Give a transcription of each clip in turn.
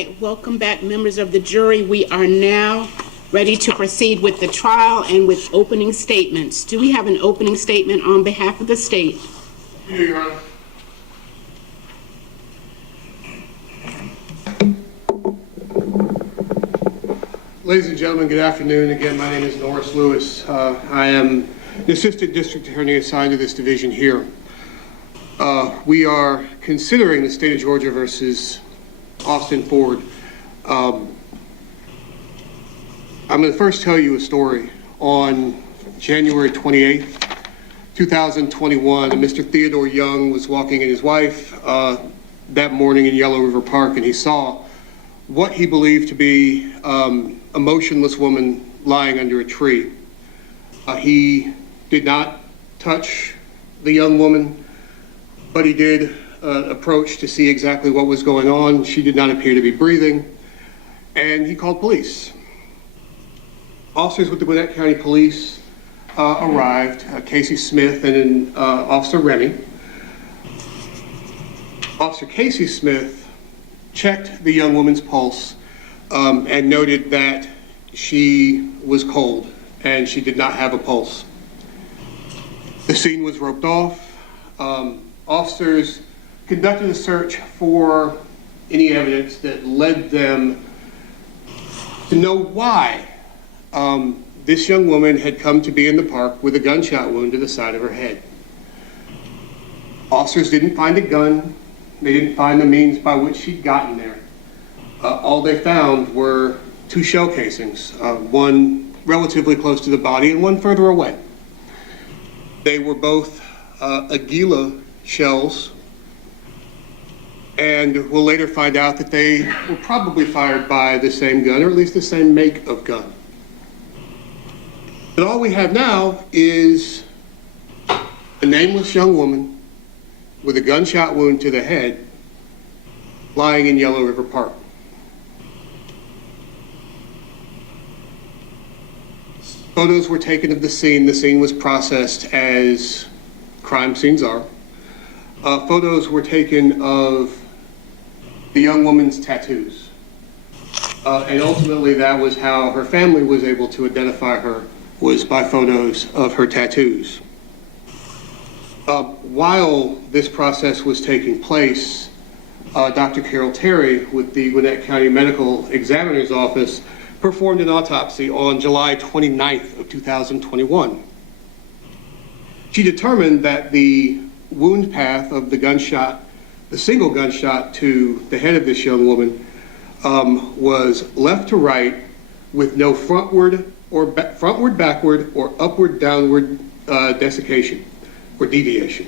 right, welcome back, members of the jury. We are now ready to proceed with the trial and with opening statements. Do we have an opening statement on behalf of the state? You do, Your Honor. Ladies and gentlemen, good afternoon. Again, my name is Norris Lewis. I am the Assistant District Attorney assigned to this division here. We are considering the state of Georgia versus Austin Ford. I'm going to first tell you a story. On January 28th, 2021, Mr. Theodore Young was walking in his wife that morning in Yellow River Park, and he saw what he believed to be a motionless woman lying under a tree. He did not touch the young woman, but he did approach to see exactly what was going on. She did not appear to be breathing, and he called police. Officers with the Gwinnett County Police arrived, Casey Smith and Officer Remy. Officer Casey Smith checked the young woman's pulse and noted that she was cold and she did not have a pulse. The scene was roped off. Officers conducted a search for any evidence that led them to know why this young woman had come to be in the park with a gunshot wound to the side of her head. Officers didn't find a gun. They didn't find the means by which she'd gotten there. All they found were two shell casings, one relatively close to the body and one further away. They were both Aguila shells, and we'll later find out that they were probably fired by the same gun, or at least the same make of gun. But all we have now is a nameless young woman with a gunshot wound to the head lying in Yellow River Park. Photos were taken of the scene. The scene was processed as crime scenes are. Photos were taken of the young woman's tattoos. And ultimately that was how her family was able to identify her, was by photos of her tattoos. While this process was taking place, Dr. Carol Terry with the Gwinnett County Medical Examiner's Office performed an autopsy on July 29th of 2021. She determined that the wound path of the gunshot, the single gunshot to the head of this young woman, was left to right with no frontward, backward, or upward, downward desiccation or deviation.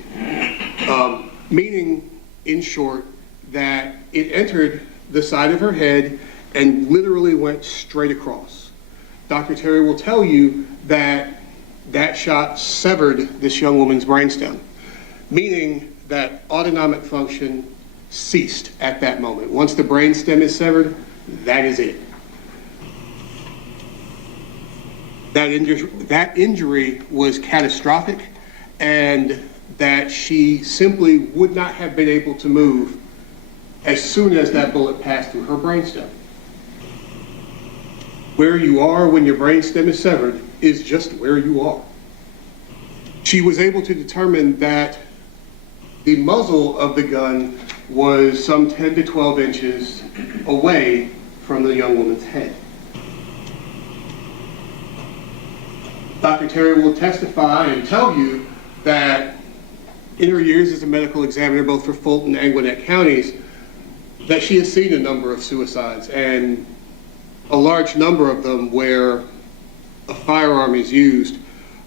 Meaning, in short, that it entered the side of her head and literally went straight across. Dr. Terry will tell you that that shot severed this young woman's brainstem, meaning that autonomic function ceased at that moment. Once the brainstem is severed, that is it. That injury was catastrophic, and that she simply would not have been able to move as soon as that bullet passed through her brainstem. Where you are when your brainstem is severed is just where you are. She was able to determine that the muzzle of the gun was some 10 to 12 inches away from the young woman's head. Dr. Terry will testify and tell you that in her years as a medical examiner, both for Fulton and Gwinnett counties, that she has seen a number of suicides, and a large number of them where a firearm is used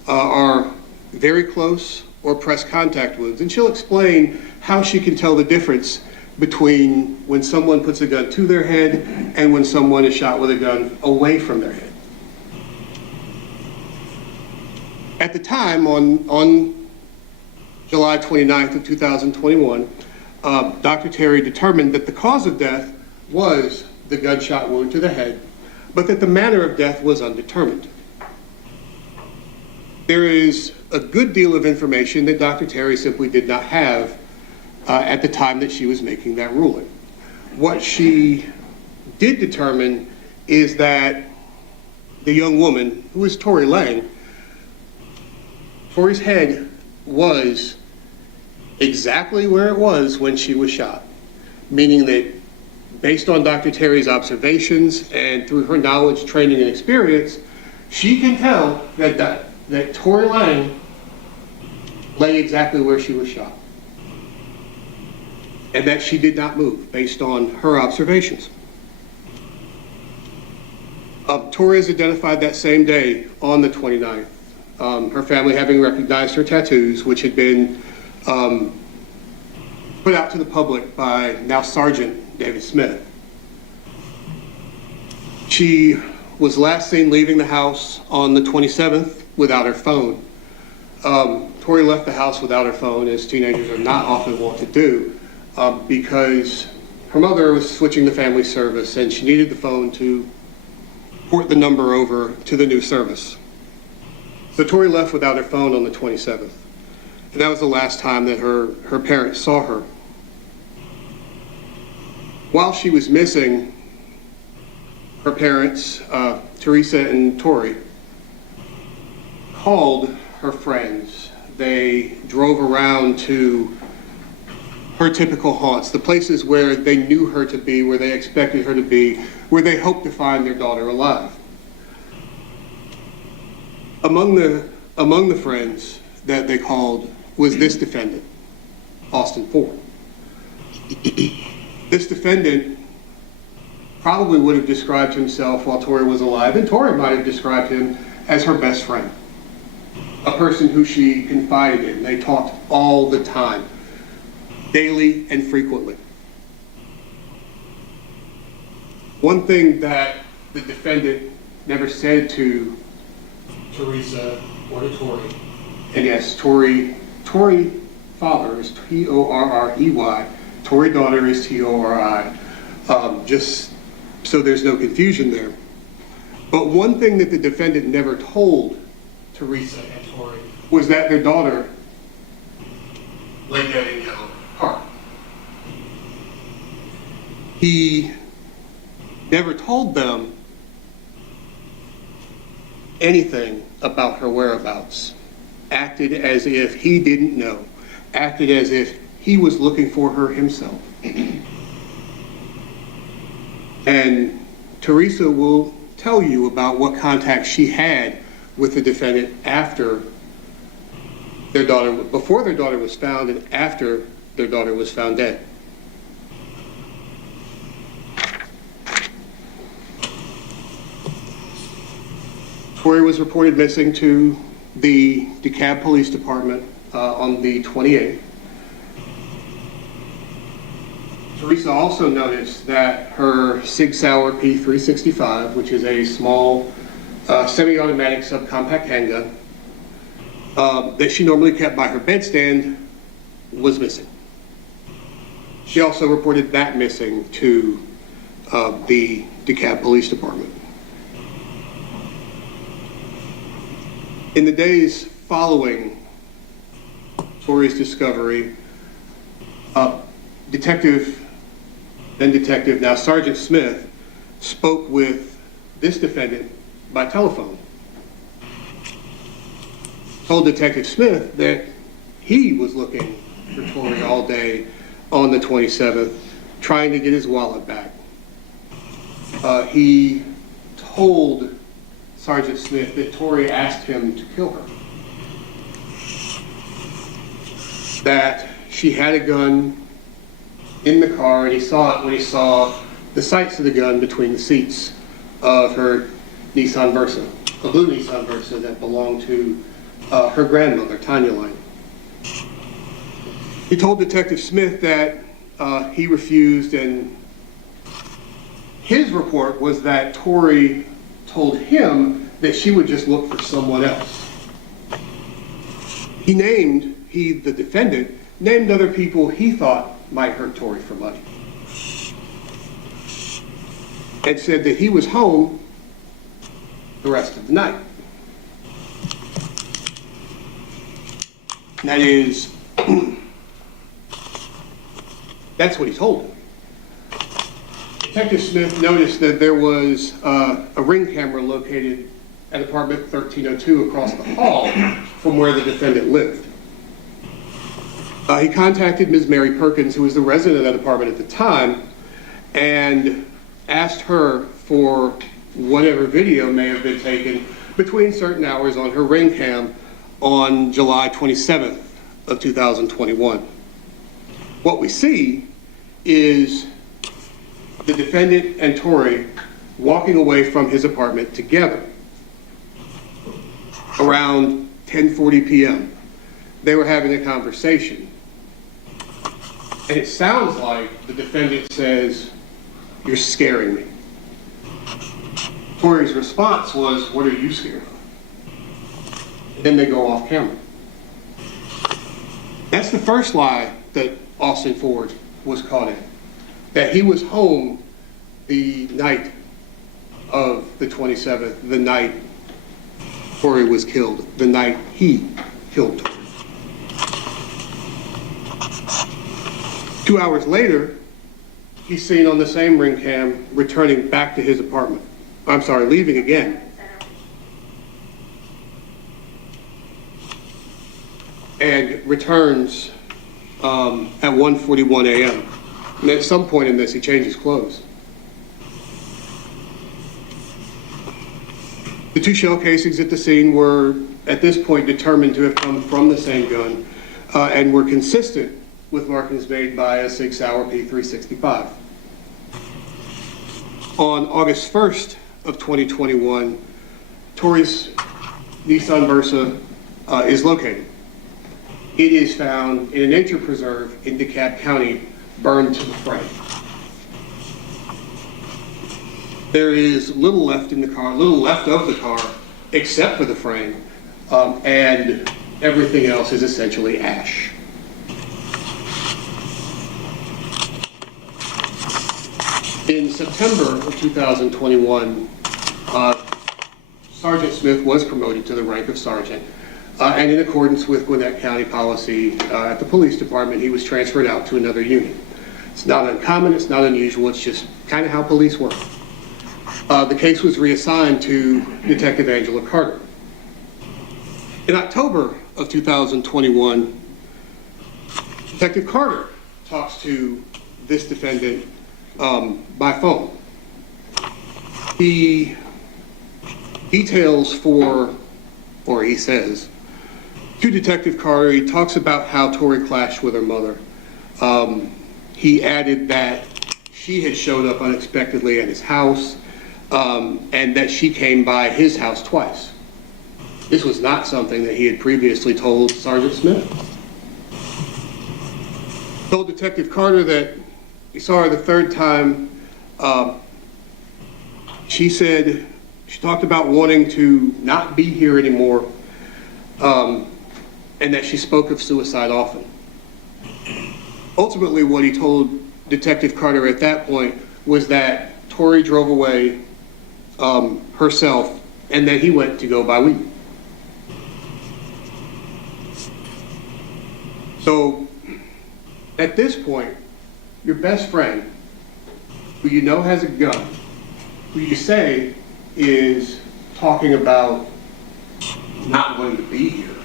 are very close or press contact wounds. And she'll explain how she can tell the difference between when someone puts a gun to their head and when someone is shot with a gun away from their head. At the time, on July 29th of 2021, Dr. Terry determined that the cause of death was the gunshot wound to the head, but that the manner of death was undetermined. There is a good deal of information that Dr. Terry simply did not have at the time that she was making that ruling. What she did determine is that the young woman, who is Tori Lang, Tori's head was exactly where it was when she was shot, meaning that based on Dr. Terry's observations and through her knowledge, training, and experience, she can tell that Tori Lang lay exactly where she was shot, and that she did not move based on her observations. Tori is identified that same day on the 29th, her family having recognized her tattoos, which had been put out to the public by now Sergeant David Smith. She was last seen leaving the house on the 27th without her phone. Tori left the house without her phone, as teenagers are not often wont to do, because her mother was switching the family service and she needed the phone to port the number over to the new service. So Tori left without her phone on the 27th. And that was the last time that her parents saw her. While she was missing, her parents, Teresa and Tori, called her friends. They drove around to her typical haunts, the places where they knew her to be, where they expected her to be, where they hoped to find their daughter alive. Among the friends that they called was this defendant, Austin Ford. This defendant probably would have described himself while Tori was alive, and Tori might have described him as her best friend, a person who she confided in. They talked all the time, daily and frequently. One thing that the defendant never said to Teresa or to Tori, and yes, Tori father is Torrey, Tori daughter is Tori, just so there's no confusion there. But one thing that the defendant never told Teresa and Tori was that their daughter lay dead in Yellow Park. He never told them anything about her whereabouts, acted as if he didn't know, acted as if he was looking for her himself. And Teresa will tell you about what contact she had with the defendant after their daughter, before their daughter was found and after their daughter was found dead. Tori was reported missing to the DeKalb Police Department on the 28th. Teresa also noticed that her Sig Sauer P365, which is a small semi-automatic subcompact handgun that she normally kept by her bedstand, was missing. She also reported that missing to the DeKalb Police Department. In the days following Tori's discovery, Detective, now Sergeant Smith, spoke with this defendant by telephone. Told Detective Smith that he was looking for Tori all day on the 27th, trying to get his wallet back. He told Sergeant Smith that Tori asked him to kill her, that she had a gun in the car, and he saw it when he saw the sights of the gun between the seats of her Nissan Versa, a blue Nissan Versa that belonged to her grandmother, Tanya Lang. He told Detective Smith that he refused, and his report was that Tori told him that she would just look for someone else. The defendant, named other people he thought might hurt Tori for money, and said that he was home the rest of the night. That is, that's what he told him. Detective Smith noticed that there was a ring camera located at apartment 1302 across the hall from where the defendant lived. He contacted Ms. Mary Perkins, who was the resident of that apartment at the time, and asked her for whatever video may have been taken between certain hours on her ring cam on July 27th of 2021. What we see is the defendant and Tori walking away from his apartment together around 10:40 p.m. They were having a conversation. And it sounds like the defendant says, "You're scaring me." Tori's response was, "What are you scared of?" Then they go off camera. That's the first lie that Austin Ford was caught in, that he was home the night of the 27th, the night Tori was killed, the night he killed Tori. 2 hours later, he's seen on the same ring cam returning back to his apartment. I'm sorry, leaving again. And returns at 1:41 a.m. And at some point in this, he changes clothes. The two shell casings at the scene were, at this point, determined to have come from the same gun and were consistent with markings made by a 6 Sauer P365. On August 1st of 2021, Tori's Nissan Versa is located. It is found in a nature preserve in DeKalb County, burned to the frame. There is little left in the car, little left of the car, except for the frame, and everything else is essentially ash. In September of 2021, Sergeant Smith was promoted to the rank of sergeant, and in accordance with Gwinnett County policy at the police department, he was transferred out to another unit. It's not uncommon, it's not unusual, it's just kind of how police work. The case was reassigned to Detective Angela Carter. In October of 2021, Detective Carter talks to this defendant by phone. He details or he says, to Detective Carter, he talks about how Tori clashed with her mother. He added that she had showed up unexpectedly at his house, and that she came by his house twice. This was not something that he had previously told Sergeant Smith. Told Detective Carter that he saw her the third time. She said, she talked about wanting to not be here anymore, and that she spoke of suicide often. Ultimately, what he told Detective Carter at that point was that Tori drove away herself, and that he went to go buy weed. So, at this point, your best friend, who you know has a gun, who you say is talking about not wanting to be here,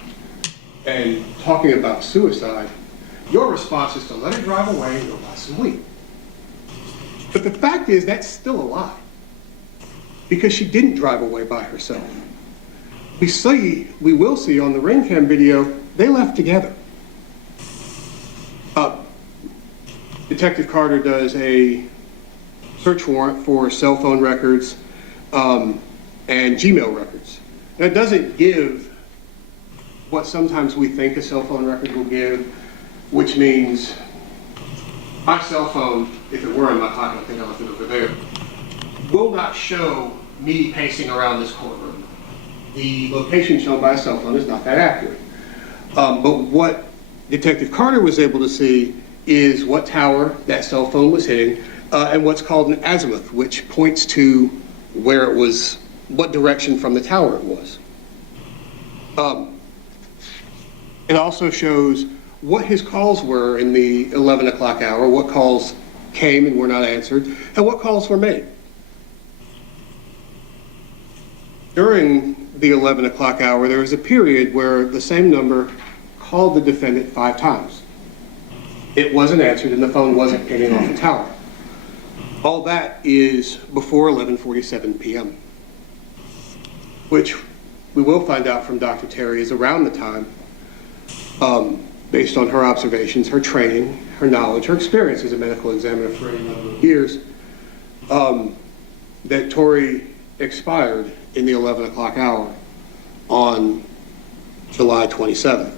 and talking about suicide, your response is to let her drive away and go buy some weed. But the fact is, that's still a lie, because she didn't drive away by herself. We will see on the ring cam video, they left together. Detective Carter does a search warrant for cell phone records and Gmail records. Now, it doesn't give what sometimes we think a cell phone record will give, which means my cell phone, if it were in my pocket, I think I left it over there, will not show me pacing around this courtroom. The location shown by a cell phone is not that accurate. But what Detective Carter was able to see is what tower that cell phone was hitting, and what's called an azimuth, which points to where it was, what direction from the tower it was. It also shows what his calls were in the 11 o'clock hour, what calls came and were not answered, and what calls were made. During the 11 o'clock hour, there was a period where the same number called the defendant 5 times. It wasn't answered and the phone wasn't pinging off the tower. All that is before 11:47 p.m., which we will find out from Dr. Terry is around the time, based on her observations, her training, her knowledge, her experience as a medical examiner for a number of years, that Tori expired in the 11 o'clock hour on July 27th.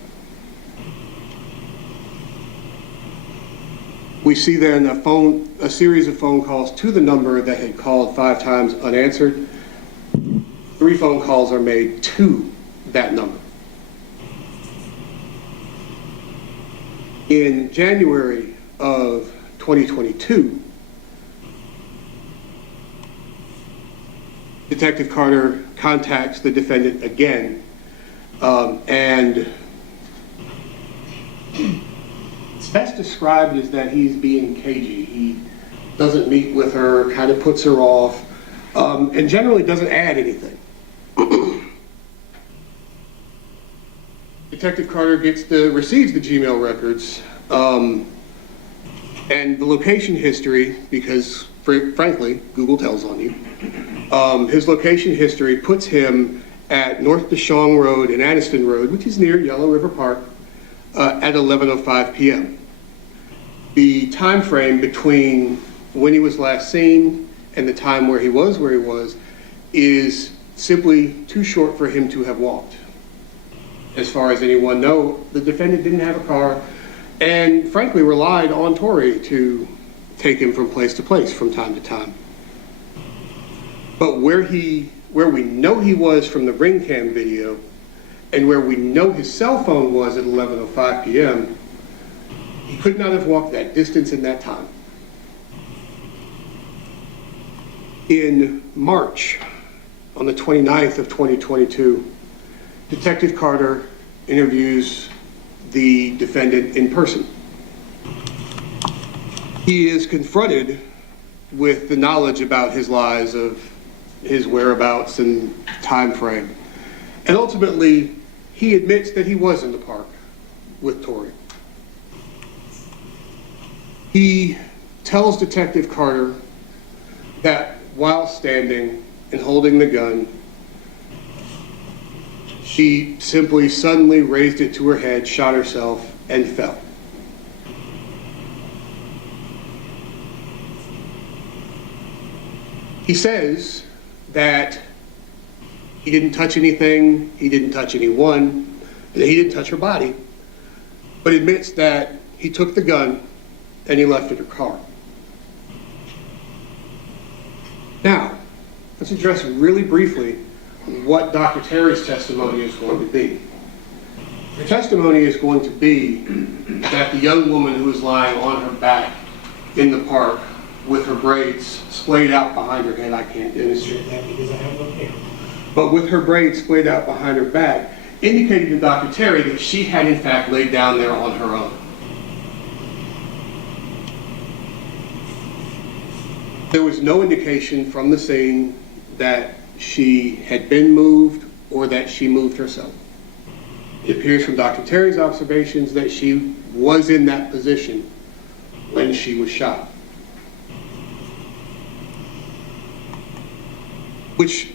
We see then a series of phone calls to the number that had called 5 times unanswered. 3 phone calls are made to that number. In January of 2022, Detective Carter contacts the defendant again, and it's best described as that he's being cagey. He doesn't meet with her, kind of puts her off, and generally doesn't add anything. Detective Carter receives the Gmail records and the location history, because frankly, Google tells on you. His location history puts him at North DeShong Road and Anniston Road, which is near Yellow River Park, at 11:05 p.m. The time frame between when he was last seen and the time where he was is simply too short for him to have walked. As far as anyone knows, the defendant didn't have a car and frankly relied on Tori to take him from place to place from time to time. But where we know he was from the ring cam video and where we know his cell phone was at 11:05 p.m., he could not have walked that distance in that time. In March, on the 29th of 2022, Detective Carter interviews the defendant in person. He is confronted with the knowledge about his lies, of his whereabouts and time frame. And ultimately, he admits that he was in the park with Tori. He tells Detective Carter that while standing and holding the gun, she simply suddenly raised it to her head, shot herself, and fell. He says that he didn't touch anything, he didn't touch anyone, he didn't touch her body, but admits that he took the gun and he left it in her car. Now, let's address really briefly what Dr. Terry's testimony is going to be. Her testimony is going to be that the young woman who was lying on her back in the park with her braids splayed out behind her head, I can't demonstrate that because I have no hair, but with her braids splayed out behind her back, indicated to Dr. Terry that she had in fact laid down there on her own. There was no indication from the scene that she had been moved or that she moved herself. It appears from Dr. Terry's observations that she was in that position when she was shot, which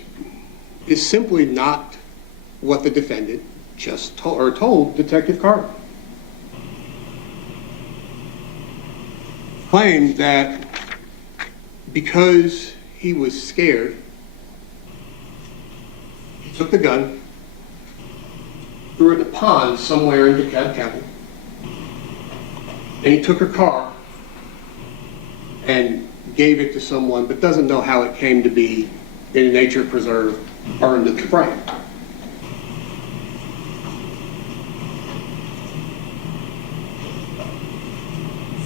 is simply not what the defendant just told Detective Carter. Claimed that because he was scared, he took the gun, threw it in a pond somewhere in DeKalb County, and he took her car and gave it to someone, but doesn't know how it came to be in a nature preserve or into the frame.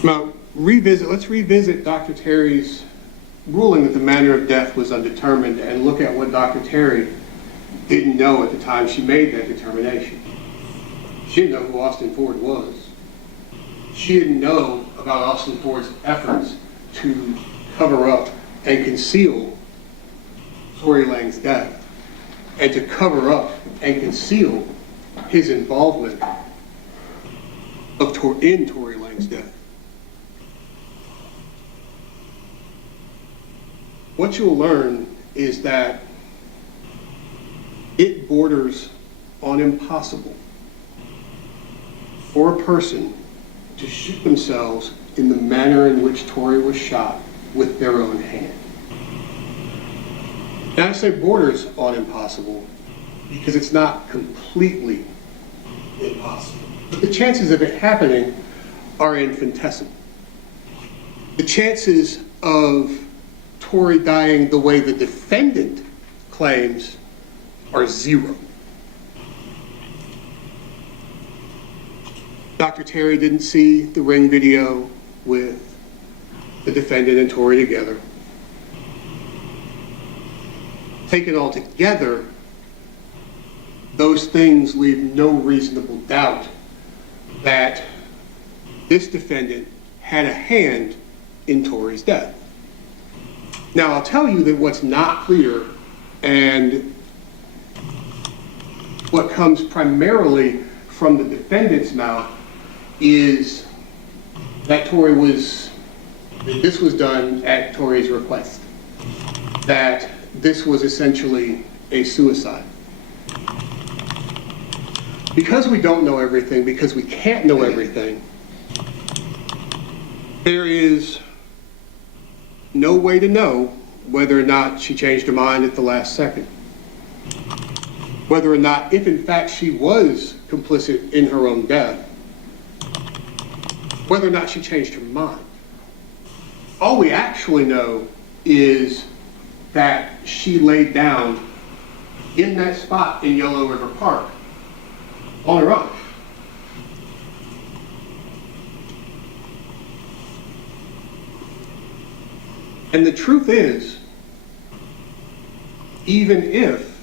Now, let's revisit Dr. Terry's ruling that the manner of death was undetermined and look at what Dr. Terry didn't know at the time she made that determination. She didn't know who Austin Ford was. She didn't know about Austin Ford's efforts to cover up and conceal Tori Lang's death, and to cover up and conceal his involvement in Tori Lang's death. What you'll learn is that it borders on impossible for a person to shoot themselves in the manner in which Tori was shot with their own hand. And I say borders on impossible because it's not completely impossible. But the chances of it happening are infinitesimal. The chances of Tori dying the way the defendant claims are zero. Dr. Terry didn't see the ring video with the defendant and Tori together. Taken all together, those things leave no reasonable doubt that this defendant had a hand in Tori's death. Now, I'll tell you that what's not clear, and what comes primarily from the defendant's mouth, is that this was done at Tori's request, that this was essentially a suicide. Because we don't know everything, because we can't know everything, there is no way to know whether or not she changed her mind at the last second. Whether or not, if in fact she was complicit in her own death, whether or not she changed her mind. All we actually know is that she laid down in that spot in Yellow River Park on her own. And the truth is, even if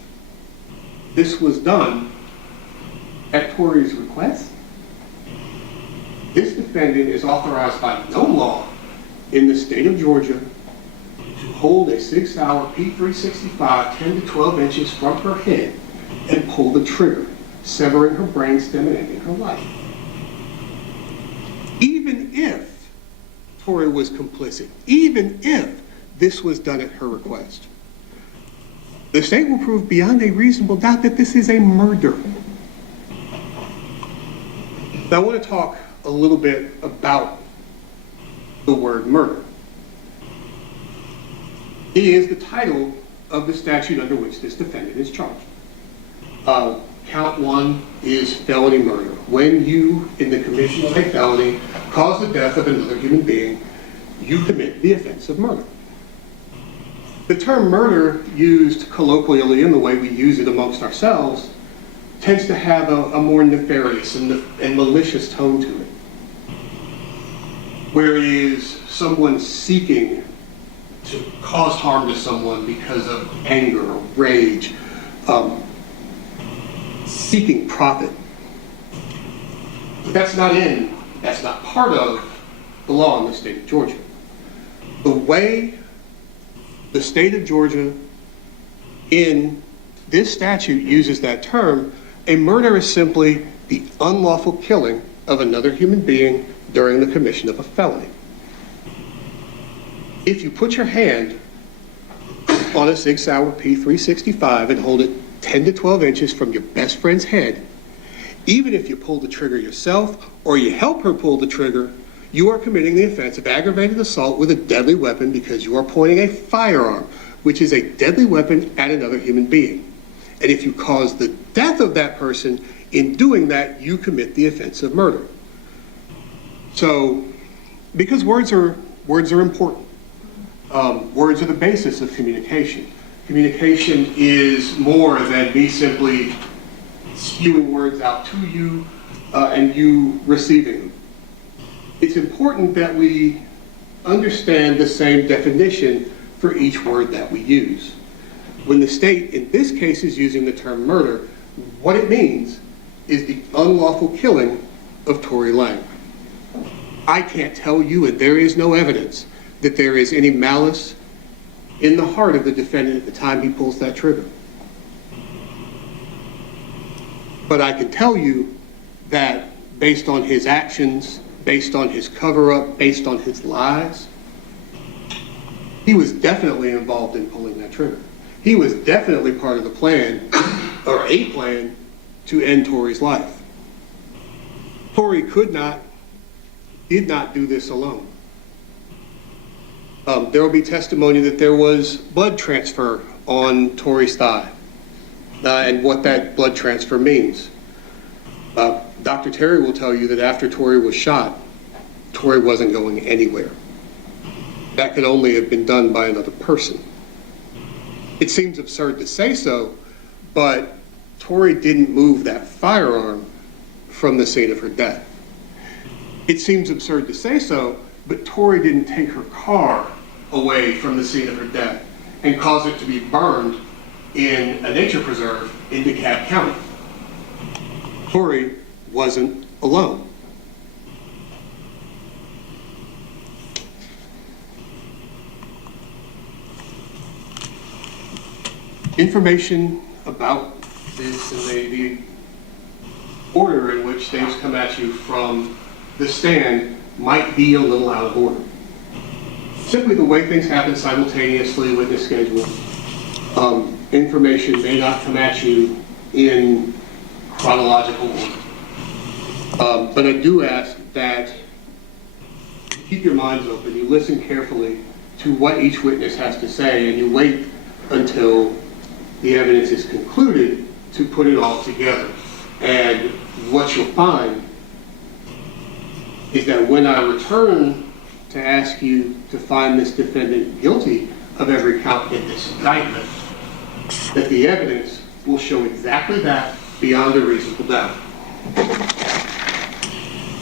this was done at Tori's request, this defendant is authorized by no law in the state of Georgia to hold a 6-hour P365 10 to 12 inches from her head and pull the trigger, severing her brainstem and ending her life. Even if Tori was complicit, even if this was done at her request, the state will prove beyond a reasonable doubt that this is a murder. Now, I want to talk a little bit about the word murder. It is the title of the statute under which this defendant is charged. Count 1 is felony murder. When you, in the commission of a felony, cause the death of another human being, you commit the offense of murder. The term murder, used colloquially in the way we use it amongst ourselves, tends to have a more nefarious and malicious tone to it. Whereas someone seeking to cause harm to someone because of anger or rage, seeking profit. But that's not part of the law in the state of Georgia. The way the state of Georgia in this statute uses that term, a murder is simply the unlawful killing of another human being during the commission of a felony. If you put your hand on a 6-hour P365 and hold it 10 to 12 inches from your best friend's head, even if you pull the trigger yourself or you help her pull the trigger, you are committing the offense of aggravated assault with a deadly weapon because you are pointing a firearm, which is a deadly weapon, at another human being. And if you cause the death of that person, in doing that, you commit the offense of murder. So, because words are important. Words are the basis of communication. Communication is more than me simply spewing words out to you and you receiving them. It's important that we understand the same definition for each word that we use. When the state, in this case, is using the term murder, what it means is the unlawful killing of Tori Lang. I can't tell you, and there is no evidence, that there is any malice in the heart of the defendant at the time he pulls that trigger. But I can tell you that based on his actions, based on his cover-up, based on his lies, he was definitely involved in pulling that trigger. He was definitely part of the plan, or a plan, to end Tori's life. Tori did not do this alone. There will be testimony that there was blood transfer on Tori's thigh, and what that blood transfer means. Dr. Terry will tell you that after Tori was shot, Tori wasn't going anywhere. That could only have been done by another person. It seems absurd to say so, but Tori didn't move that firearm from the scene of her death. It seems absurd to say so, but Tori didn't take her car away from the scene of her death and cause it to be burned in a nature preserve in DeKalb County. Tori wasn't alone. Information about this and the order in which things come at you from the stand might be a little out of order. Simply the way things happen simultaneously with the schedule, information may not come at you in chronological order. But I do ask that you keep your minds open, you listen carefully to what each witness has to say, and you wait until the evidence is concluded to put it all together. And what you'll find is that when I return to ask you to find this defendant guilty of every count in this indictment, that the evidence will show exactly that beyond a reasonable doubt.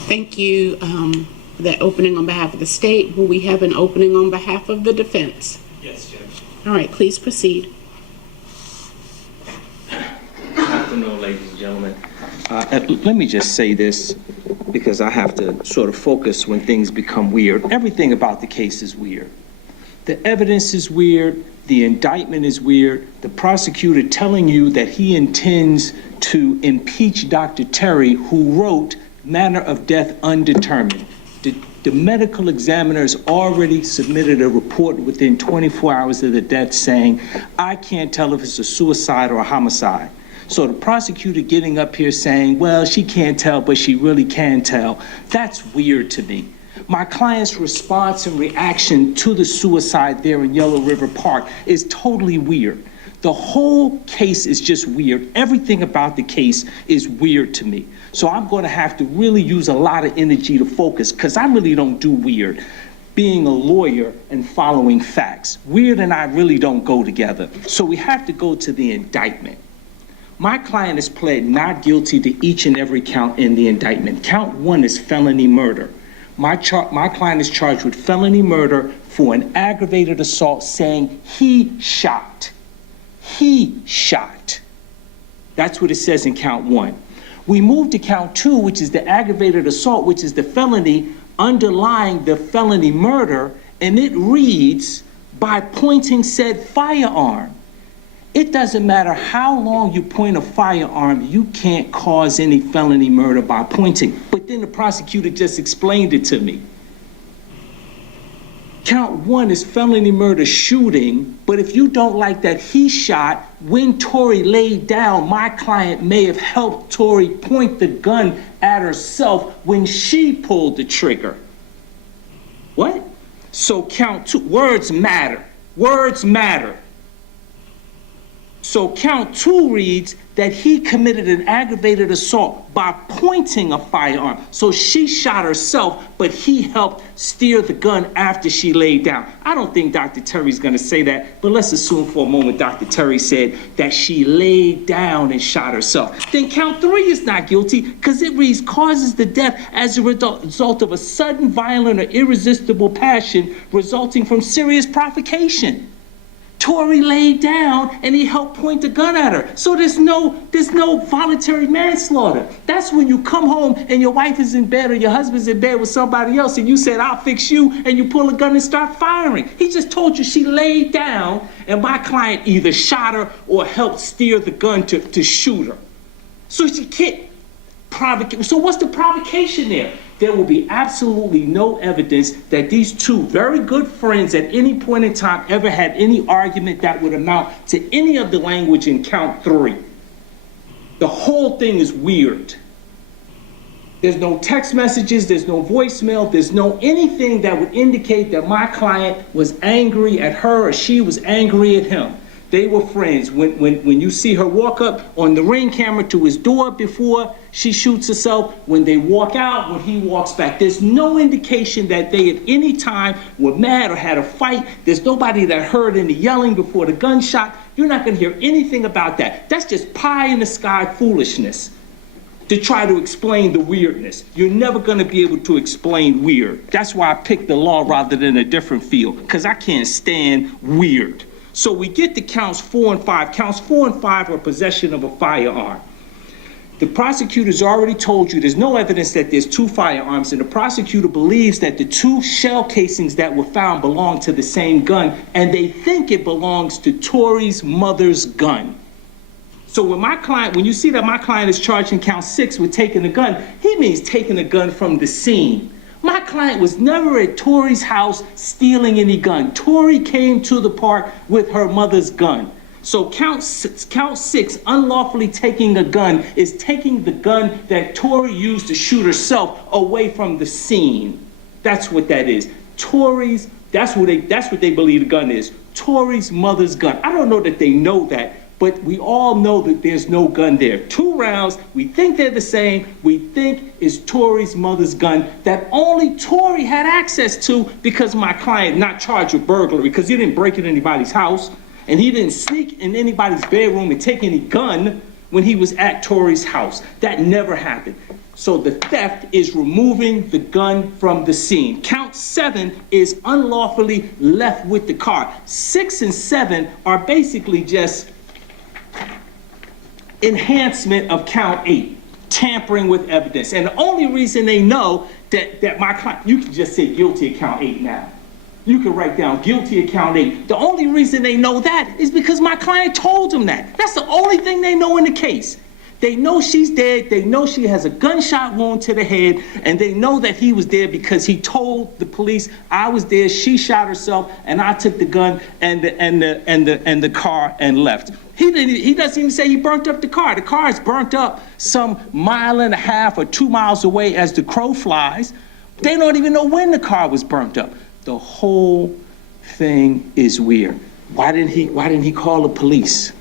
Thank you for that opening on behalf of the state. Will we have an opening on behalf of the defense? Yes, Judge. All right, please proceed. Good afternoon, ladies and gentlemen. Let me just say this, because I have to sort of focus when things become weird. Everything about the case is weird. The evidence is weird. The indictment is weird. The prosecutor telling you that he intends to impeach Dr. Terry, who wrote manner of death undetermined. The medical examiner has already submitted a report within 24 hours of the death saying, I can't tell if it's a suicide or a homicide. So the prosecutor getting up here saying, well, she can't tell, but she really can tell, that's weird to me. My client's response and reaction to the suicide there in Yellow River Park is totally weird. The whole case is just weird. Everything about the case is weird to me. So I'm going to have to really use a lot of energy to focus, because I really don't do weird. Being a lawyer and following facts. Weird and I really don't go together. So we have to go to the indictment. My client has pled not guilty to each and every count in the indictment. Count 1 is felony murder. My client is charged with felony murder for an aggravated assault saying he shot. He shot. That's what it says in count 1. We move to count 2, which is the aggravated assault, which is the felony underlying the felony murder, and it reads, by pointing said firearm. It doesn't matter how long you point a firearm, you can't cause any felony murder by pointing. But then the prosecutor just explained it to me. Count 1 is felony murder shooting, but if you don't like that he shot, when Tori laid down, my client may have helped Tori point the gun at herself when she pulled the trigger. What? So count 2, words matter. Words matter. So count 2 reads that he committed an aggravated assault by pointing a firearm. So she shot herself, but he helped steer the gun after she laid down. I don't think Dr. Terry's gonna say that, but let's assume for a moment Dr. Terry said that she laid down and shot herself. Then count 3 is not guilty, because it reads causes the death as a result of a sudden, violent, or irresistible passion resulting from serious provocation. Tori laid down and he helped point the gun at her. So there's no voluntary manslaughter. That's when you come home and your wife is in bed or your husband's in bed with somebody else and you said, I'll fix you, and you pull a gun and start firing. He just told you she laid down and my client either shot her or helped steer the gun to shoot her. So she can't provoke. So what's the provocation there? There will be absolutely no evidence that these two very good friends at any point in time ever had any argument that would amount to any of the language in count 3. The whole thing is weird. There's no text messages, there's no voicemail, there's no anything that would indicate that my client was angry at her or she was angry at him. They were friends. When you see her walk up on the Ring camera to his door before she shoots herself, when they walk out, when he walks back, there's no indication that they at any time were mad or had a fight. There's nobody that heard any yelling before the gunshot. You're not gonna hear anything about that. That's just pie in the sky foolishness to try to explain the weirdness. You're never gonna be able to explain weird. That's why I picked the law rather than a different field, because I can't stand weird. So we get to counts 4 and 5. Counts 4 and 5 are possession of a firearm. The prosecutor's already told you there's no evidence that there's 2 firearms, and the prosecutor believes that the 2 shell casings that were found belong to the same gun, and they think it belongs to Tori's mother's gun. So when you see that my client is charged in count 6 with taking a gun, he means taking a gun from the scene. My client was never at Tori's house stealing any gun. Tori came to the park with her mother's gun. So count 6, unlawfully taking a gun, is taking the gun that Tori used to shoot herself away from the scene. That's what that is. That's what they believe the gun is. Tori's mother's gun. I don't know that they know that, but we all know that there's no gun there. 2 rounds, we think they're the same. We think it's Tori's mother's gun that only Tori had access to because my client not charged with burglary, because he didn't break into anybody's house and he didn't sneak in anybody's bedroom and take any gun when he was at Tori's house. That never happened. So the theft is removing the gun from the scene. Count 7 is unlawfully left with the car. 6 and 7 are basically just enhancement of count 8, tampering with evidence. And the only reason they know that my client, you can just say guilty of count 8 now. You can write down guilty of count 8. The only reason they know that is because my client told them that. That's the only thing they know in the case. They know she's dead, they know she has a gunshot wound to the head, and they know that he was there because he told the police, I was there, she shot herself, and I took the gun and the car and left. He doesn't even say he burnt up the car. The car is burnt up some 1.5 miles or 2 miles away as the crow flies. They don't even know when the car was burnt up. The whole thing is weird. Why didn't he call the police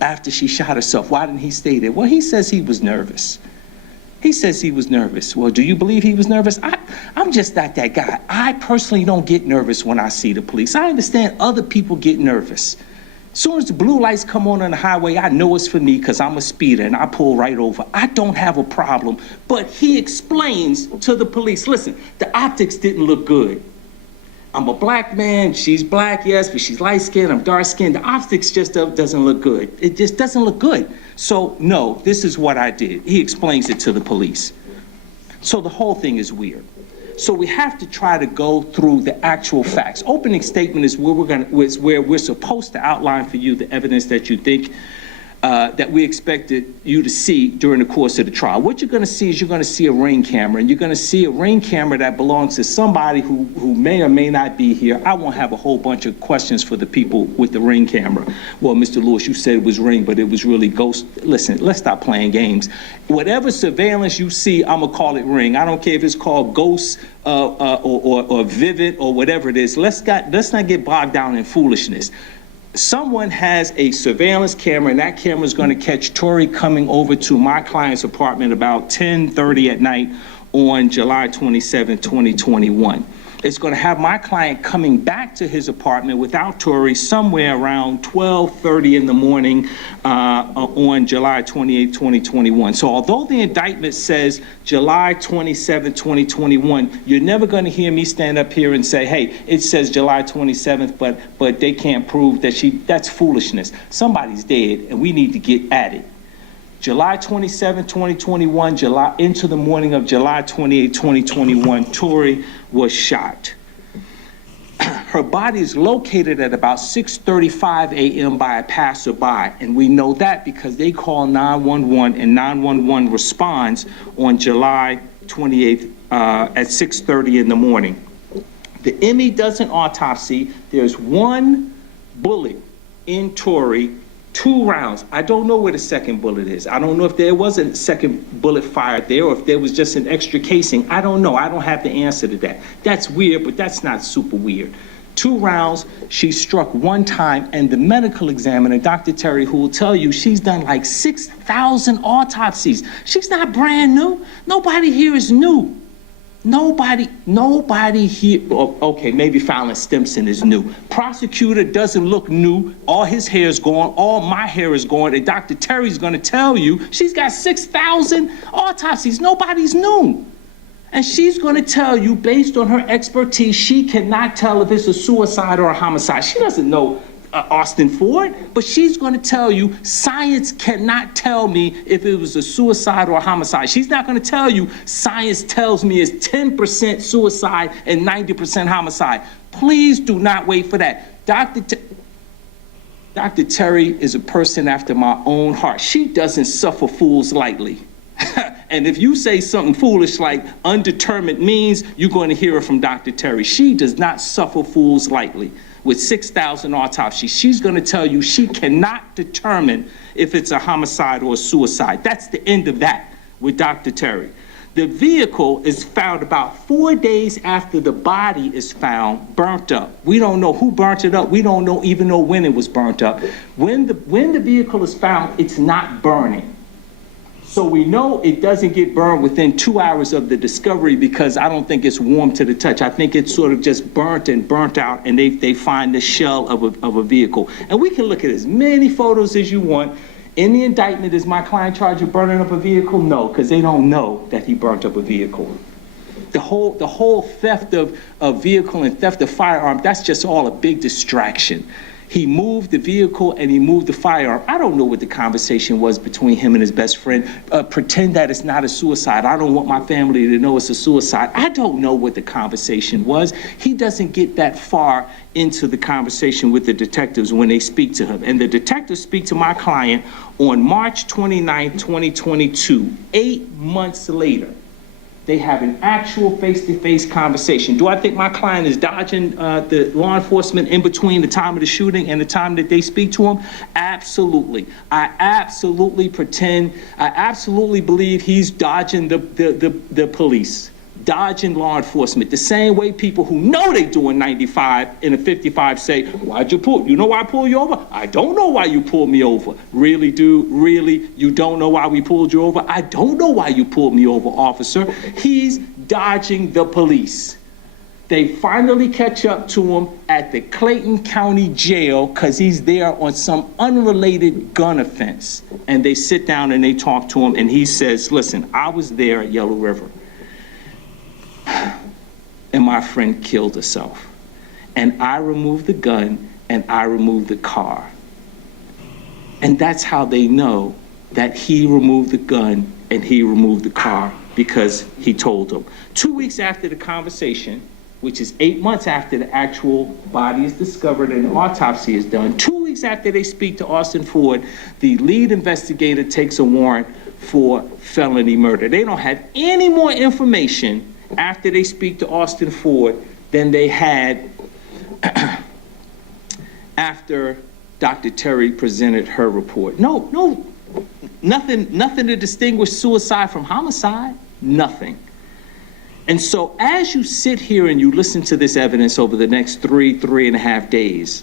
after she shot herself? Why didn't he stay there? Well, he says he was nervous. He says he was nervous. Well, do you believe he was nervous? I'm just not that guy. I personally don't get nervous when I see the police. I understand other people get nervous. As soon as the blue lights come on the highway, I know it's for me because I'm a speeder and I pull right over. I don't have a problem. But he explains to the police, listen, the optics didn't look good. I'm a black man, she's black, yes, but she's light-skinned, I'm dark-skinned. The optics just doesn't look good. It just doesn't look good. So, no, this is what I did. He explains it to the police. So the whole thing is weird. So we have to try to go through the actual facts. Opening statement is where we're supposed to outline for you the evidence that you think that we expected you to see during the course of the trial. What you're gonna see is you're gonna see a Ring camera, and you're gonna see a Ring camera that belongs to somebody who may or may not be here. I won't have a whole bunch of questions for the people with the Ring camera. Well, Mr. Lewis, you said it was Ring, but it was really Ghost. Listen, let's stop playing games. Whatever surveillance you see, I'm gonna call it Ring. I don't care if it's called Ghost or Vivid or whatever it is. Let's not get bogged down in foolishness. Someone has a surveillance camera, and that camera is going to catch Tori coming over to my client's apartment about 10:30 at night on July 27, 2021. is going to have my client coming back to his apartment without Tori somewhere around 12:30 in the morning on July 28, 2021. So although the indictment says July 27, 2021, you're never going to hear me stand up here and say, hey, it says July 27th, but they can't prove that that's foolishness. Somebody's dead, and we need to get at it. July 27, 2021, into the morning of July 28, 2021, Tori was shot. Her body is located at about 6:35 a.m. by a passerby, and we know that because they call 911, and 911 responds on July 28th at 6:30 in the morning. The ME does an autopsy. There's one bullet in Tori, 2 rounds. I don't know where the second bullet is. I don't know if there was a second bullet fired there or if there was just an extra casing. I don't know. I don't have the answer to that. That's weird, but that's not super weird. 2 rounds, she struck 1 time, and the medical examiner, Dr. Terry, who will tell you she's done like 6,000 autopsies. She's not brand new. Nobody here is new. Nobody here, okay, maybe Fallon Stimson is new. Prosecutor doesn't look new. All his hair is gone, all my hair is gone, and Dr. Terry's gonna tell you she's got 6,000 autopsies. Nobody's new. And she's gonna tell you, based on her expertise, she cannot tell if it's a suicide or a homicide. She doesn't know Austin Ford, but she's going to tell you science cannot tell me if it was a suicide or a homicide. She's not going to tell you science tells me it's 10% suicide and 90% homicide. Please do not wait for that. Dr. Terry is a person after my own heart. She doesn't suffer fools lightly. And if you say something foolish like undetermined means, you're going to hear it from Dr. Terry. She does not suffer fools lightly. With 6,000 autopsies, she's going to tell you she cannot determine if it's a homicide or a suicide. That's the end of that with Dr. Terry. The vehicle is found about 4 days after the body is found, burnt up. We don't know who burnt it up. We don't even know when it was burnt up. When the vehicle is found, it's not burning. So we know it doesn't get burned within 2 hours of the discovery because I don't think it's warm to the touch. I think it's sort of just burnt out, and they find the shell of a vehicle. And we can look at as many photos as you want. In the indictment, is my client charged with burning up a vehicle? No, because they don't know that he burnt up a vehicle. The whole theft of a vehicle and theft of firearm, that's just all a big distraction. He moved the vehicle and he moved the firearm. I don't know what the conversation was between him and his best friend. Pretend that it's not a suicide. I don't want my family to know it's a suicide. I don't know what the conversation was. He doesn't get that far into the conversation with the detectives when they speak to him. And the detectives speak to my client on March 29, 2022, 8 months later. They have an actual face-to-face conversation. Do I think my client is dodging the law enforcement in between the time of the shooting and the time that they speak to him? Absolutely. I absolutely believe he's dodging the police, dodging law enforcement. The same way people who know they doing 95 in a 55 say, why'd you pull? You know why I pulled you over? I don't know why you pulled me over. Really, dude? Really? You don't know why we pulled you over? I don't know why you pulled me over, officer. He's dodging the police. They finally catch up to him at the Clayton County jail because he's there on some unrelated gun offense. And they sit down and they talk to him, and he says, listen, I was there at Yellow River. And my friend killed herself. And I removed the gun and I removed the car. And that's how they know that he removed the gun and he removed the car, because he told them. 2 weeks after the conversation, which is 8 months after the actual body is discovered and the autopsy is done, 2 weeks after they speak to Austin Ford, the lead investigator takes a warrant for felony murder. They don't have any more information after they speak to Austin Ford than they had after Dr. Terry presented her report. Nothing to distinguish suicide from homicide, nothing. And so as you sit here and you listen to this evidence over the next three and a half days,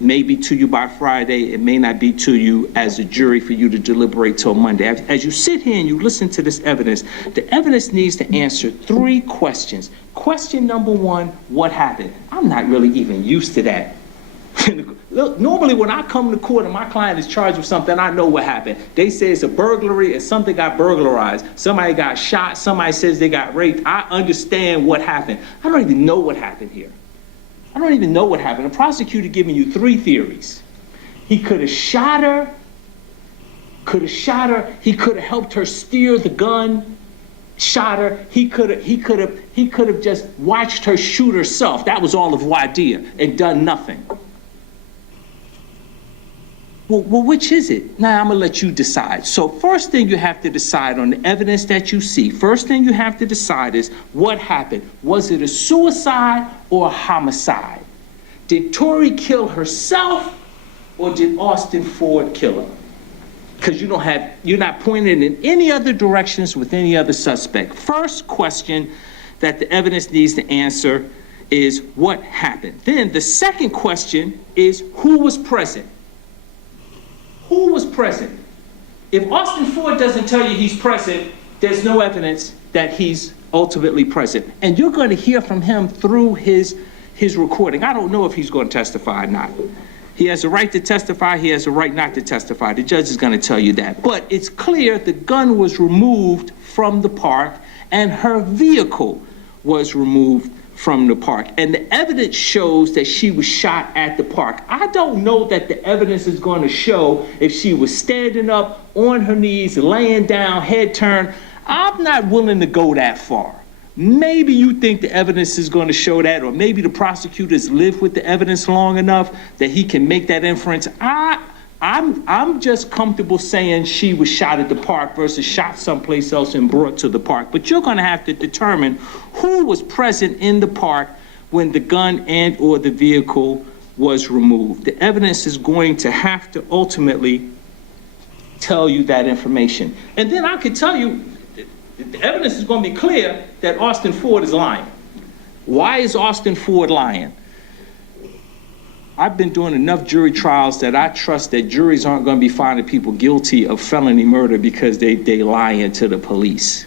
may be to you by Friday. It may not be to you as a jury for you to deliberate till Monday. As you sit here and you listen to this evidence, the evidence needs to answer 3 questions. Question number 1, what happened? I'm not really even used to that. Normally when I come to court and my client is charged with something, I know what happened. They say it's a burglary and something got burglarized. Somebody got shot, somebody says they got raped. I understand what happened. I don't even know what happened here. I don't even know what happened. The prosecutor giving you 3 theories. He could have shot her, he could have helped her steer the gun, shot her, he could have just watched her shoot herself. That was all of Wadia and done nothing. Well, which is it? Now I'm gonna let you decide. So first thing you have to decide on the evidence that you see, first thing you have to decide is what happened. Was it a suicide or a homicide? Did Tori kill herself or did Austin Ford kill her? Because you're not pointing in any other directions with any other suspect. First question that the evidence needs to answer is what happened. Then the second question is who was present? Who was present? If Austin Ford doesn't tell you he's present, there's no evidence that he's ultimately present. And you're going to hear from him through his recording. I don't know if he's going to testify or not. He has a right to testify. He has a right not to testify. The judge is going to tell you that. But it's clear the gun was removed from the park and her vehicle was removed from the park. And the evidence shows that she was shot at the park. I don't know that the evidence is going to show if she was standing up, on her knees, laying down, head turned. I'm not willing to go that far. Maybe you think the evidence is going to show that, or maybe the prosecutors live with the evidence long enough that he can make that inference. I'm just comfortable saying she was shot at the park versus shot someplace else and brought to the park. But you're going to have to determine who was present in the park when the gun and or the vehicle was removed. The evidence is going to have to ultimately tell you that information. And then I could tell you, the evidence is going to be clear that Austin Ford is lying. Why is Austin Ford lying? I've been doing enough jury trials that I trust that juries aren't going to be finding people guilty of felony murder because they lying to the police.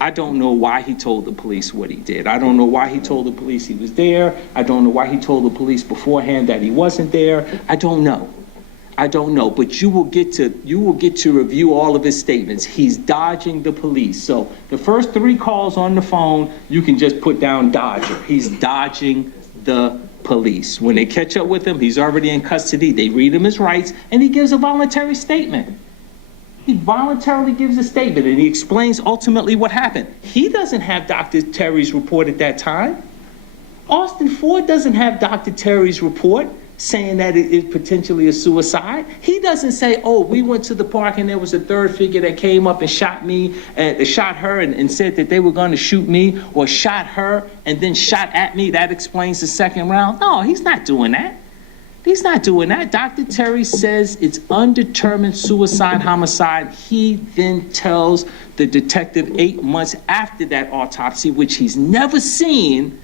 I don't know why he told the police what he did. I don't know why he told the police he was there. I don't know why he told the police beforehand that he wasn't there. I don't know. But you will get to review all of his statements. He's dodging the police. So the first 3 calls on the phone, you can just put down Dodger. He's dodging the police. When they catch up with him, he's already in custody. They read him his rights, and he gives a voluntary statement. He voluntarily gives a statement, and he explains ultimately what happened. He doesn't have Dr. Terry's report at that time. Austin Ford doesn't have Dr. Terry's report saying that it is potentially a suicide. He doesn't say, oh, we went to the park and there was a third figure that came up and shot me, shot her and said that they were going to shoot me, or shot her and then shot at me. That explains the second round. No, he's not doing that. He's not doing that. Dr. Terry says it's undetermined suicide, homicide. He then tells the detective 8 months after that autopsy, which he's never seen,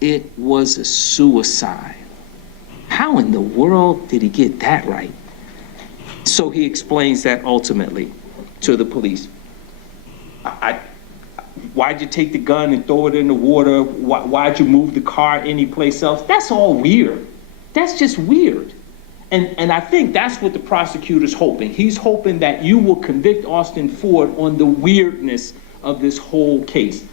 it was a suicide. How in the world did he get that right? So he explains that ultimately to the police. Why'd you take the gun and throw it in the water? Why'd you move the car anyplace else? That's all weird. That's just weird. And I think that's what the prosecutor's hoping. He's hoping that you will convict Austin Ford on the weirdness of this whole case.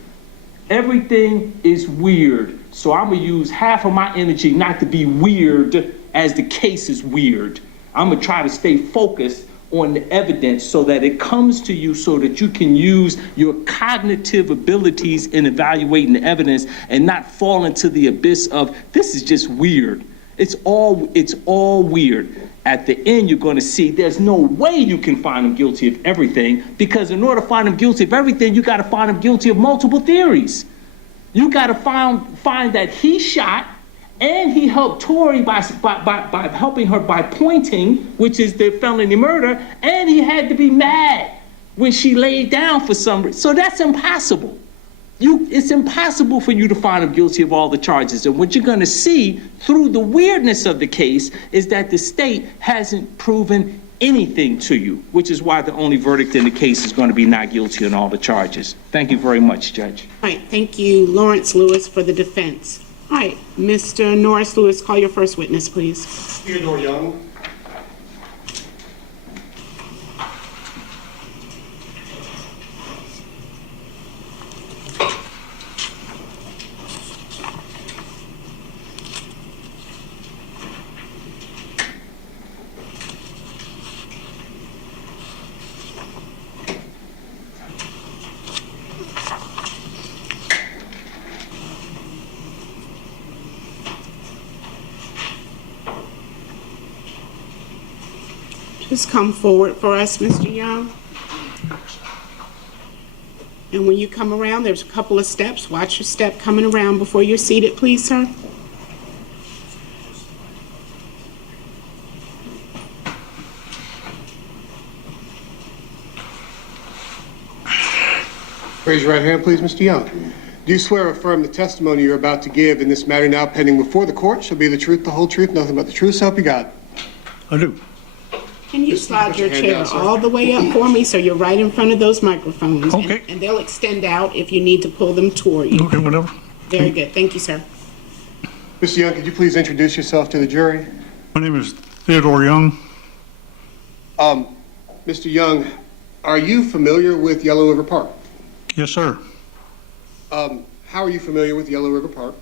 Everything is weird. So I'm gonna use half of my energy not to be weird as the case is weird. I'm gonna try to stay focused on the evidence so that it comes to you so that you can use your cognitive abilities in evaluating the evidence and not fall into the abyss of, this is just weird. It's all weird. At the end, you're gonna see there's no way you can find him guilty of everything, because in order to find him guilty of everything, you gotta find him guilty of multiple theories. You got to find that he shot and he helped Tori by helping her by pointing, which is the felony murder, and he had to be mad when she laid down for some reason. So that's impossible. It's impossible for you to find him guilty of all the charges. And what you're going to see through the weirdness of the case is that the state hasn't proven anything to you, which is why the only verdict in the case is going to be not guilty on all the charges. Thank you very much, Judge. All right, thank you, Lawrence Lewis, for the defense. All right, Mr. Norris Lewis, call your first witness, please. Theodore Young. Just come forward for us, Mr. Young. And when you come around, there's a couple of steps. Watch your step coming around before you're seated, please, sir. Raise your right hand, please, Mr. Young. Do you swear or affirm the testimony you're about to give in this matter now pending before the court shall be the truth, the whole truth, nothing but the truth, so help you God? I do. Can you slide your hand chair down, sir. all the way up for me so you're right in front of those microphones? Okay. And they'll extend out if you need to pull them toward you. Okay, whatever. Very good. Thank you, sir. Mr. Young, could you please introduce yourself to the jury? My name is Theodore Young. Mr. Young, are you familiar with Yellow River Park? Yes, sir. How are you familiar with Yellow River Park?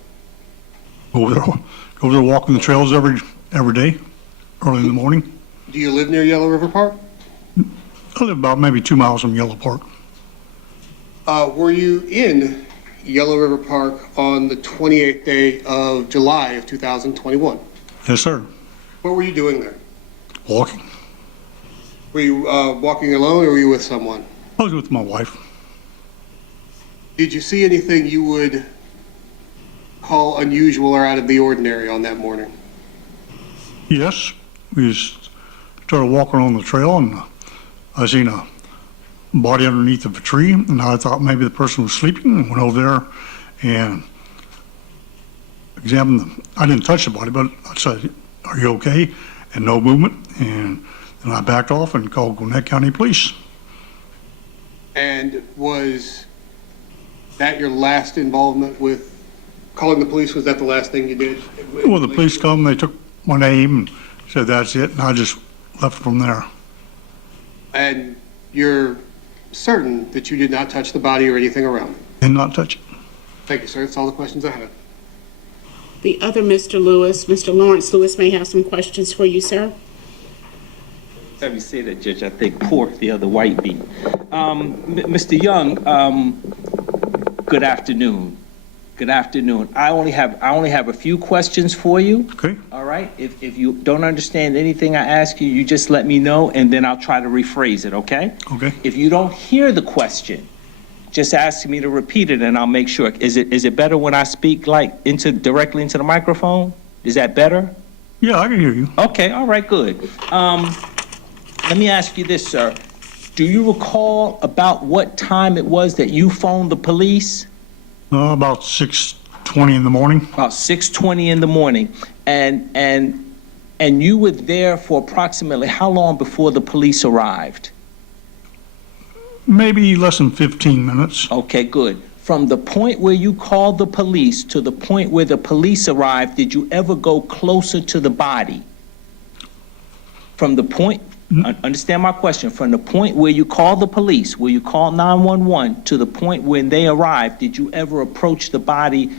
Go there walking the trails every day, early in the morning. Do you live near Yellow River Park? I live about maybe 2 miles from Yellow Park. Were you in Yellow River Park on the 28th day of July of 2021? Yes, sir. What were you doing there? Walking. Were you walking alone or were you with someone? I was with my wife. Did you see anything you would call unusual or out of the ordinary on that morning? Yes, we just started walking on the trail, and I seen a body underneath of a tree, and I thought maybe the person was sleeping, and went over there and examined them. I didn't touch the body, but I said, "Are you okay?" And no movement, and then I backed off and called Gwinnett County Police. And was that your last involvement with calling the police? Was that the last thing you did? Well, the police come, they took my name and said that's it, and I just left from there. And you're certain that you did not touch the body or anything around it? Did not touch it. Thank you, sir. That's all the questions I have. The other Mr. Lewis, Mr. Lawrence Lewis, may have some questions for you, sir. Let me say that, Judge. I think pork, the other white meat. Mr. Young, good afternoon. Good afternoon. I only have a few questions for you. Okay. All right. If you don't understand anything I ask you, you just let me know, and then I'll try to rephrase it. Okay. Okay. If you don't hear the question, just ask me to repeat it, and I'll make sure. Is it better when I speak directly into the microphone? Is that better? Yeah, I can hear you. Okay. All right. Good. Let me ask you this, sir. Do you recall about what time it was that you phoned the police? About 6:20 in the morning. About 6:20 in the morning. And you were there for approximately how long before the police arrived? Maybe less than 15 minutes. Okay, good. From the point where you called the police to the point where the police arrived, did you ever go closer to the body? From the point, understand my question, from the point where you called the police, where you called 911, to the point when they arrived, did you ever approach the body?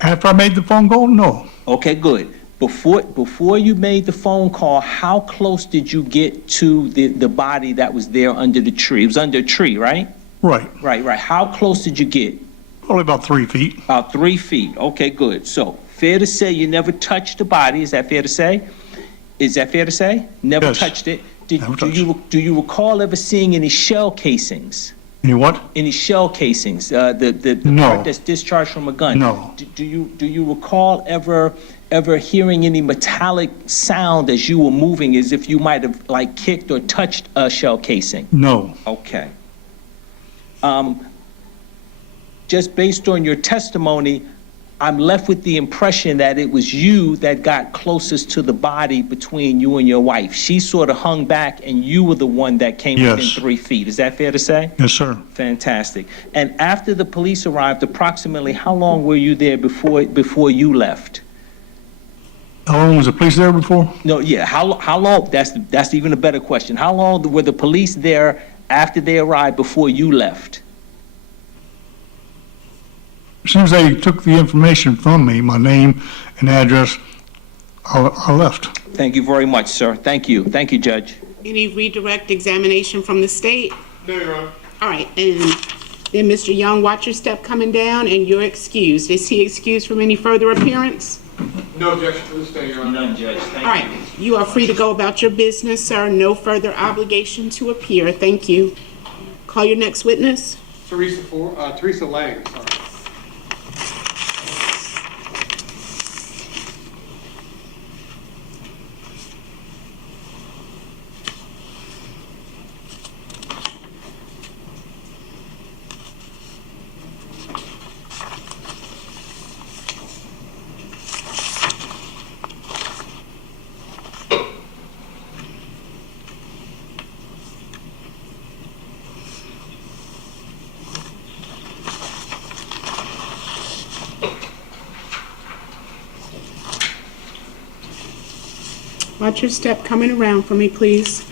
After I made the phone call, no. Okay, good. Before you made the phone call, how close did you get to the body that was there under the tree? It was under a tree, right? Right. Right. How close did you get? Probably about 3 feet. About 3 feet. Okay, good. So, fair to say you never touched the body. Is that fair to say? Is that fair to say? Never Yes. touched it. Never touched it. Do you recall ever seeing any shell casings? Any what? Any shell casings? The No. part that's discharged from a gun. No. Do you recall ever hearing any metallic sound as you were moving, as if you might have kicked or touched a shell casing? No. Okay. Let me ask you this, sir. Do you recall ever hearing any metallic sound as you were moving, as if you might have kicked or touched a shell casing? Okay. Do you recall ever hearing any metallic sound as you were moving, as if you might have touched a shell casing? No. Okay. just based on your testimony, I'm left with the impression that it was you that got closest to the body between you and your wife. She sort of hung back and you were the one that came within Yes. 3 feet. Is that fair to say? Yes, sir. Fantastic. And after the police arrived, approximately how long were you there before you left? How long was the police there before? No, yeah, how long, that's even a better question. How long were the police there after they arrived before you left? As soon as they took the information from me, my name and address, I left. Thank you very much, sir. Thank you. Thank you, Judge. Any redirect examination from the state? No, Your Honor. All right, and then Mr. Young, watch your step coming down, and you're excused. Is he excused from any further appearance? No objection from the state, Your Honor. None, Judge. Thank you. All right, you are free to go about your business, sir. No further obligation to appear. Thank you. Call your next witness. Teresa Lang, sorry. Watch your step coming around for me, please.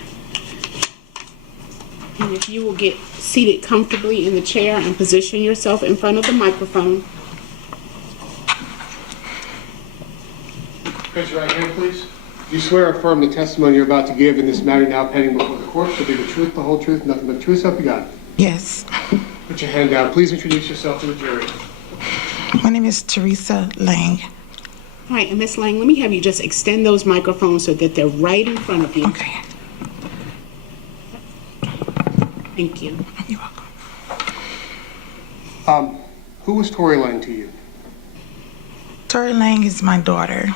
And if you will get seated comfortably in the chair and position yourself in front of the microphone. Raise your right hand, please. Do you swear or affirm the testimony you're about to give in this matter now pending before the court shall be the truth, the whole truth, nothing but the truth, so help you God? Yes. Put your hand down. Please introduce yourself to the jury. My name is Teresa Lang. All right, and Ms. Lang, let me have you just extend those microphones so that they're right in front of you. Okay. Thank you. You're welcome. Who was Tori Lang to you? Tori Lang is my daughter.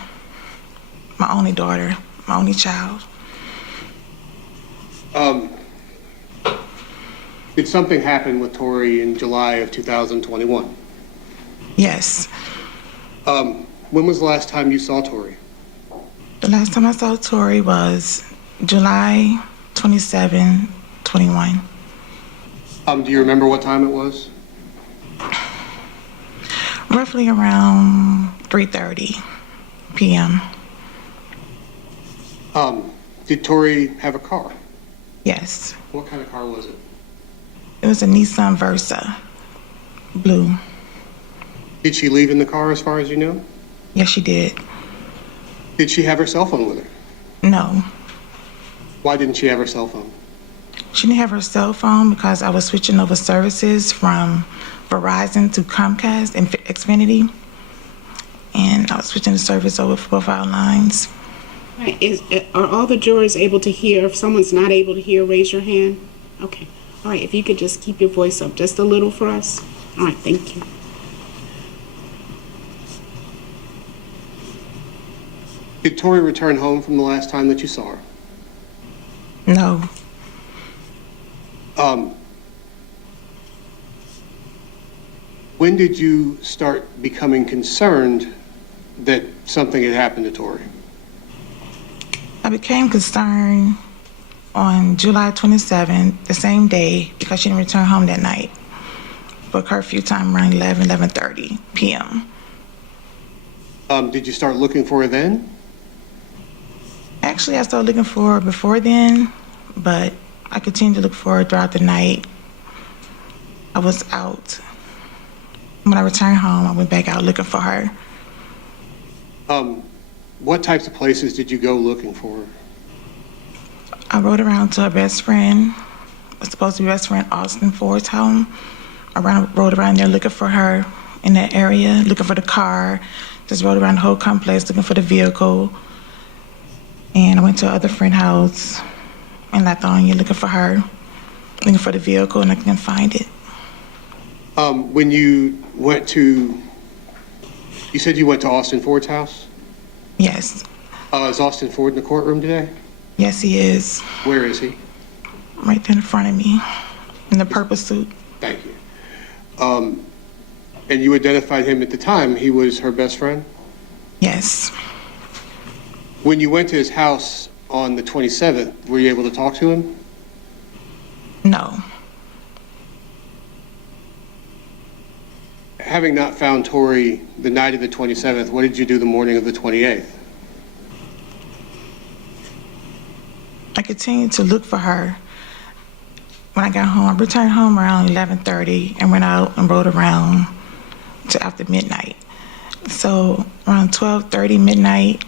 My only daughter. My only child. Did something happen with Tori in July of 2021? Yes. When was the last time you saw Tori? The last time I saw Tori was July 27, 21. Do you remember what time it was? Roughly around 3:30 p.m. Did Tori have a car? Yes. What kind of car was it? It was a Nissan Versa. Blue. Did she leave in the car as far as you know? Yes, she did. Did she have her cell phone with her? No. Why didn't she have her cell phone? She didn't have her cell phone because I was switching over services from Verizon to Comcast and Xfinity. And I was switching the service over for both our lines. All right, are all the jurors able to hear? If someone's not able to hear, raise your hand. Okay. All right, if you could just keep your voice up just a little for us. All right, thank you. Did Tori return home from the last time that you saw her? No. When did you start becoming concerned that something had happened to Tori? I became concerned on July 27th, the same day, because she didn't return home that night for curfew time around 11:30 p.m. Did you start looking for her then? Actually, I started looking for her before then, but I continued to look for her throughout the night. I was out. When I returned home, I went back out looking for her. What types of places did you go looking for her? I rode around to her best friend, was supposed to be best friend Austin Ford's home. I rode around there looking for her in that area, looking for the car. Just rode around the whole complex looking for the vehicle. And I went to another friend's house in Latonia looking for her, looking for the vehicle, and I couldn't find it. When you went to, you said you went to Austin Ford's house? Yes. Is Austin Ford in the courtroom today? Yes, he is. Where is he? Right there in front of me, in the purple suit. Thank you. And you identified him at the time. He was her best friend? Yes. When you went to his house on the 27th, were you able to talk to him? No. Having not found Tori the night of the 27th, what did you do the morning of the 28th? I continued to look for her. When I got home, I returned home around 11:30 and went out and rode around to after midnight. So around 12:30 midnight,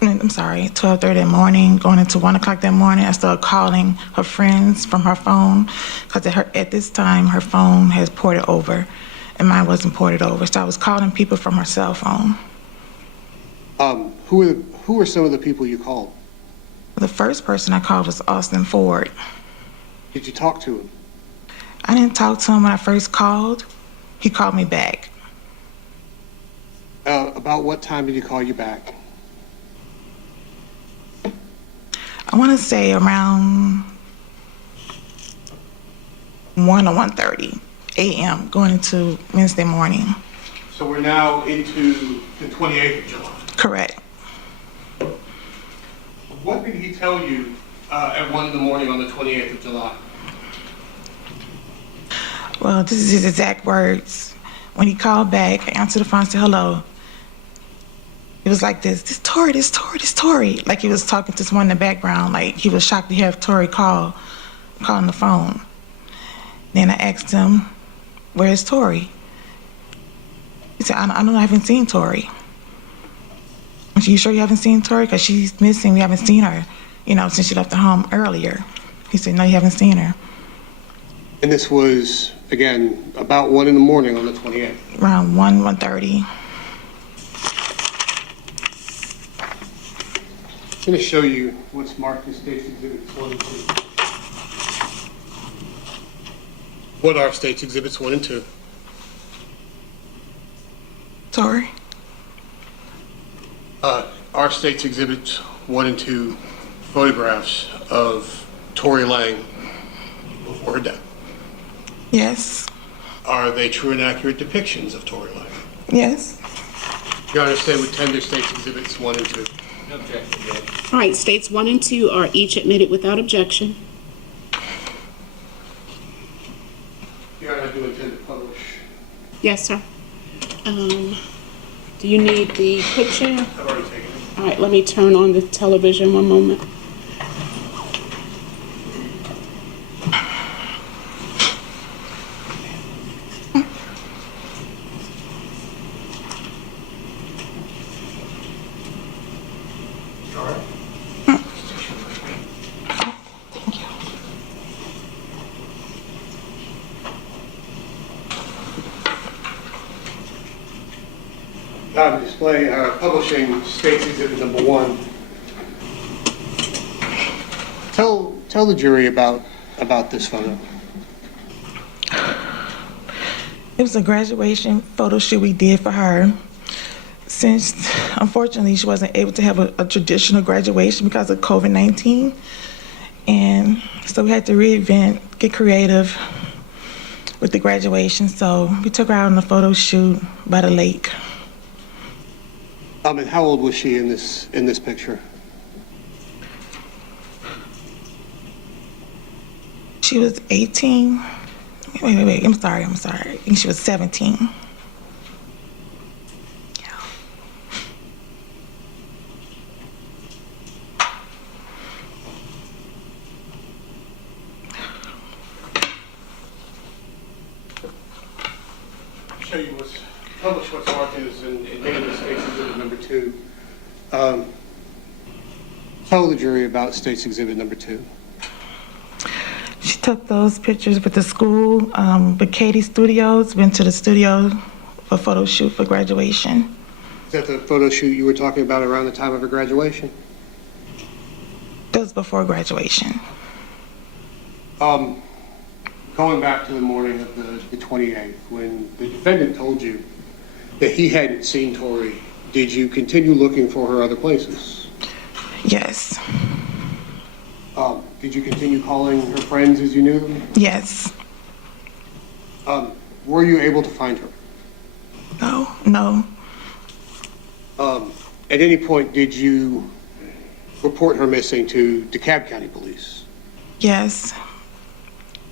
12:30 in the morning, going into 1 o'clock that morning, I started calling her friends from her phone because at this time her phone has ported over and mine wasn't ported over. So I was calling people from her cell phone. Who were some of the people you called? The first person I called was Austin Ford. Did you talk to him? I didn't talk to him when I first called. He called me back. About what time did he call you back? I want to say around 1 or 1:30 a.m. going into Wednesday morning. So we're now into the 28th of July. Correct. What did he tell you at 1 in the morning on the 28th of July? Well, this is his exact words. When he called back, I answered the phone and said, hello. It was like this Tori. Like he was talking to someone in the background, like he was shocked to have Tori calling the phone. Then I asked him, where's Tori? He said, I don't know, I haven't seen Tori. I said, you sure you haven't seen Tori? Because she's missing, we haven't seen her, since she left the home earlier. He said, no, you haven't seen her. And this was, again, about 1 in the morning on the 28th. Around 1:30. I'm going to show you what's marked as State's Exhibits 1 and 2. What are State's Exhibits 1 and 2? Tori? Are State's Exhibits 1 and 2 photographs of Tori Lang before her death? Yes. Are they true and accurate depictions of Tori Lang? Yes. You understand we tender State's Exhibits 1 and 2? No objection, Judge. All right, states 1 and 2 are each admitted without objection. Your Honor, I do intend to publish. Yes, sir. Do you need the picture? I've already taken it. All right, let me turn on the television one moment. Publishing State's Exhibit number 1. Tell the jury about this photo. It was a graduation photo shoot we did for her. Since, unfortunately, she wasn't able to have a traditional graduation because of COVID-19. And so we had to reinvent, get creative with the graduation. So we took her out on a photo shoot by the lake. And how old was she in this picture? She was 18. Wait. I'm sorry. I think she was 17. Yeah. I'll show you publish what's marked as in named State's Exhibit number 2. Tell the jury about State's Exhibit number 2. She took those pictures with the school, with Katie Studios, went to the studio for a photo shoot for graduation. Is that the photo shoot you were talking about around the time of her graduation? That was before graduation. Going back to the morning of the 28th, when the defendant told you that he hadn't seen Tori, did you continue looking for her other places? Yes. Did you continue calling her friends as you knew them? Yes. Were you able to find her? No. At any point, did you report her missing to DeKalb County Police? Yes.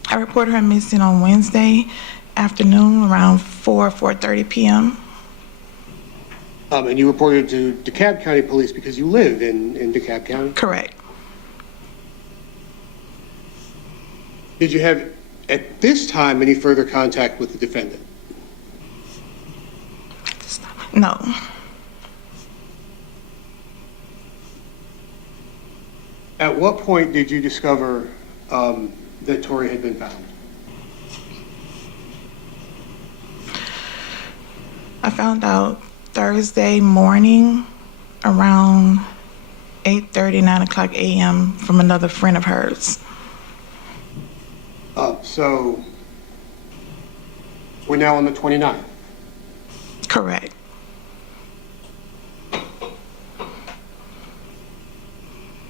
I reported her missing on Wednesday afternoon around 4:30 p.m. And you reported to DeKalb County Police because you live in DeKalb County? Correct. Did you have, at this time, any further contact with the defendant? No. At what point did you discover that Tori had been found? I found out Thursday morning around 8:30, 9 o'clock a.m. from another friend of hers. So we're now on the 29th. Correct.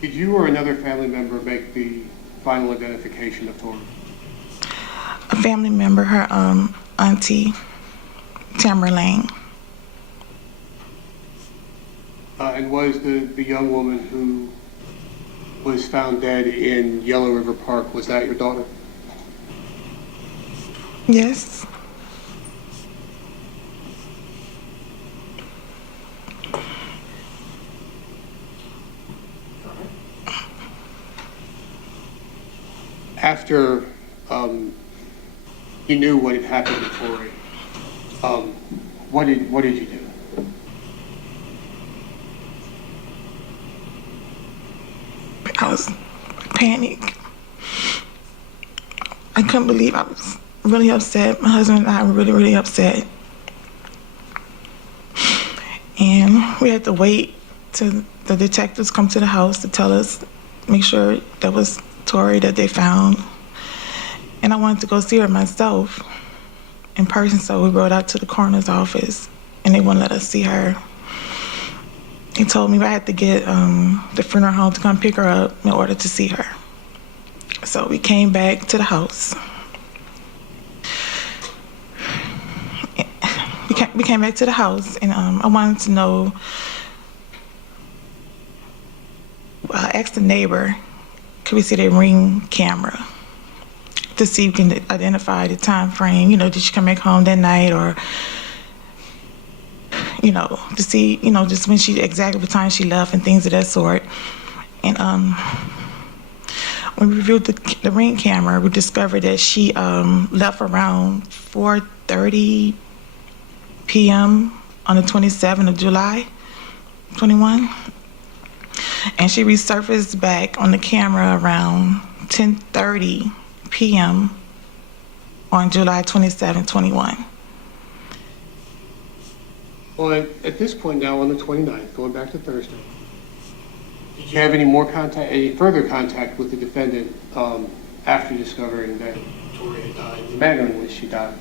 Did you or another family member make the final identification of Tori? A family member, her auntie, Tori Lang. And was the young woman who was found dead in Yellow River Park, was that your daughter? Yes. After you knew what had happened to Tori, what did you do? I was panicked. I couldn't believe I was really upset. My husband and I were really, really upset. And we had to wait till the detectives come to the house to tell us, make sure that was Tori that they found. And I wanted to go see her myself in person, so we rode out to the coroner's office and they wouldn't let us see her. He told me I had to get the funeral home to come pick her up in order to see her. So we came back to the house. We came back to the house, and I wanted to know. I asked the neighbor, could we see their Ring camera to see if we can identify the time frame? You know, did she come back home that night, or to see, just when exactly what time she left and things of that sort. And when we reviewed the Ring camera, we discovered that she left around 4:30 p.m. on the 27th of July, 21. And she resurfaced back on the camera around 10:30 p.m. on July 27, 21. Well, at this point now on the 29th, going back to Thursday, did you have any further contact with the defendant after discovering that Tori had died, the manner in which she died?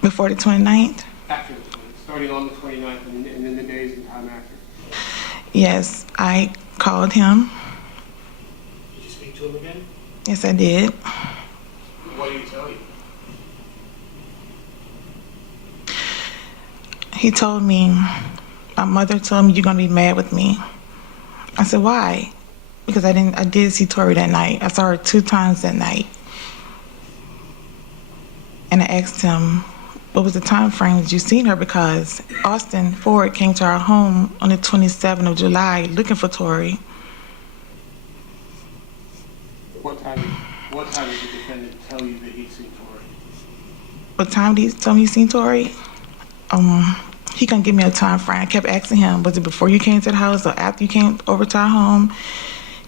Before the 29th? After the 29th, starting on the 29th and then the days and time after. Yes, I called him. Did you speak to him again? Yes, I did. What did he tell you? He told me, my mother told me, you're going to be mad with me. I said, why? Because I did see Tori that night. I saw her 2 times that night. And I asked him, what was the time frame that you seen her? Because Austin Ford came to our home on the 27th of July looking for Tori. What time did the defendant tell you that he'd seen Tori? What time did he tell me he seen Tori? He couldn't give me a time frame. I kept asking him, was it before you came to the house or after you came over to our home?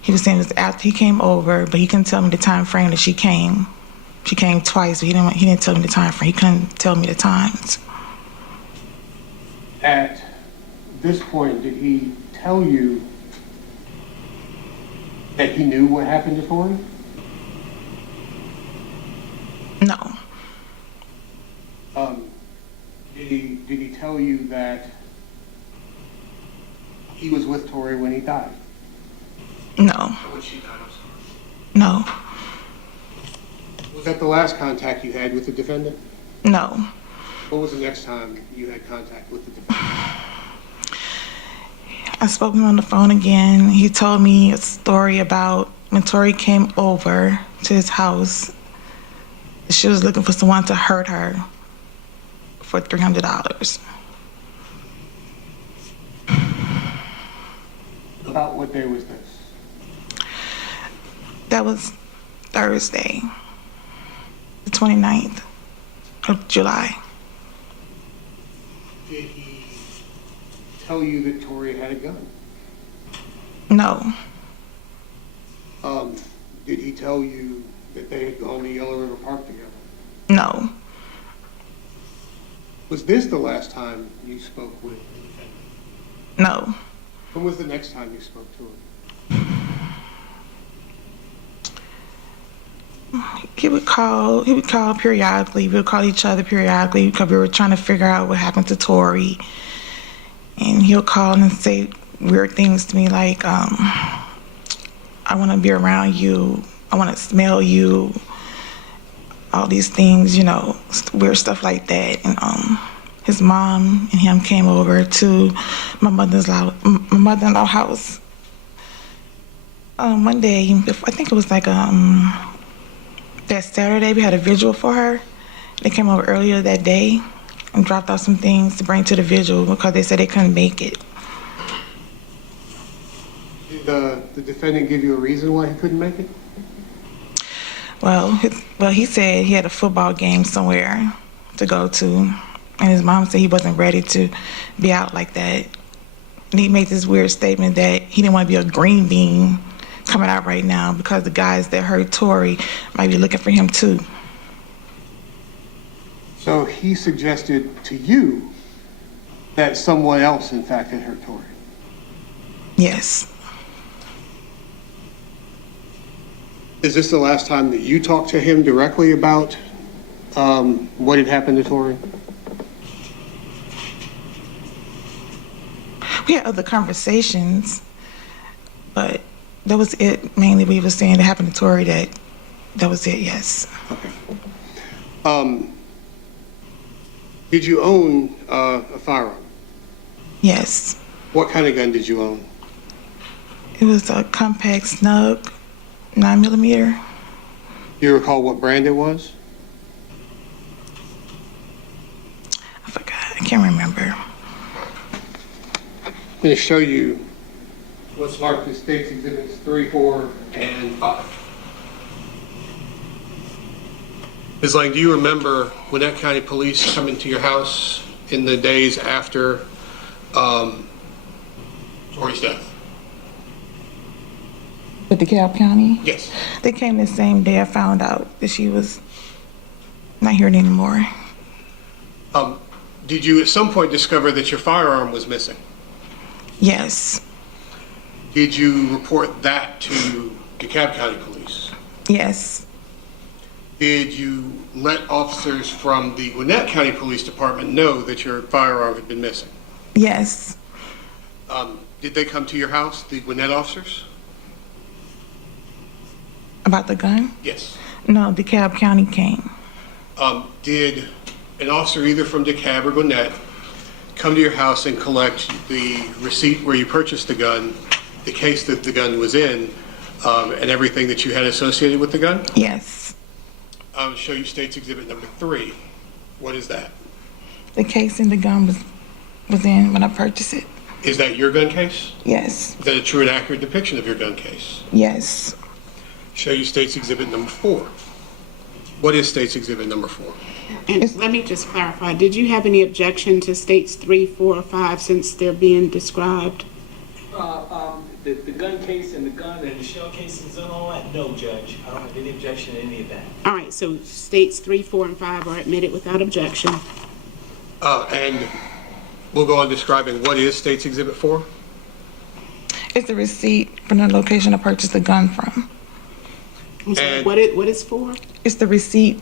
He was saying it was after he came over, but he couldn't tell me the time frame that she came. She came twice, but he didn't tell me the time frame. He couldn't tell me the times. At this point, did he tell you that he knew what happened to Tori? No. Did he tell you that he was with Tori when he died? No. When she died, I'm sorry. No. Was that the last contact you had with the defendant? No. What was the next time you had contact with the defendant? I spoke to him on the phone again. He told me a story about when Tori came over to his house. She was looking for someone to hurt her for $300. About what day was this? That was Thursday, the 29th of July. Did he tell you that Tori had a gun? No. Did he tell you that they had gone to Yellow River Park together? No. Was this the last time you spoke with the defendant? No. When was the next time you spoke to him? He would call periodically. We would call each other periodically because we were trying to figure out what happened to Tori. And he'll call and say weird things to me like, I want to be around you. I want to smell you. All these things, you know, weird stuff like that. And his mom and him came over to my mother-in-law house one day. I think it was like that Saturday. We had a vigil for her. They came over earlier that day and dropped off some things to bring to the vigil because they said they couldn't make it. Did the defendant give you a reason why he couldn't make it? Well, he said he had a football game somewhere to go to, and his mom said he wasn't ready to be out like that. And he made this weird statement that he didn't want to be a green bean coming out right now because the guys that hurt Tori might be looking for him too. So he suggested to you that someone else, in fact, had hurt Tori? Yes. Is this the last time that you talked to him directly about what had happened to Tori? We had other conversations, but that was it. Mainly we were saying that happened to Tori, that was it, yes. Okay. Did you own a firearm? Yes. What kind of gun did you own? It was a compact snug 9mm. Do you recall what brand it was? I forgot. I can't remember. I'm going to show you what's marked as State's Exhibits 3, 4, and 5. Ms. Lang, do you remember Gwinnett County Police coming to your house in the days after Tori's death? With DeKalb County? Yes. They came the same day I found out that she was not here anymore. Did you at some point discover that your firearm was missing? Yes. Did you report that to DeKalb County Police? Yes. Did you let officers from the Gwinnett County Police Department know that your firearm had been missing? Yes. Did they come to your house, the Gwinnett officers? About the gun? Yes. No, DeKalb County came. Did an officer either from DeKalb or Gwinnett come to your house and collect the receipt where you purchased the gun, the case that the gun was in, and everything that you had associated with the gun? Yes. I'll show you State's Exhibit number 3. What is that? The case in the gun was in when I purchased it. Is that your gun case? Yes. Is that a true and accurate depiction of your gun case? Yes. Show you State's Exhibit number 4. What is State's Exhibit number 4? And let me just clarify, did you have any objection to States 3, 4, or 5 since they're being described? The gun case and the gun and the shell cases and all that, no, Judge. I don't have any objection to any of that. All right, so States 3, 4, and 5 are admitted without objection. And we'll go on describing what is State's Exhibit 4. It's the receipt from the location I purchased the gun from. I'm sorry, And- what is 4? It's the receipt.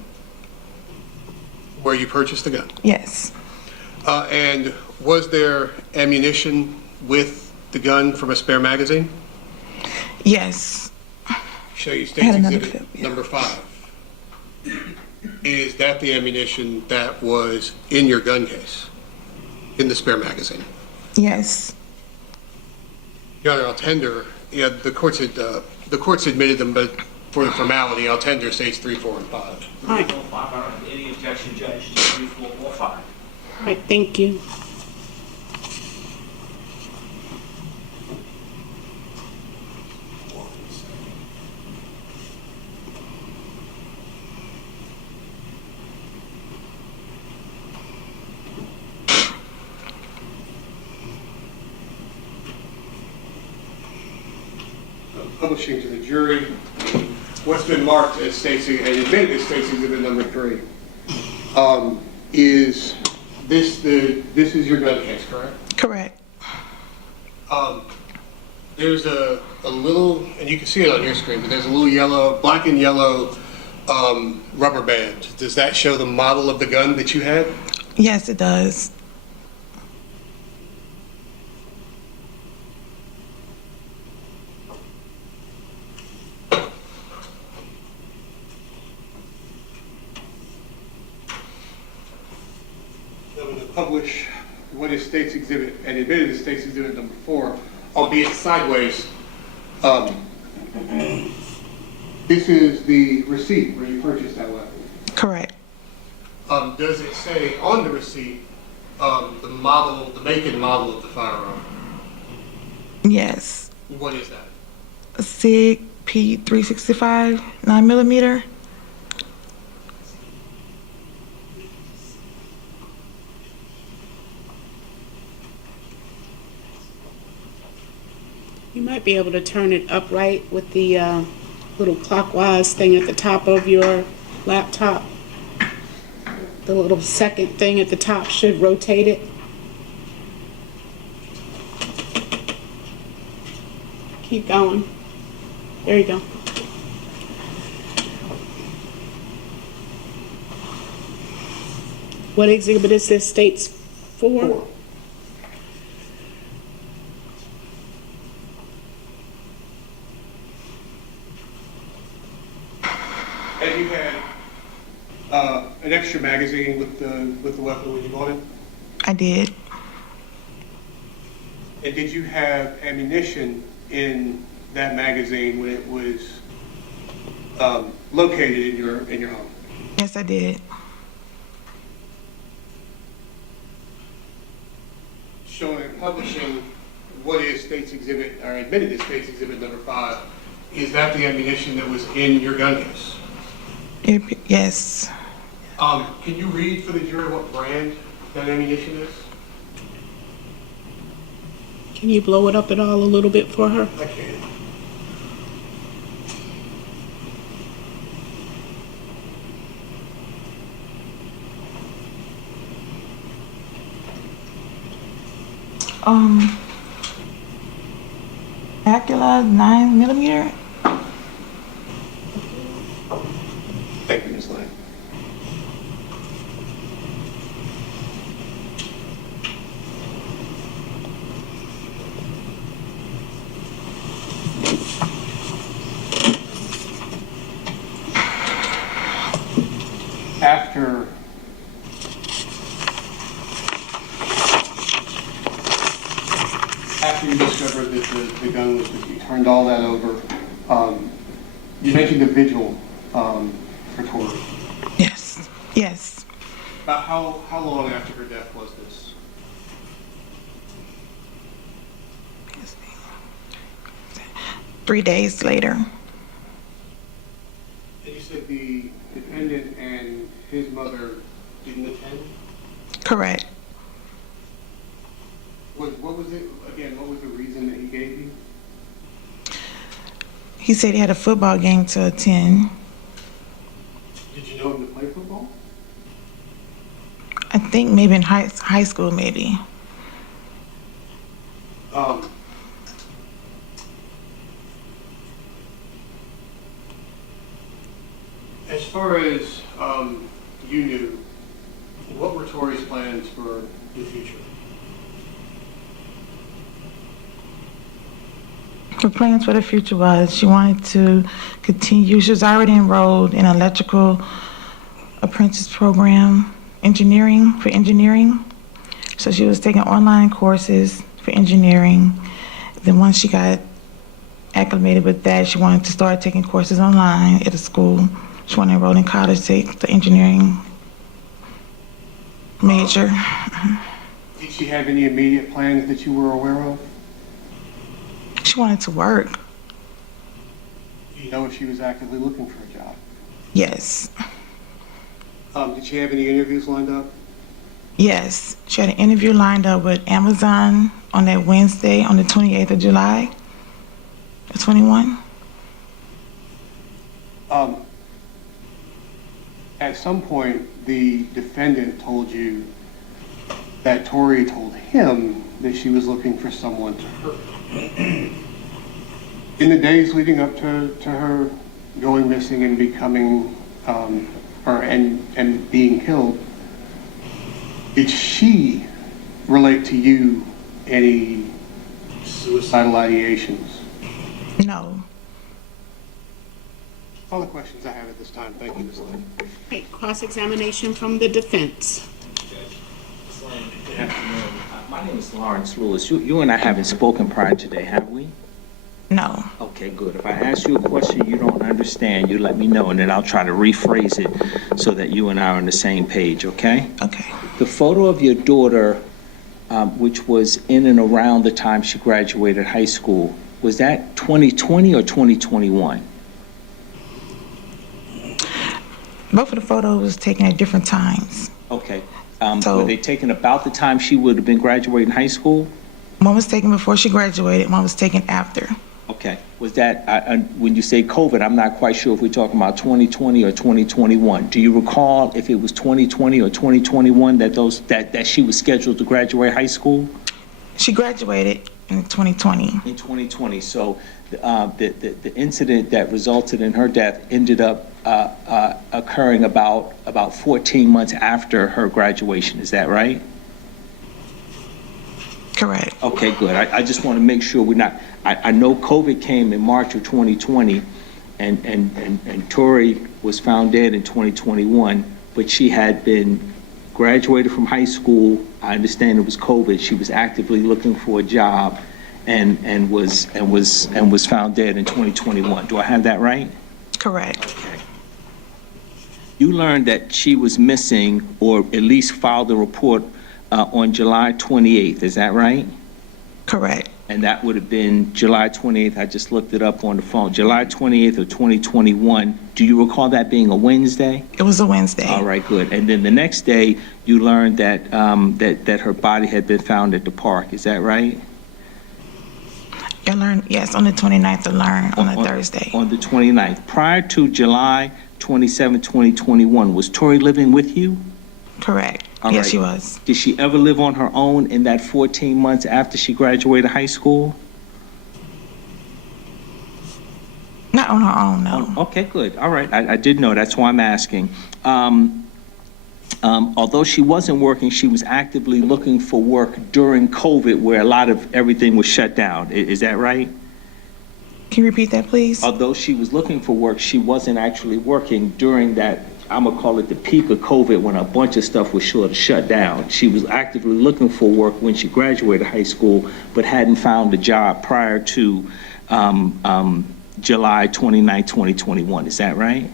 Where you purchased the gun. Yes. And was there ammunition with the gun from a spare magazine? Yes. Show you I State's had another Exhibit clip, yeah. number 5. Is that the ammunition that was in your gun case, in the spare magazine? Yes. Your Honor, I'll tender, yeah, the courts admitted them, but for the formality, I'll tender states 3, 4, and 5. 3, 4, 5, I don't have any objection, Judge, to 3, 4, or 5. All right, thank you. Publishing to the jury what's been marked as states and admitted as states exhibit number 3. Is this is your gun case, correct? Correct. There's a little, and you can see it on your screen, but there's a little yellow, black and yellow rubber band. Does that show the model of the gun that you had? Yes, it does. Publish what is states exhibit and admitted as states exhibit number 4, albeit sideways. This is the receipt where you purchased that weapon. Correct. Does it say on the receipt the model, the make and model of the firearm? Yes. What is that? A SIG P365 9mm. You might be able to turn it upright with the little clockwise thing at the top of your laptop. The little second thing at the top should rotate it. Keep going. There you go. What exhibit is this, states 4? And you had an extra magazine with the weapon when you bought it? I did. And did you have ammunition in that magazine when it was located in your home? Yes, I did. Showing publishing what is states exhibit, or admitted as states exhibit number 5, is that the ammunition that was in your gun case? Yes. Can you read for the jury what brand that ammunition is? Can you blow it up at all a little bit for her? I can. Acula 9mm. Thank you, Ms. Lang. After you discovered that the gun was with you, turned all that over, you mentioned a vigil for Tori. Yes. Yes. About how long after her death was this? Three days later. And you said the defendant and his mother didn't attend? Correct. What was it, again, what was the reason that he gave you? He said he had a football game to attend. Did you know him to play football? I think maybe in high school, maybe. As far as you knew, what were Tori's plans for the future? Her plans for the future was she wanted to continue. She was already enrolled in electrical apprentice program, for engineering. So she was taking online courses for engineering. Then once she got acclimated with that, she wanted to start taking courses online at a school. She wanted to enroll in college to take the engineering major. Did she have any immediate plans that you were aware of? She wanted to work. Do you know if she was actively looking for a job? Yes. Did she have any interviews lined up? Yes. She had an interview lined up with Amazon on that Wednesday on the 28th of July of 21. At some point, the defendant told you that Tori told him that she was looking for someone to hurt. In the days leading up to her going missing and becoming, and being killed, did she relate to you any suicidal ideations? No. All the questions I have at this time. Thank you, Ms. Lang. Okay, cross-examination from the defense. Good afternoon. My name is Lawrence Lewis. You and I haven't spoken prior today, have we? No. Okay, good. If I ask you a question you don't understand, you let me know, and then I'll try to rephrase it so that you and I are on the same page, okay? Okay. The photo of your daughter, which was in and around the time she graduated high school, was that 2020 or 2021? Both of the photos was taken at different times. Okay. So- Were they taken about the time she would have been graduating high school? One was taken before she graduated, one was taken after. Okay. Was that, when you say COVID, I'm not quite sure if we're talking about 2020 or 2021. Do you recall if it was 2020 or 2021 that she was scheduled to graduate high school? She graduated in 2020. In 2020. So the incident that resulted in her death ended up occurring about 14 months after her graduation. Is that right? Correct. Okay, good. I just want to make sure we're not, I know COVID came in March of 2020 and Tori was found dead in 2021, but she had been graduated from high school. I understand it was COVID. She was actively looking for a job and was found dead in 2021. Do I have that right? Correct. Okay. You learned that she was missing, or at least filed a report on July 28th. Is that right? Correct. And that would have been July 28th. I just looked it up on the phone. July 28th of 2021. Do you recall that being a Wednesday? It was a Wednesday. All right, good. And then the next day, you learned that that her body had been found at the park. Is that right? I learned, yes, on the 29th I learned on a Thursday. On the 29th. Prior to July 27, 2021, was Tori living with you? Correct. All Yes, right. she was. Did she ever live on her own in that 14 months after she graduated high school? Not on her own, no. Okay, good. All right. I did know. That's why I'm asking. Although she wasn't working, she was actively looking for work during COVID, where a lot of everything was shut down. Is that right? Can you repeat that, please? Although she was looking for work, she wasn't actually working during that, I'm gonna call it the peak of COVID, when a bunch of stuff was sort of shut down. She was actively looking for work when she graduated high school, but hadn't found a job prior to July 29, 2021. Is that right?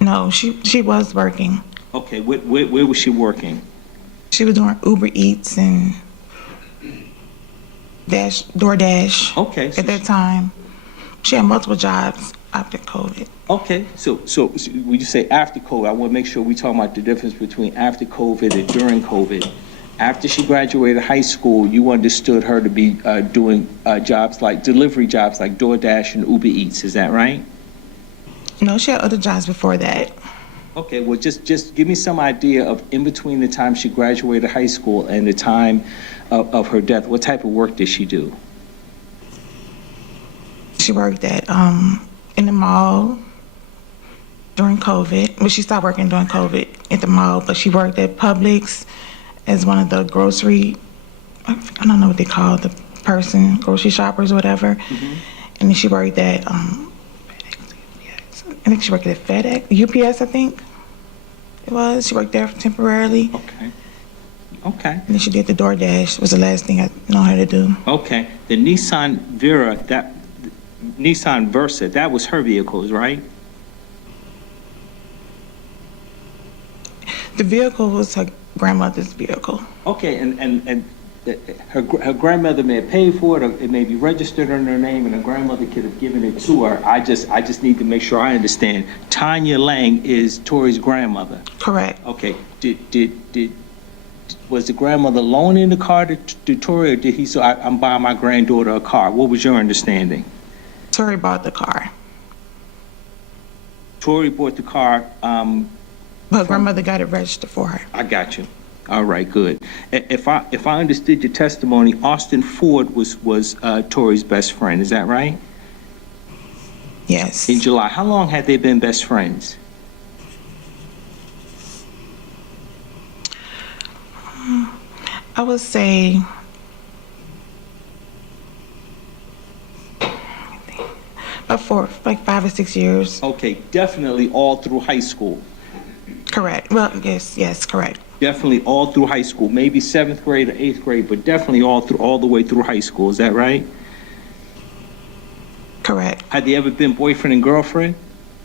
No, she was working. Okay, where was she working? She was doing Uber Eats and DoorDash. Okay. At that time. She had multiple jobs after COVID. Okay, so when you say after COVID, I want to make sure we're talking about the difference between after COVID and during COVID. After she graduated high school, you understood her to be doing delivery jobs like DoorDash and Uber Eats. Is that right? No, she had other jobs before that. Okay, well, just give me some idea of in between the time she graduated high school and the time of her death. What type of work did she do? She worked at in the mall during COVID. Well, she stopped working during COVID at the mall, but she worked at Publix as one of the grocery, I don't know what they call the person, grocery shoppers or whatever. Mm-hmm. And then she worked at, I think she worked at FedEx, UPS, I think. It was. She worked there temporarily, Okay. Okay. and then she did the DoorDash. Was the last thing I know her to do. Okay. The Nissan Versa, that was her vehicle, right? The vehicle was her grandmother's vehicle. Okay, and her grandmother may have paid for it, or it may be registered in her name, and her grandmother could have given it to her. I just need to make sure I understand. Tanya Lang is Tori's grandmother. Correct. Okay. Was the grandmother loaning the car to Tori, or did he say, I'm buying my granddaughter a car? What was your understanding? Tori bought the car. Tori bought the car. But her grandmother got it registered for her. I got you. All right, good. If I understood your testimony, Austin Ford was Tori's best friend. Is that right? Yes. In July. How long had they been best friends? I would say like 5 or 6 years. Okay, definitely all through high school. Correct. Well, yes, correct. Definitely all through high school. Maybe 7th grade or 8th grade, but definitely all the way through high school. Is that right? Correct. Had they ever been boyfriend and girlfriend?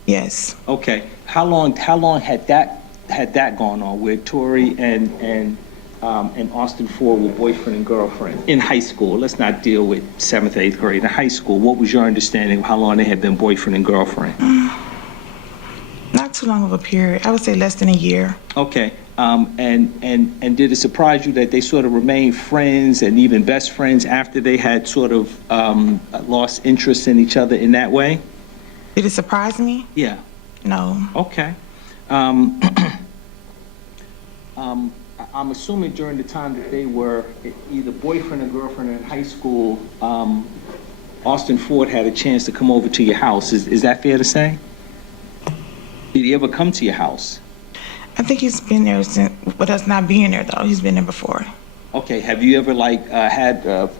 Yes. Okay. How long had that gone on, where Tori and Austin Ford were boyfriend and girlfriend in high school? Let's not deal with 7th, 8th grade. In high school, what was your understanding of how long they had been boyfriend and girlfriend? Not too long of a period. I would say less than a year. Okay. And did it surprise you that they sort of remained friends and even best friends after they had sort of lost interest in each other in that way? Did it surprise me? Yeah. No. Okay. I'm assuming during the time that they were either boyfriend or girlfriend in high school, Austin Ford had a chance to come over to your house. Is that fair to say? Did he ever come to your house? I think he's been there since, with us not being there though. He's been there before. Okay, have you ever had a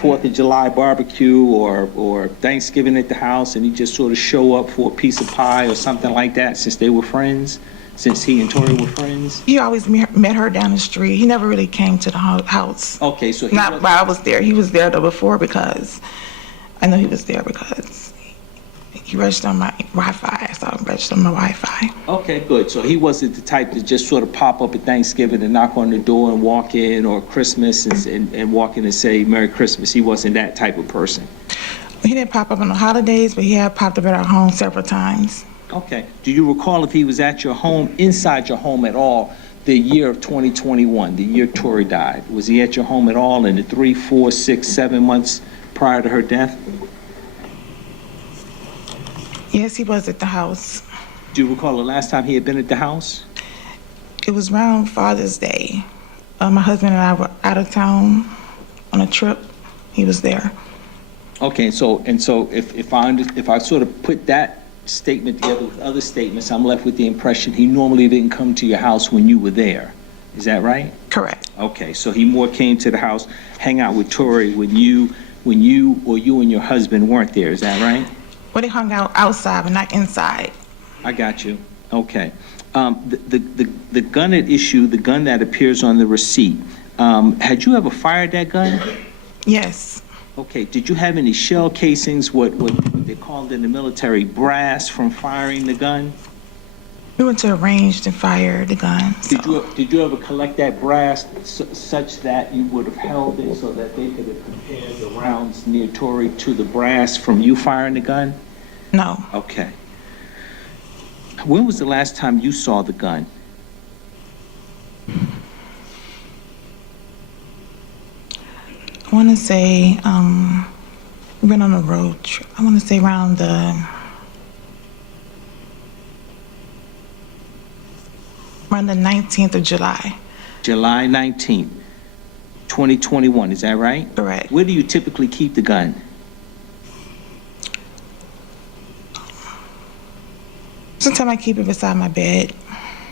4th of July barbecue or Thanksgiving at the house and he just sort of show up for a piece of pie or something like that since they were friends? Since he and Tori were friends? He always met her down the street. He never really came to the house. Okay, so not while I was there. He was there though before because I know he was there because he registered on my Wi-Fi. So I registered on my Wi-Fi. Okay, good. So he wasn't the type to just sort of pop up at Thanksgiving and knock on the door and walk in, or Christmas and walk in and say Merry Christmas. He wasn't that type of person. He didn't pop up on the holidays, but he had popped up at our home several times. Okay. Do you recall if he was at your home, inside your home at all, the year of 2021, the year Tori died? Was he at your home at all in the 3, 4, 6, 7 months prior to her death? Yes, he was at the house. Do you recall the last time he had been at the house? It was around Father's Day. My husband and I were out of town on a trip. He was there. Okay, so if I sort of put that statement together with other statements, I'm left with the impression he normally didn't come to your house when you were there. Is that right? Correct. Okay, so he more came to the house, hang out with Tori when you or you and your husband weren't there. Is that right? Well, they hung out outside, but not inside. I got you. Okay. The gun at issue, the gun that appears on the receipt, had you ever fired that gun? Yes. Okay. Did you have any shell casings, what they called in the military, brass, from firing the gun? We went to a range and fired the gun. So. Did you ever collect that brass such that you would have held it so that they could have compared the rounds near Tori to the brass from you firing the gun? No. Okay. When was the last time you saw the gun? I want to say we went on a road trip. I want to say around the 19th of July. July 19th, 2021, is that right? Correct. Where do you typically keep the gun? Sometimes I keep it beside my bed.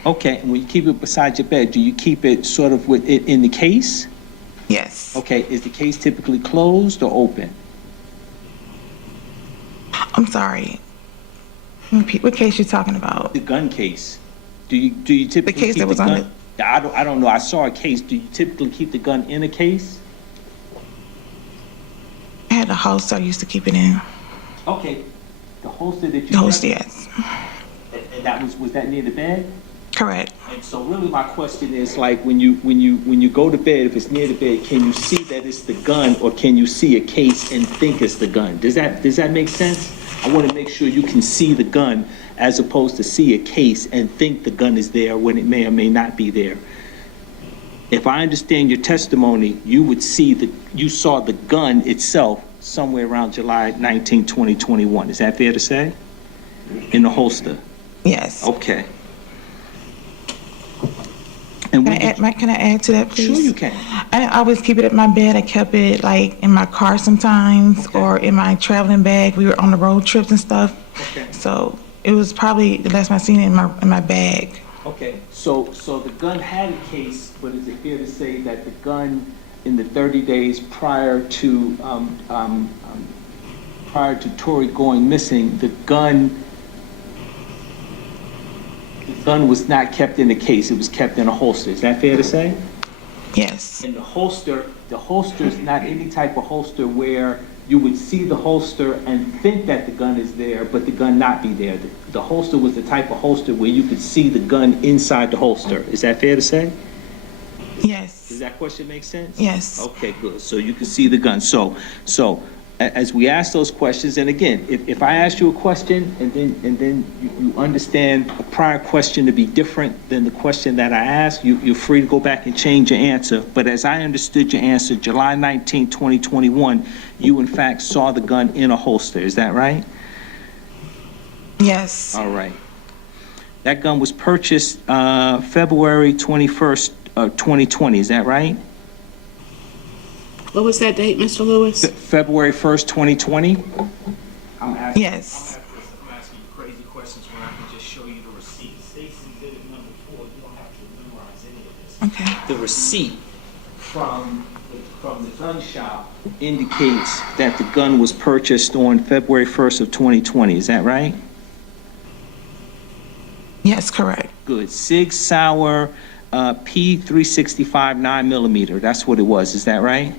Okay, and when you keep it beside your bed, do you keep it sort of with it in the case? Yes. Okay, is the case typically closed or open? I'm sorry. Repeat, what case you talking about? The gun case. Do you typically case keep that was the on gun? I don't know. I saw a case. Do you typically keep the gun in a case? I had a holster I used to keep it in. Okay. The holster that you The holster, kept- yes. And that was that near the bed? Correct. And so really my question is like when you go to bed, if it's near the bed, can you see that it's the gun or can you see a case and think it's the gun? Does that make sense? I want to make sure you can see the gun as opposed to see a case and think the gun is there when it may or may not be there. If I understand your testimony, you saw the gun itself somewhere around July 19, 2021. Is that fair to say? In the holster? Yes. Okay. And Can I add to that, please? Sure you can. I didn't always keep it at my bed. I kept it like in my car sometimes, or in my traveling bag. We were on the road trips and stuff. Okay. So it was probably the last time I seen it in my bag. Okay, so the gun had a case, but is it fair to say that the gun in the 30 days prior to Tori going missing, the gun was not kept in a case, it was kept in a holster. Is that fair to say? Yes. And the holster is not any type of holster where you would see the holster and think that the gun is there, but the gun not be there. The holster was the type of holster where you could see the gun inside the holster. Is that fair to say? Yes. Does that question make sense? Yes. Okay, good. So you can see the gun. So as we ask those questions, and again, if I ask you a question and then you understand a prior question to be different than the question that I asked, you're free to go back and change your answer. But as I understood your answer, July 19, 2021, you in fact saw the gun in a holster. Is that right? Yes. All right. That gun was purchased February 21st, 2020. Is that right? What was that date, Mr. Lewis? February 1st, 2020? Yes. I'm asking you crazy questions when I can just show you the receipt. States Exhibit number 4, you don't have to memorize any of this. Okay. The receipt from the gun shop indicates that the gun was purchased on February 1st of 2020. Is that right? Yes, correct. Good. Sig Sauer P365 9mm. That's what it was. Is that right?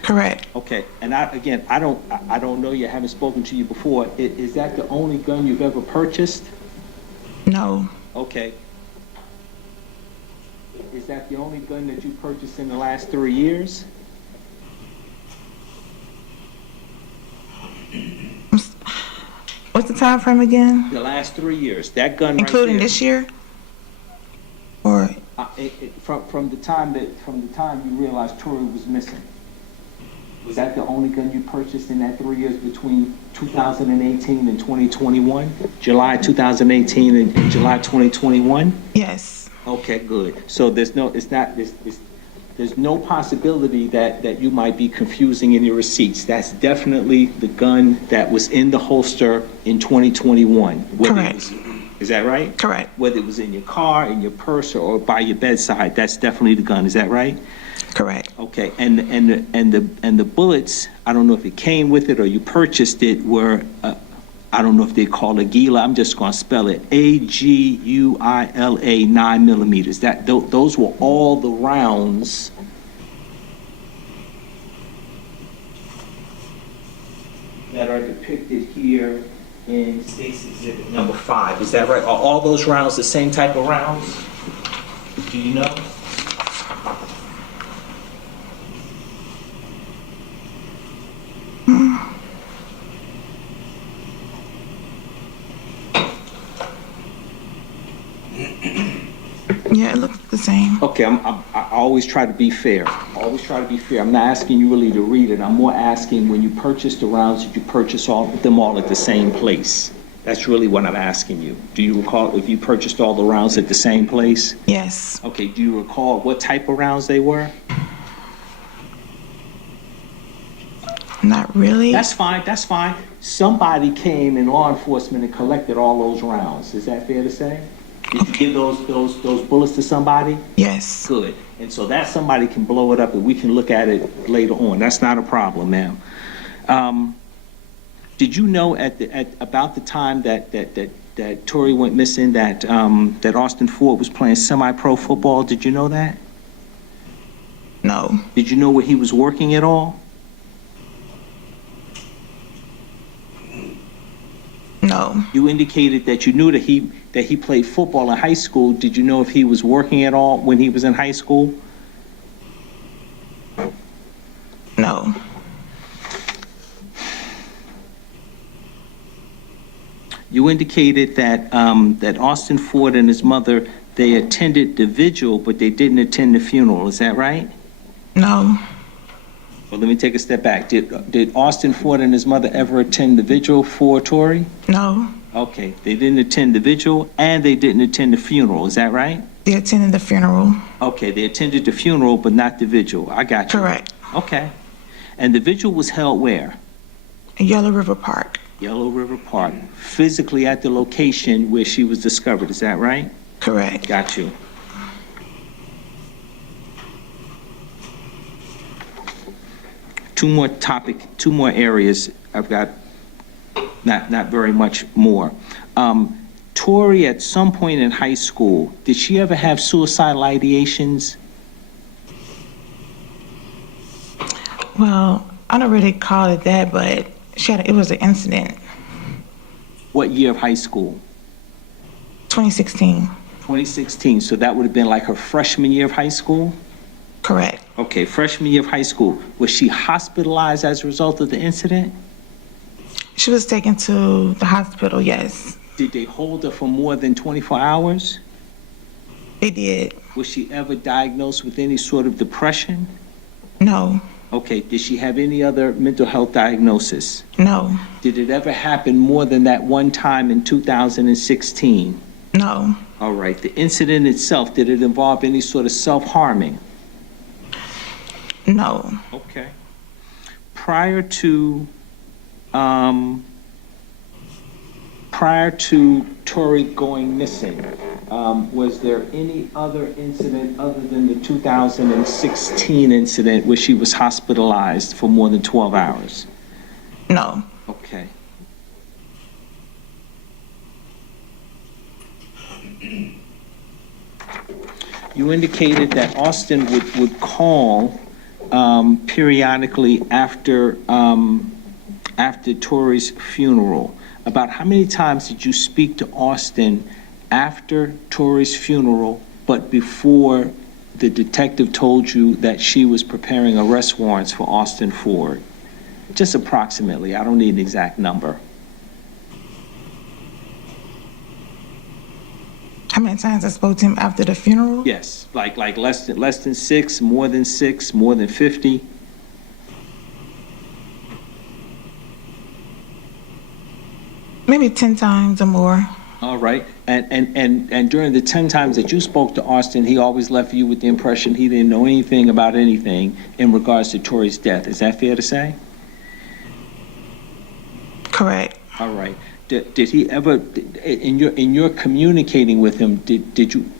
Correct. Okay. And I don't know you. I haven't spoken to you before. Is that the only gun you've ever purchased? No. Okay. Is that the only gun that you purchased in the last 3 years? What's the time frame again? The last 3 years. That gun right Including there. this year? Or From the time you realized Tori was missing. Was that the only gun you purchased in that 3 years between 2018 and 2021? July 2018 and July 2021? yes. Okay, good. So there's no possibility that you might be confusing in your receipts. That's definitely the gun that was in the holster in 2021. Correct. Is that right? Correct. Whether it was in your car, in your purse, or by your bedside, that's definitely the gun. Is that right? Correct. Okay. And the bullets, I don't know if it came with it or you purchased it, were I don't know if they call it Aguila. I'm just going to spell it Aguila 9mm. Those were all the rounds that are depicted here in State's Exhibit number 5. Is that right? Are all those rounds the same type of rounds? Do you know? Yeah, it looks the same. Okay, I always try to be fair. Always try to be fair. I'm not asking you really to read it. I'm more asking when you purchased the rounds, did you purchase them all at the same place? That's really what I'm asking you. Do you recall if you purchased all the rounds at the same place? Yes. Okay, do you recall what type of rounds they were? Not really. That's fine, that's fine. Somebody came in law enforcement and collected all those rounds. Is that fair to say? Did you give those bullets to somebody? Yes. Good. And so that somebody can blow it up and we can look at it later on. That's not a problem, ma'am. Did you know at about the time that that Tori went missing, that Austin Ford was playing semi-pro football. Did you know that? No, Did you know where he was working at all? no, You indicated that you knew that he played football in high school. Did you know if he was working at all when he was in high school? no, You indicated that that Austin Ford and his mother, they attended the vigil, but they didn't attend the funeral. Is that right? no, Well, let me take a step back. Did Austin Ford and his mother ever attend the vigil for Tori? no. Okay, they didn't attend the vigil and they didn't attend the funeral. Is that right? They attended the funeral. Okay, they attended the funeral, but not the vigil. I got you. Correct. Okay. And the vigil was held where? Yellow River Park. Yellow River Park, physically at the location where she was discovered. Is that right? Correct. Got you. Two more areas. I've got not very much more. Tori, at some point in high school, did she ever have suicidal ideations? Well, I don't really call it that, but it was an incident. What year of high school? 2016. 2016, so that would have been like her freshman year of high school? Correct. Okay, freshman year of high school. Was she hospitalized as a result of the incident? She was taken to the hospital, yes. Did they hold her for more than 24 hours? They did. Was she ever diagnosed with any sort of depression? No, Okay, did she have any other mental health diagnosis? no, Did it ever happen more than that one time in 2016? no, All right, the incident itself, did it involve any sort of self-harming? no. Okay. Prior to Tori going missing, was there any other incident other than the 2016 incident where she was hospitalized for more than 12 hours? No, Okay. You indicated that Austin would call periodically after Tori's funeral. About how many times did you speak to Austin after Tori's funeral, but before the detective told you that she was preparing arrest warrants for Austin Ford? Just approximately. I don't need an exact number. how many times I spoke to him after the funeral? Yes, like less than 6, more than 6, more than 50. Maybe 10 times or more. All right. And during the 10 times that you spoke to Austin, he always left you with the impression he didn't know anything about anything in regards to Tori's death. Is that fair to say? Correct. All right. Did he ever, in your communicating with him,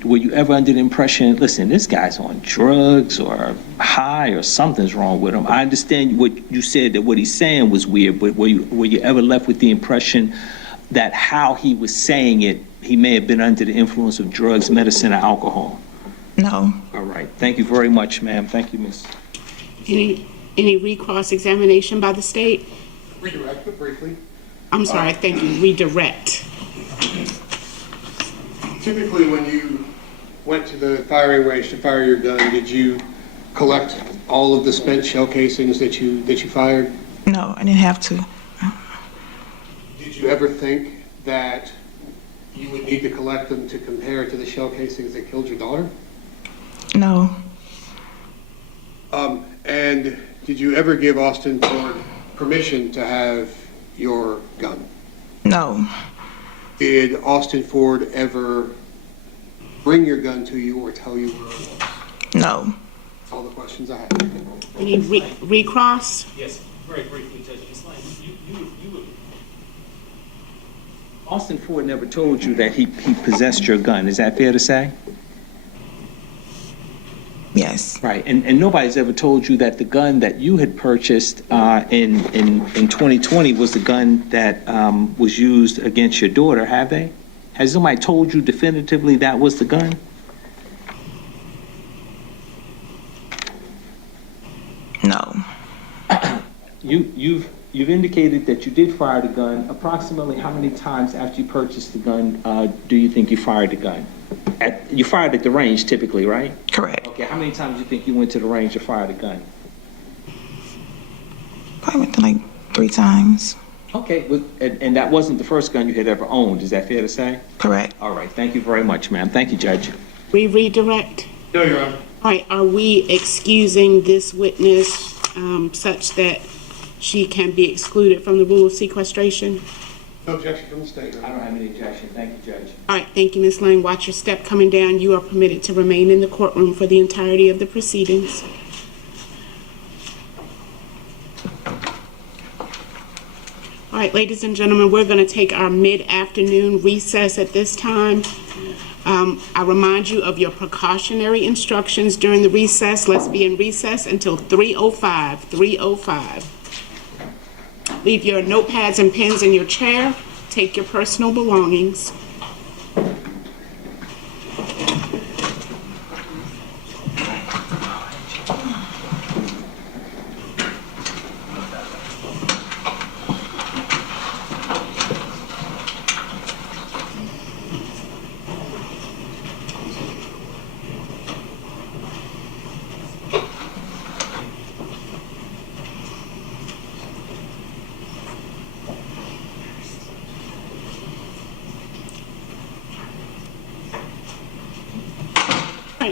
were you ever under the impression, listen, this guy's on drugs or high or something's wrong with him? I understand what you said, that what he's saying was weird, but were you ever left with the impression that how he was saying it, he may have been under the influence of drugs, medicine, or alcohol? No, All right. Thank you very much, ma'am. Thank you, miss. Any recross examination by the state? Redirect it briefly. I'm sorry, thank you, redirect. Typically, when you went to the firing range to fire your gun, did you collect all of the spent shell casings that you fired? no, I didn't have to. Did you ever think that you would need to collect them to compare to the shell casings that killed your daughter? No, And did you ever give Austin Ford permission to have your gun? no, Did Austin Ford ever bring your gun to you or tell you where it was? no, That's all the questions I have. Any recross? Yes, very briefly, Judge Ms. Lang, you would. Austin Ford never told you that he possessed your gun. Is that fair to say? yes, Right, and nobody's ever told you that the gun that you had purchased in 2020 was the gun that was used against your daughter, have they? Has somebody told you definitively that was the gun? No. You've indicated that you did fire the gun. Approximately how many times after you purchased the gun do you think you fired the gun? You fired at the range typically, right? Correct. Okay, how many times do you think you went to the range to fire the gun? Probably went to like 3 times. Okay, and that wasn't the first gun you had ever owned, is that fair to say? Correct. All right, thank you very much, ma'am. Thank you, Judge. We redirect. No, Your Honor. All right, are we excusing this witness such that she can be excluded from the rule of sequestration? No objection from the state, Your I Honor. don't have any objection. Thank you, Judge. All right, thank you, Ms. Lang. Watch your step coming down. You are permitted to remain in the courtroom for the entirety of the proceedings. All right, ladies and gentlemen, we're going to take our mid-afternoon recess at this time. I remind you of your precautionary instructions during the recess. Let's be in recess until 3:05. 3:05. Leave your notepads and pens in your chair. Take your personal belongings.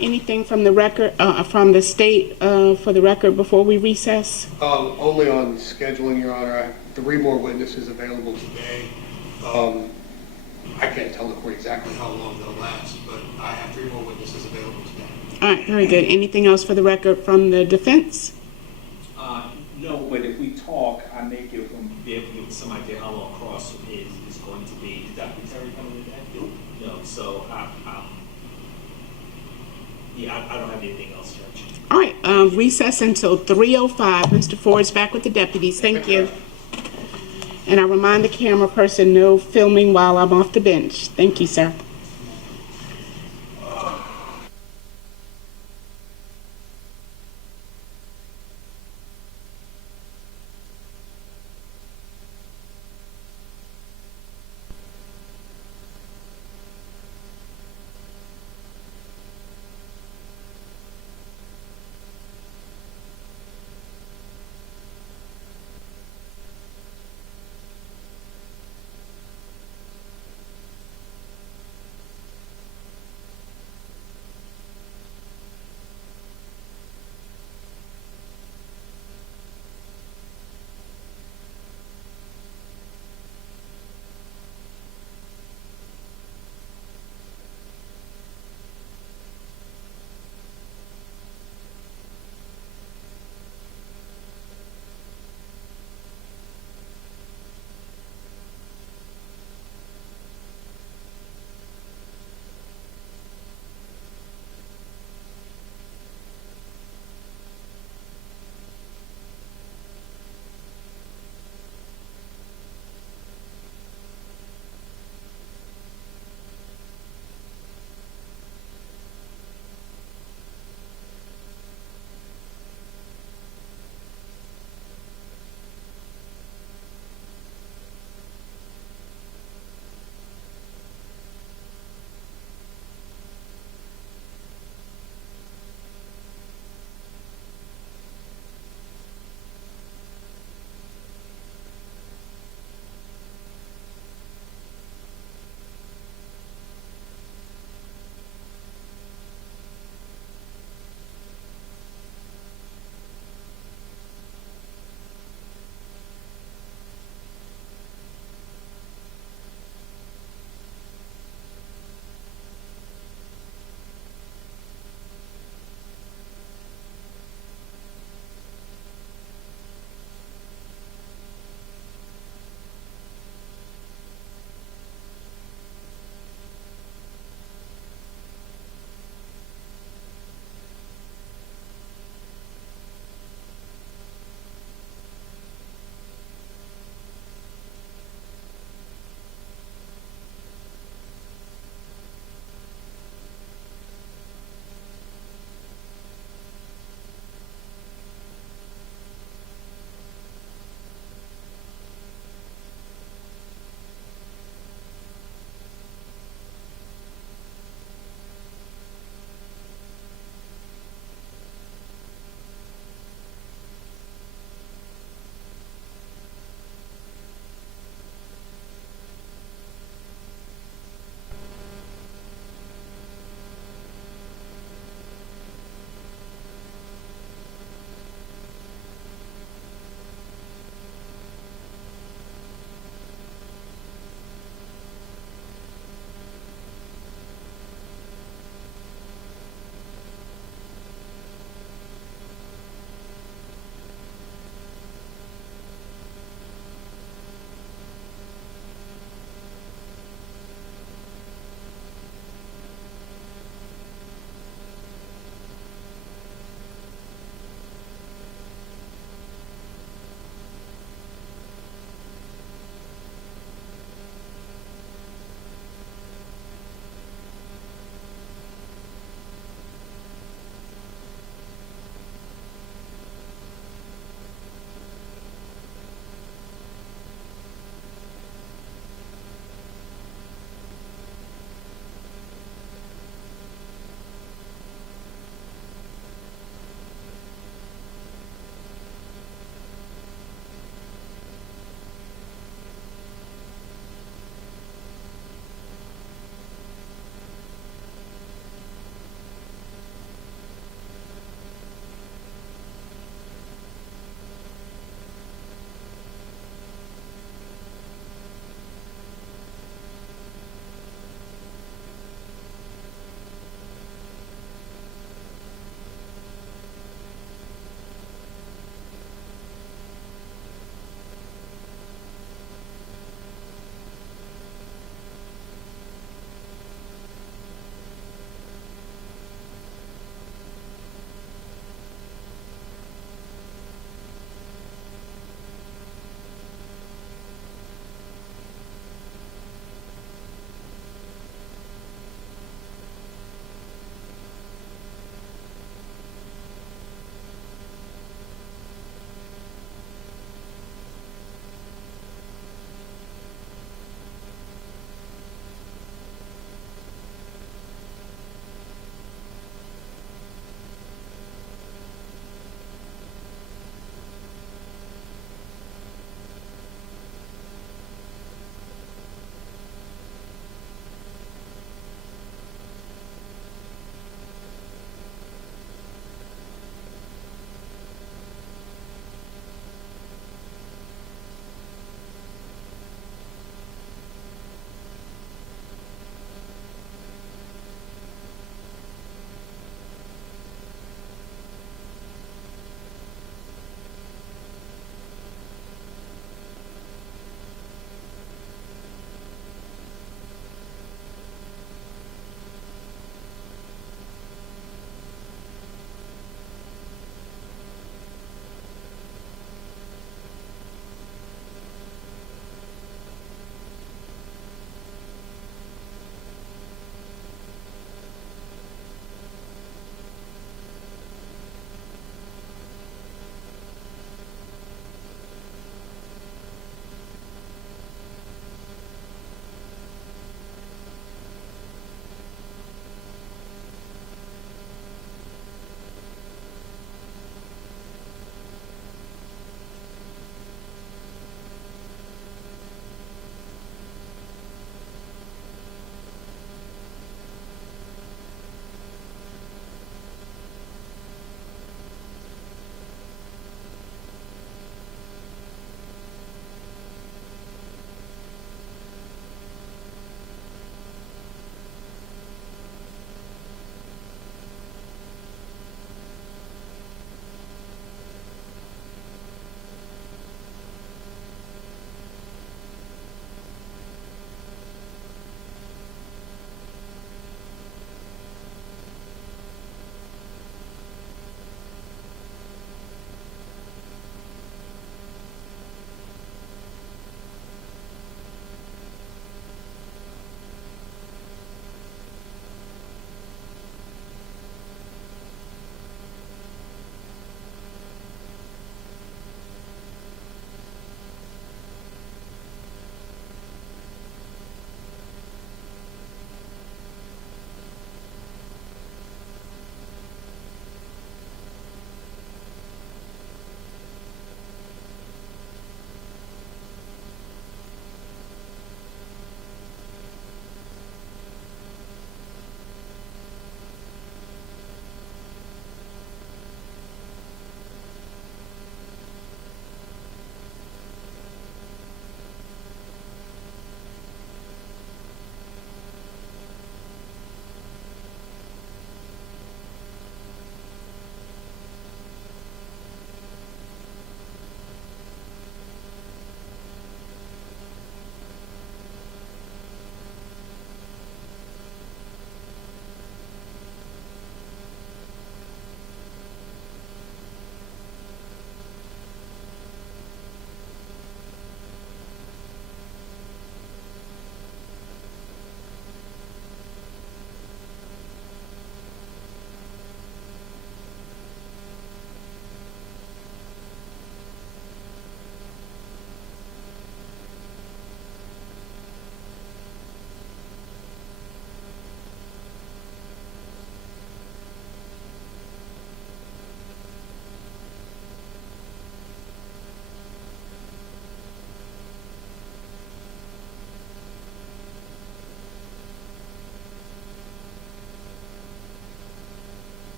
Anything from the record, from the state, for the record before we recess? Only on scheduling, Your Honor. I have 3 more witnesses available today. I can't tell the court exactly how long they'll last, but I have 3 more witnesses available today. All right, very good. Anything else for the record from the defense? No, but if we talk, I may be able to give some idea how long cross is going to be. Is Dr. Terry coming to that? No, so yeah, I don't have anything else, Judge. All right, recess until 3:05. Mr. Ford's back with the deputies. Thank you. And I remind the camera person, no filming while I'm off the bench. Thank you, sir.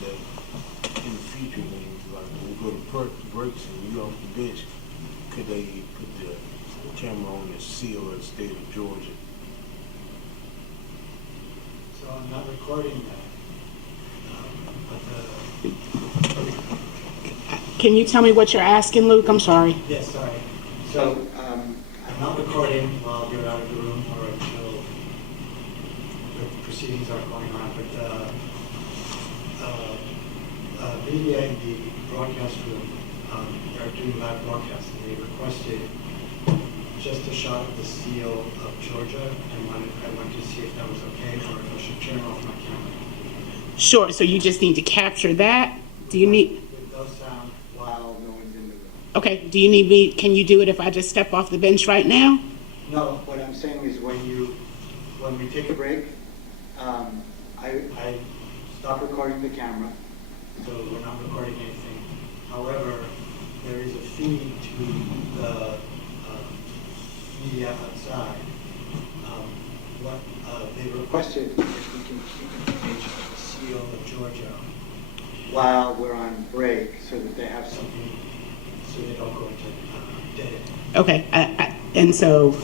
that in the future, when we go to breaks and you off the bench, could they put the camera on the seal of the state of Georgia? So I'm not recording that. Can you tell me what you're asking, Luke? I'm sorry. Yes, sorry. So I'm not recording while you're out of the room or until the proceedings are going on, but media in the broadcast room are doing live broadcasting. They requested just a shot of the seal of Georgia, and I wanted to see if that was okay or if I should turn off my camera. Sure, so you just need to capture that? Do you need, With those sound while no one's in the room. okay, do you need me, can you do it if I just step off the bench right now? No, what I'm saying is when we take a break, I stop recording the camera, so we're not recording anything. However, there is a feed to the media outside. What they requested if we can keep an image of the seal of Georgia while we're on break, so that they have something, so they don't go into dead end. Okay, and so,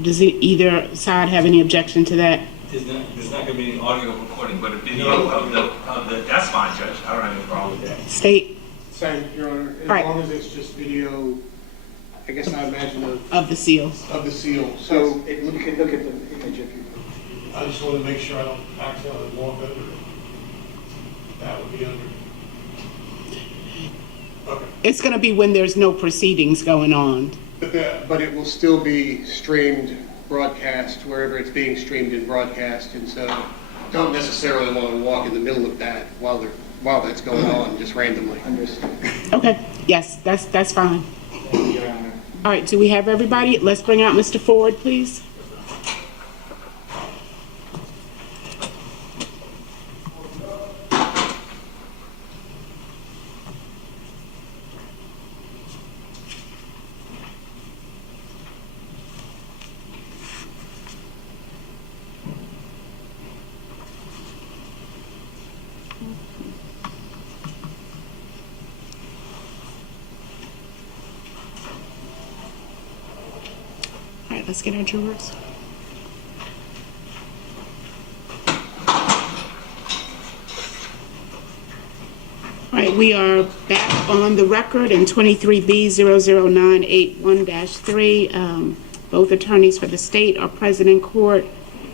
does either side have any objection to that? There's not gonna be any audio recording, but a video of the, that's fine, Judge, I don't have any problem with that. State Same, Your Honor, as Right. long as it's just video, I guess I imagine of the seal. of the seal. So So you can look at the image if you. I just want to make sure I don't accidentally walk under it. That would be under. Okay. It's gonna be when there's no proceedings going on. but it will still be streamed, broadcast, wherever it's being streamed and broadcast, and so don't necessarily want to walk in the middle of that while that's going on, just randomly. Understood. Okay, yes, that's fine. Thank you, Your Honor. All right, do we have everybody? Let's bring out Mr. Ford, please. All right, let's get our jurors. All right, we are back on the record in 23B00981-3. Both attorneys for the state are present in court.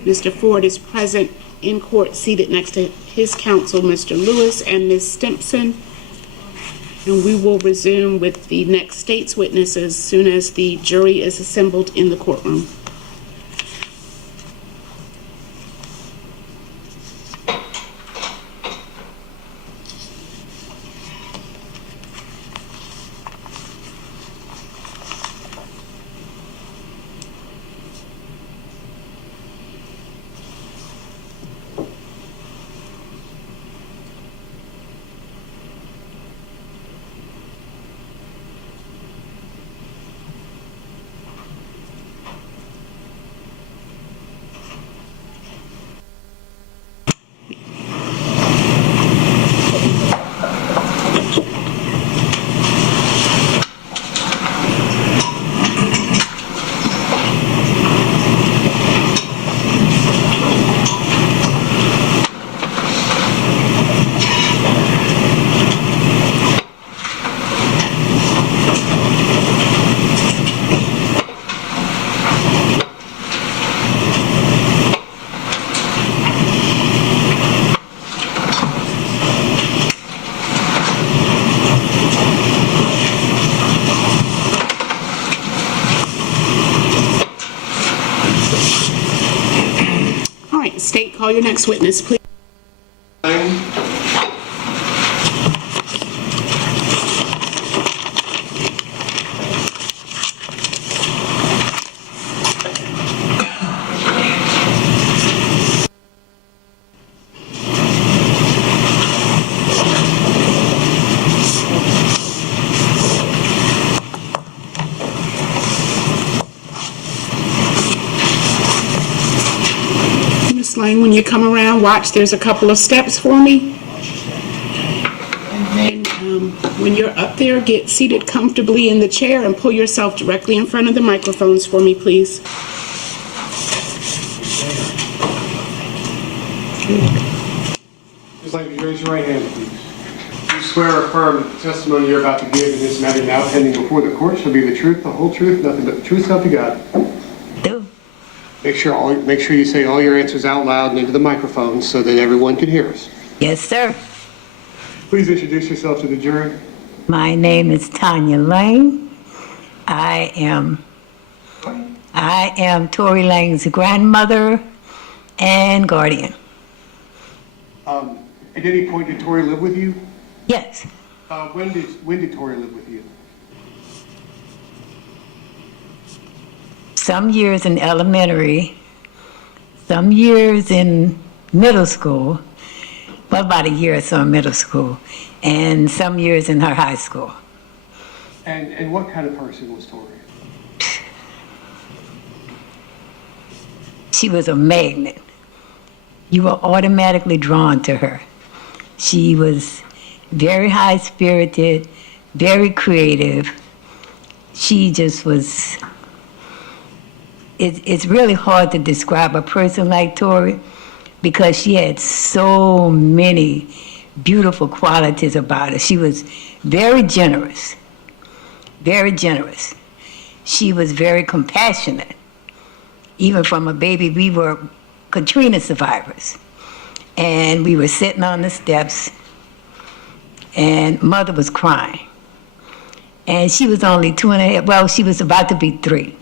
Mr. Ford is present in court, seated next to his counsel, Mr. Lewis and Ms. Stimpson. And we will resume with the next state's witnesses as soon as the jury is assembled in the courtroom. State, call your next witness, please. Ms. Lang, when you come around, watch, there's a couple of steps for me. When you're up there, get seated comfortably in the chair and pull yourself directly in front of the microphones for me, please. Just like you raise your right hand, please. You swear or affirm that the testimony you're about to give in this matter now pending before the court shall be the truth, the whole truth, nothing but the truth, so help you God. Do. Make sure you say all your answers out loud and into the microphone so that everyone can hear us. Yes, sir. Please introduce yourself to the jury. My name is Tanya Lang. I am Tori Lang's grandmother and guardian. At any point, did Tori live with you? Yes. When did Tori live with you? Some years in elementary, some years in middle school, well, about a year or so in middle school, and some years in her high school. And what kind of person was Tori? She was a magnet. You were automatically drawn to her. She was very high-spirited, very creative. She just was... It's really hard to describe a person like Tori because she had so many beautiful qualities about her. She was very generous, very generous. She was very compassionate. Even from a baby, we were Katrina survivors. And we were sitting on the steps, and Mother was crying. And she was only 2.5, well, she was about to be 3.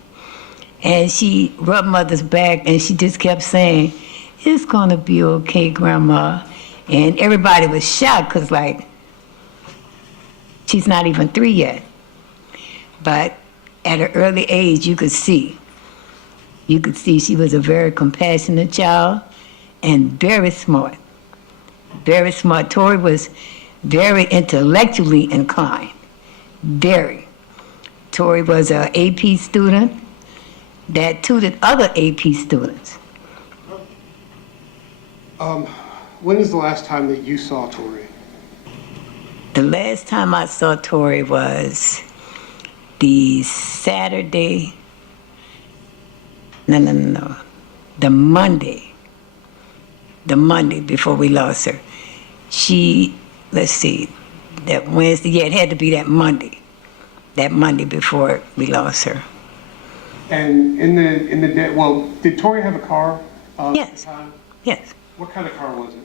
And she rubbed Mother's back, and she just kept saying, "It's gonna be okay, Grandma." And everybody was shocked, because, like, she's not even 3 yet. But at an early age, you could see she was a very compassionate child and very smart. Very smart. Tori was very intellectually inclined. Very. Tori was an AP student that tutored other AP students. When is the last time that you saw Tori? The last time I saw Tori was the Saturday, no. The Monday before we lost her. Let's see, that Wednesday, yeah, it had to be that Monday before we lost her. And in the day, well, did Tori have a car? Yes. At the time? Yes, What kind of car was it?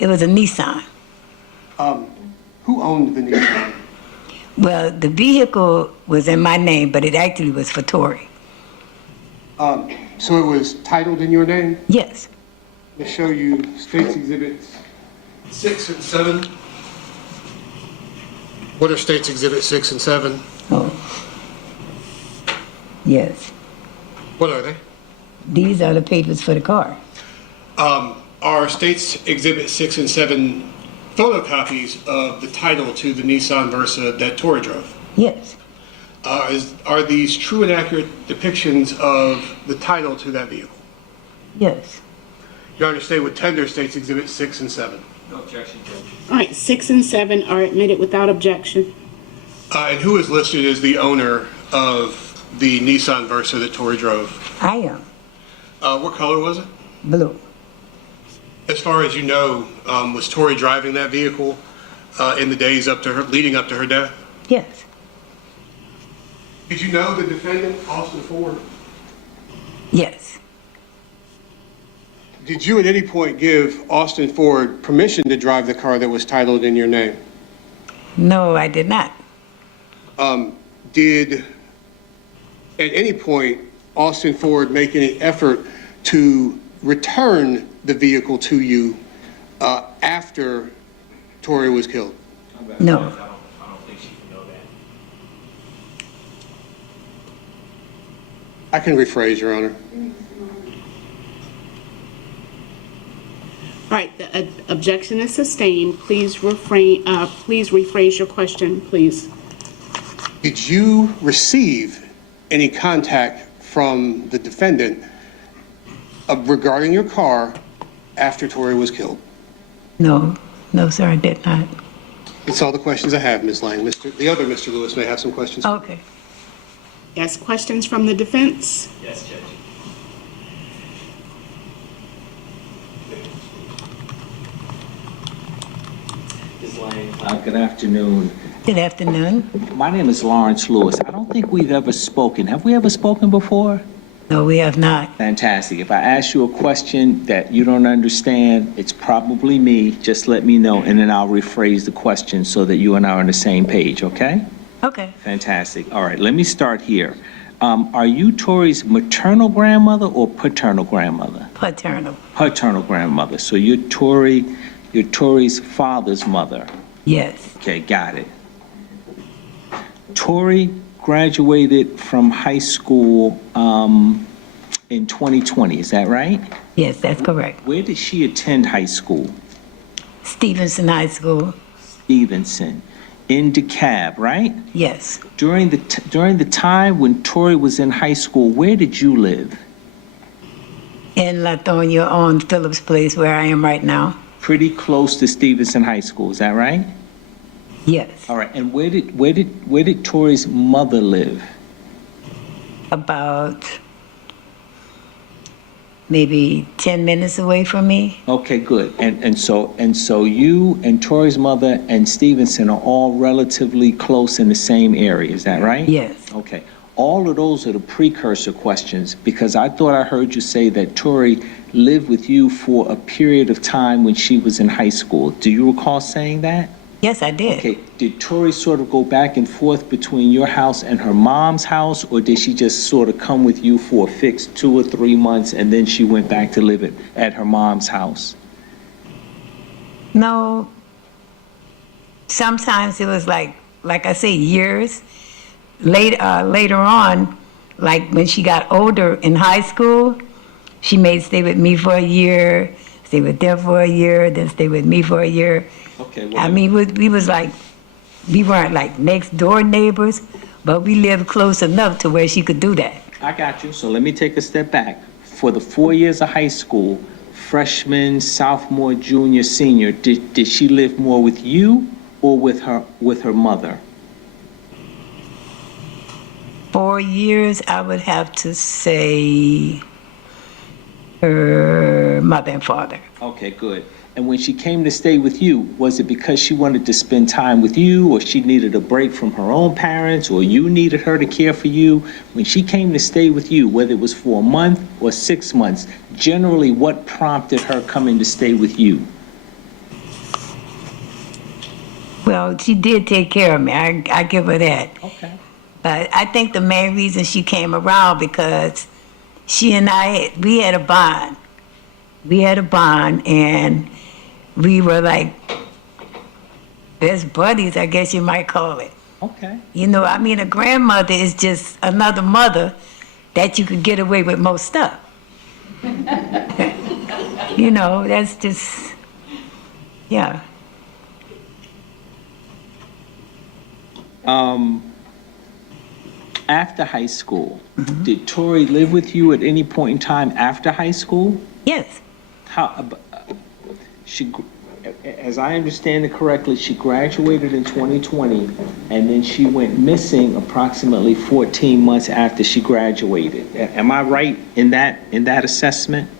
it was a Nissan. Who owned the Nissan? Well, the vehicle was in my name, but it actually was for Tori. So it was titled in your name? Yes. Let's show you States Exhibits 6 and 7. What are States Exhibits 6 and 7? Oh. Yes. What are they? These are the papers for the car. Are States Exhibit 6 and 7 photocopies of the title to the Nissan Versa that Tori drove? Yes. Are these true and accurate depictions of the title to that vehicle? Yes. Your Honor, stay with tender States Exhibit 6 and 7. No objection, Judge. All right, 6 and 7 are admitted without objection. And who is listed as the owner of the Nissan Versa that Tori drove? I am. What color was it? Blue. As far as you know, was Tori driving that vehicle in the days leading up to her death? Yes. Did you know the defendant, Austin Ford? Yes. Did you at any point give Austin Ford permission to drive the car that was titled in your name? No, I did not. Did at any point Austin Ford make any effort to return the vehicle to you after Tori was killed? No. I don't think she can know that. I can rephrase, Your Honor. All right, the objection is sustained. Please rephrase your question, please. Did you receive any contact from the defendant regarding your car after Tori was killed? No. No, sir, I did not. That's all the questions I have, Ms. Lang. The other Mr. Lewis may have some questions. Okay. Yes, questions from the defense? Yes, Judge. Ms. Lang. Good afternoon. Good afternoon. My name is Lawrence Lewis. I don't think we've ever spoken. Have we ever spoken before? No, we have not. Fantastic. If I ask you a question that you don't understand, it's probably me. Just let me know, and then I'll rephrase the question so that you and I are on the same page, okay? Okay. Fantastic. All right, let me start here. Are you Tori's maternal grandmother or paternal grandmother? Paternal. Paternal grandmother. So you're Tori's father's mother. Yes. Okay, got it. Tori graduated from high school in 2020, is that right? Yes, that's correct. Where did she attend high school? Stevenson High School. Stevenson. In DeKalb, right? Yes. During the time when Tori was in high school, where did you live? In Latonia on Phillips Place, where I am right now. Pretty close to Stevenson High School, is that right? Yes. All right, and where did Tori's mother live? About maybe 10 minutes away from me. Okay, good. And so you and Tori's mother and Stevenson are all relatively close in the same area, is that right? Yes. Okay. All of those are the precursor questions, because I thought I heard you say that Tori lived with you for a period of time when she was in high school. Do you recall saying that? Yes, I did. Okay. Did Tori sort of go back and forth between your house and her mom's house, or did she just sort of come with you for a fixed 2 or 3 months and then she went back to live at her mom's house? No. Sometimes it was like I say, years. Later on, like when she got older in high school, she may stay with me for a year, stay with them for a year, then stay with me for a year. Okay. Well, I mean, we weren't like next door neighbors, but we lived close enough to where she could do that. I got you. So let me take a step back. For the 4 years of high school, freshman, sophomore, junior, senior, did she live more with you or with her mother? 4 years, I would have to say her mother and father. Okay, good. And when she came to stay with you, was it because she wanted to spend time with you, or she needed a break from her own parents, or you needed her to care for you? When she came to stay with you, whether it was for a month or 6 months, generally what prompted her coming to stay with you? Well, she did take care of me. I give her that. Okay. But I think the main reason she came around because she and we had a bond. We had a bond, and we were like best buddies, I guess you might call it. Okay. You know, I mean, a grandmother is just another mother that you could get away with most stuff. You know, that's just, yeah. After high school, did Tori live with you at any point in time after high school? Yes. As I understand it correctly, she graduated in 2020, and then she went missing approximately 14 months after she graduated. Am I right in that assessment?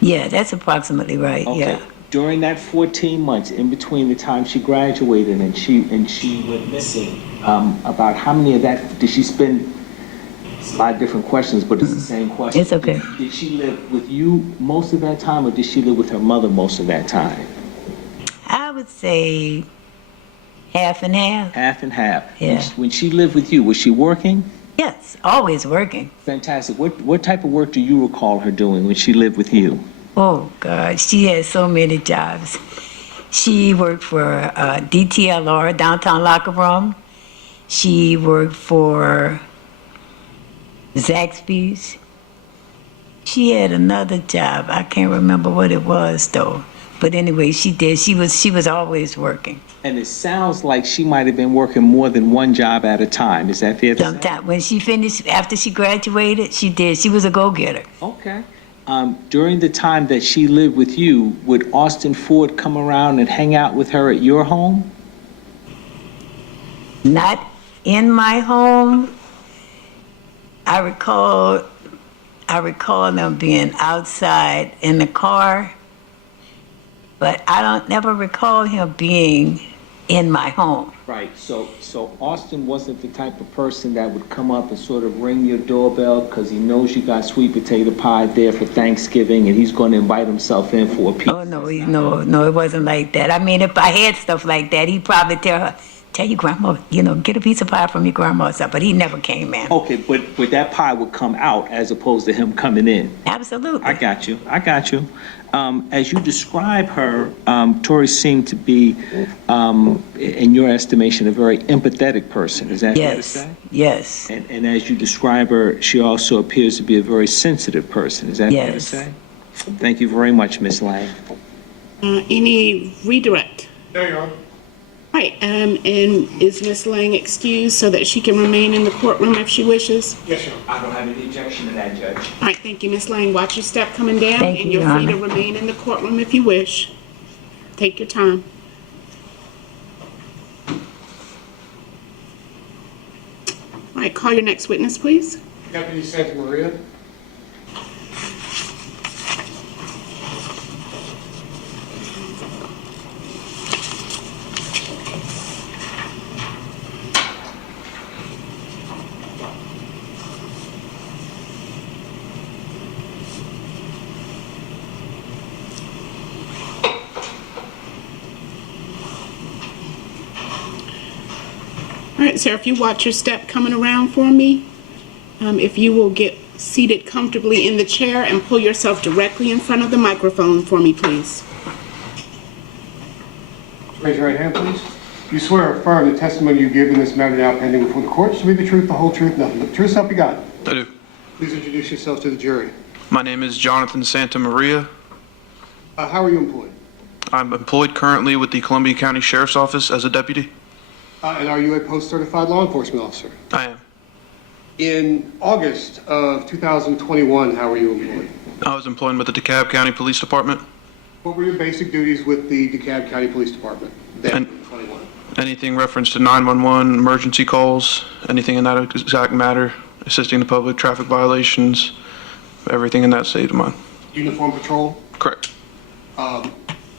Yeah, that's approximately right. Okay. Yeah. During that 14 months, in between the time she graduated and she went missing, about how many of that did she spend? A lot of different questions, but it's the same question. It's okay. Did she live with you most of that time, or did she live with her mother most of that time? I would say half and half. Half and half. Yeah. When she lived with you, was she working? Yes, always working. Fantastic. What type of work do you recall her doing when she lived with you? Oh, God, she had so many jobs. She worked for DTLR, Downtown Locker Room. She worked for Zaxby's. She had another job. I can't remember what it was, though. But anyway, she did. She was always working. And it sounds like she might have been working more than one job at a time. Is that fair to say? Sometimes when she finished, after she graduated, she did. She was a go-getter. Okay. During the time that she lived with you, would Austin Ford come around and hang out with her at your home? Not in my home. I recall them being outside in the car, but I don't never recall him being in my home. Right, so Austin wasn't the type of person that would come up and sort of ring your doorbell because he knows you got sweet potato pie there for Thanksgiving and he's going to invite himself in for a pizza. Oh, no, it wasn't like that. I mean, if I had stuff like that, he'd probably tell your grandma, get a piece of pie from your grandma or something, but he never came in. Okay, but that pie would come out as opposed to him coming in. Absolutely. I got you. As you describe her, Tori seemed to be, in your estimation, a very empathetic person. Is that fair to say? Yes. And as you describe her, she also appears to be a very sensitive person. Is that fair to say? Thank you very much, Ms. Lang. Any redirect? There you are. Right, and is Ms. Lang excused so that she can remain in the courtroom if she wishes? Yes, Your Honor. I don't have any objection to that, Judge. All right, thank you, Ms. Lang. Watch your step coming down, Thank and you, you're Your free to Honor. remain in the courtroom if you wish. Take your time. All right, call your next witness, please. Deputy Santa Maria. All right, sir, if you watch your step coming around for me, if you will get seated comfortably in the chair and pull yourself directly in front of the microphone for me, please. Raise your right hand, please. You swear or affirm the testimony you give in this matter now pending before the court to be the truth, the whole truth, nothing but the truth, help you God. I do. Please introduce yourself to the jury. My name is Jonathan Santa Maria. How are you employed? I'm employed currently with the Columbia County Sheriff's Office as a deputy. And are you a post-certified law enforcement officer? I am. In August of 2021, how were you employed? I was employed with the DeKalb County Police Department. What were your basic duties with the DeKalb County Police Department then, in 21? Anything reference to 911, emergency calls, anything in that exact matter, assisting the public, traffic violations, everything in that state of mind. Uniform patrol? Correct.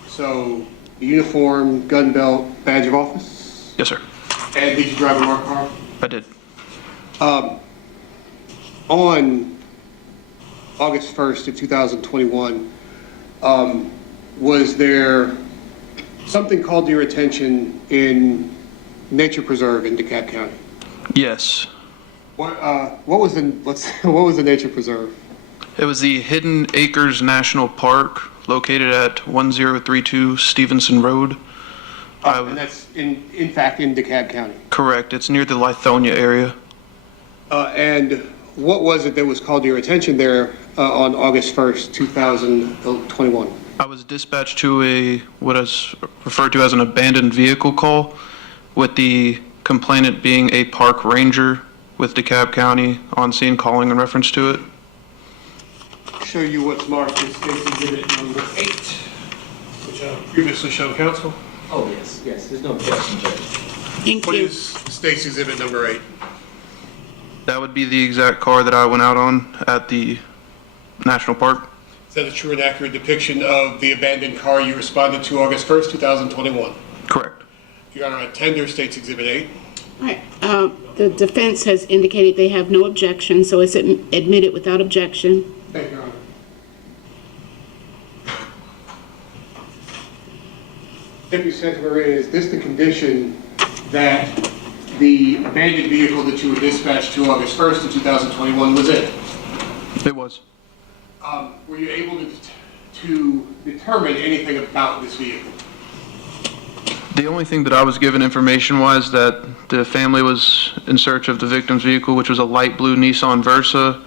So, uniform, gun belt, badge of office? Yes, sir. And did you drive a marked car? I did. On August 1st of 2021, was there something called to your attention in Nature Preserve in DeKalb County? Yes. What was the Nature Preserve? It was the Hidden Acres National Park located at 1032 Stevenson Road. And that's in fact in DeKalb County. Correct. It's near the Lithonia area. And what was it that was called to your attention there on August 1st, 2021? I was dispatched to what is referred to as an abandoned vehicle call, with the complainant being a park ranger with DeKalb County on scene calling in reference to it. Show you what's marked as State's Exhibit number 8, which I previously showed counsel. Oh, yes, there's no objection, Judge. Thank What you. is State's Exhibit number 8? That would be the exact car that I went out on at the national park. Is that a true and accurate depiction of the abandoned car you responded to August 1st, 2021? Correct. Your Honor, I tender State's Exhibit 8. All right, the defense has indicated they have no objection, so it's admitted without objection. Thank you, Your Honor. Deputy Santa Maria, is this the condition that the abandoned vehicle that you were dispatched to August 1st of 2021 was in? It was. Were you able to determine anything about this vehicle? The only thing that I was given information was that the family was in search of the victim's vehicle, which was a light blue Nissan Versa.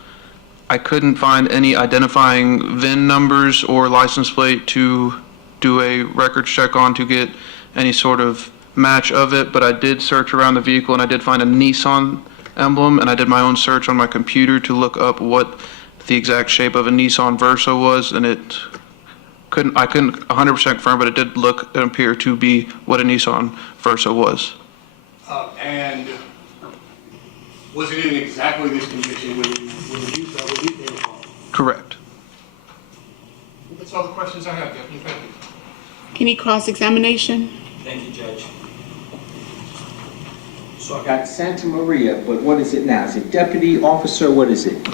I couldn't find any identifying VIN numbers or license plate to do a records check on to get any sort of match of it, but I did search around the vehicle and I did find a Nissan emblem, and I did my own search on my computer to look up what the exact shape of a Nissan Versa was, and I couldn't 100% confirm, but it did appear to be what a Nissan Versa was. And was it in exactly this condition when you came home? Correct. That's all the questions I have, Deputy. Thank you. Any cross-examination? Thank you, Judge. So I got Santa Maria, but what is it now? Is it deputy officer? What is it?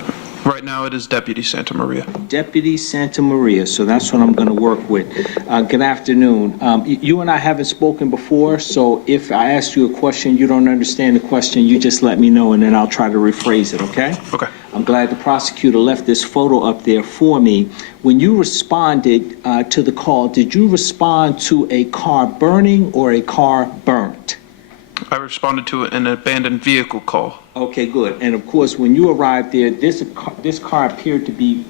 Right now, it is Deputy Santa Maria. Deputy Santa Maria, so that's what I'm going to work with. Good afternoon. You and I haven't spoken before, so if I ask you a question, you don't understand the question, you just let me know, and then I'll try to rephrase it, okay? Okay. I'm glad the prosecutor left this photo up there for me. When you responded to the call, did you respond to a car burning or a car burnt? I responded to an abandoned vehicle call. Okay, good. And of course, when you arrived there, this car appeared to be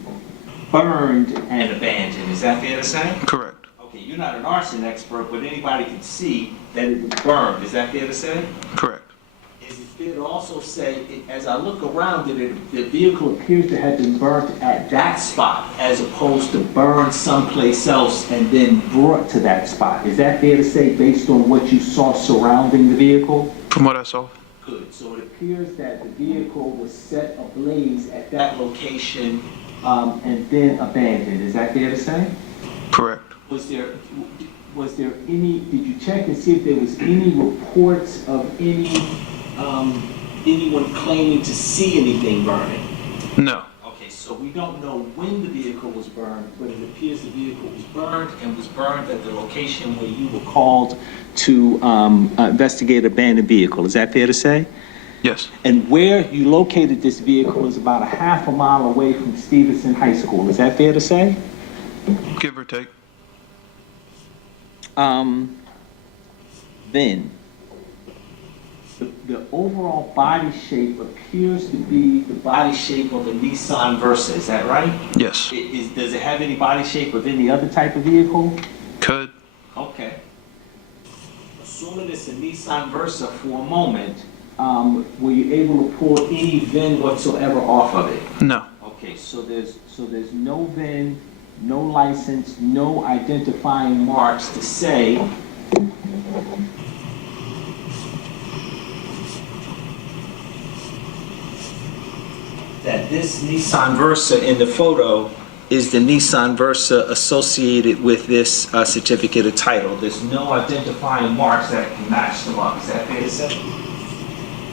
burned and abandoned. Is that fair to say? Correct. Okay, you're not an arson expert, but anybody can see that it was burned. Is that fair to say? Correct. Is it fair to also say, as I look around it, the vehicle appears to have been burnt at that spot as opposed to burned someplace else and then brought to that spot? Is that fair to say based on what you saw surrounding the vehicle? From what I saw. Good. So it appears that the vehicle was set ablaze at that location and then abandoned. Is that fair to say? Correct. Was there any, did you check and see if there was any reports of anyone claiming to see anything burning? No. Okay, so we don't know when the vehicle was burned, but it appears the vehicle was burned and was burned at the location where you were called to investigate abandoned vehicle. Is that fair to say? Yes. And where you located this vehicle is about a half a mile away from Stevenson High School. Is that fair to say? Give or take. Then, the overall body shape appears to be the body shape of a Nissan Versa. Is that right? Yes. Does it have any body shape of any other type of vehicle? Could. Okay. Assuming it's a Nissan Versa for a moment, were you able to pull any VIN whatsoever off of it? No. Okay, so there's no VIN, no license, no identifying marks to say that this Nissan Versa in the photo is the Nissan Versa associated with this certificate of title. There's no identifying marks that can match them up. Is that fair to say?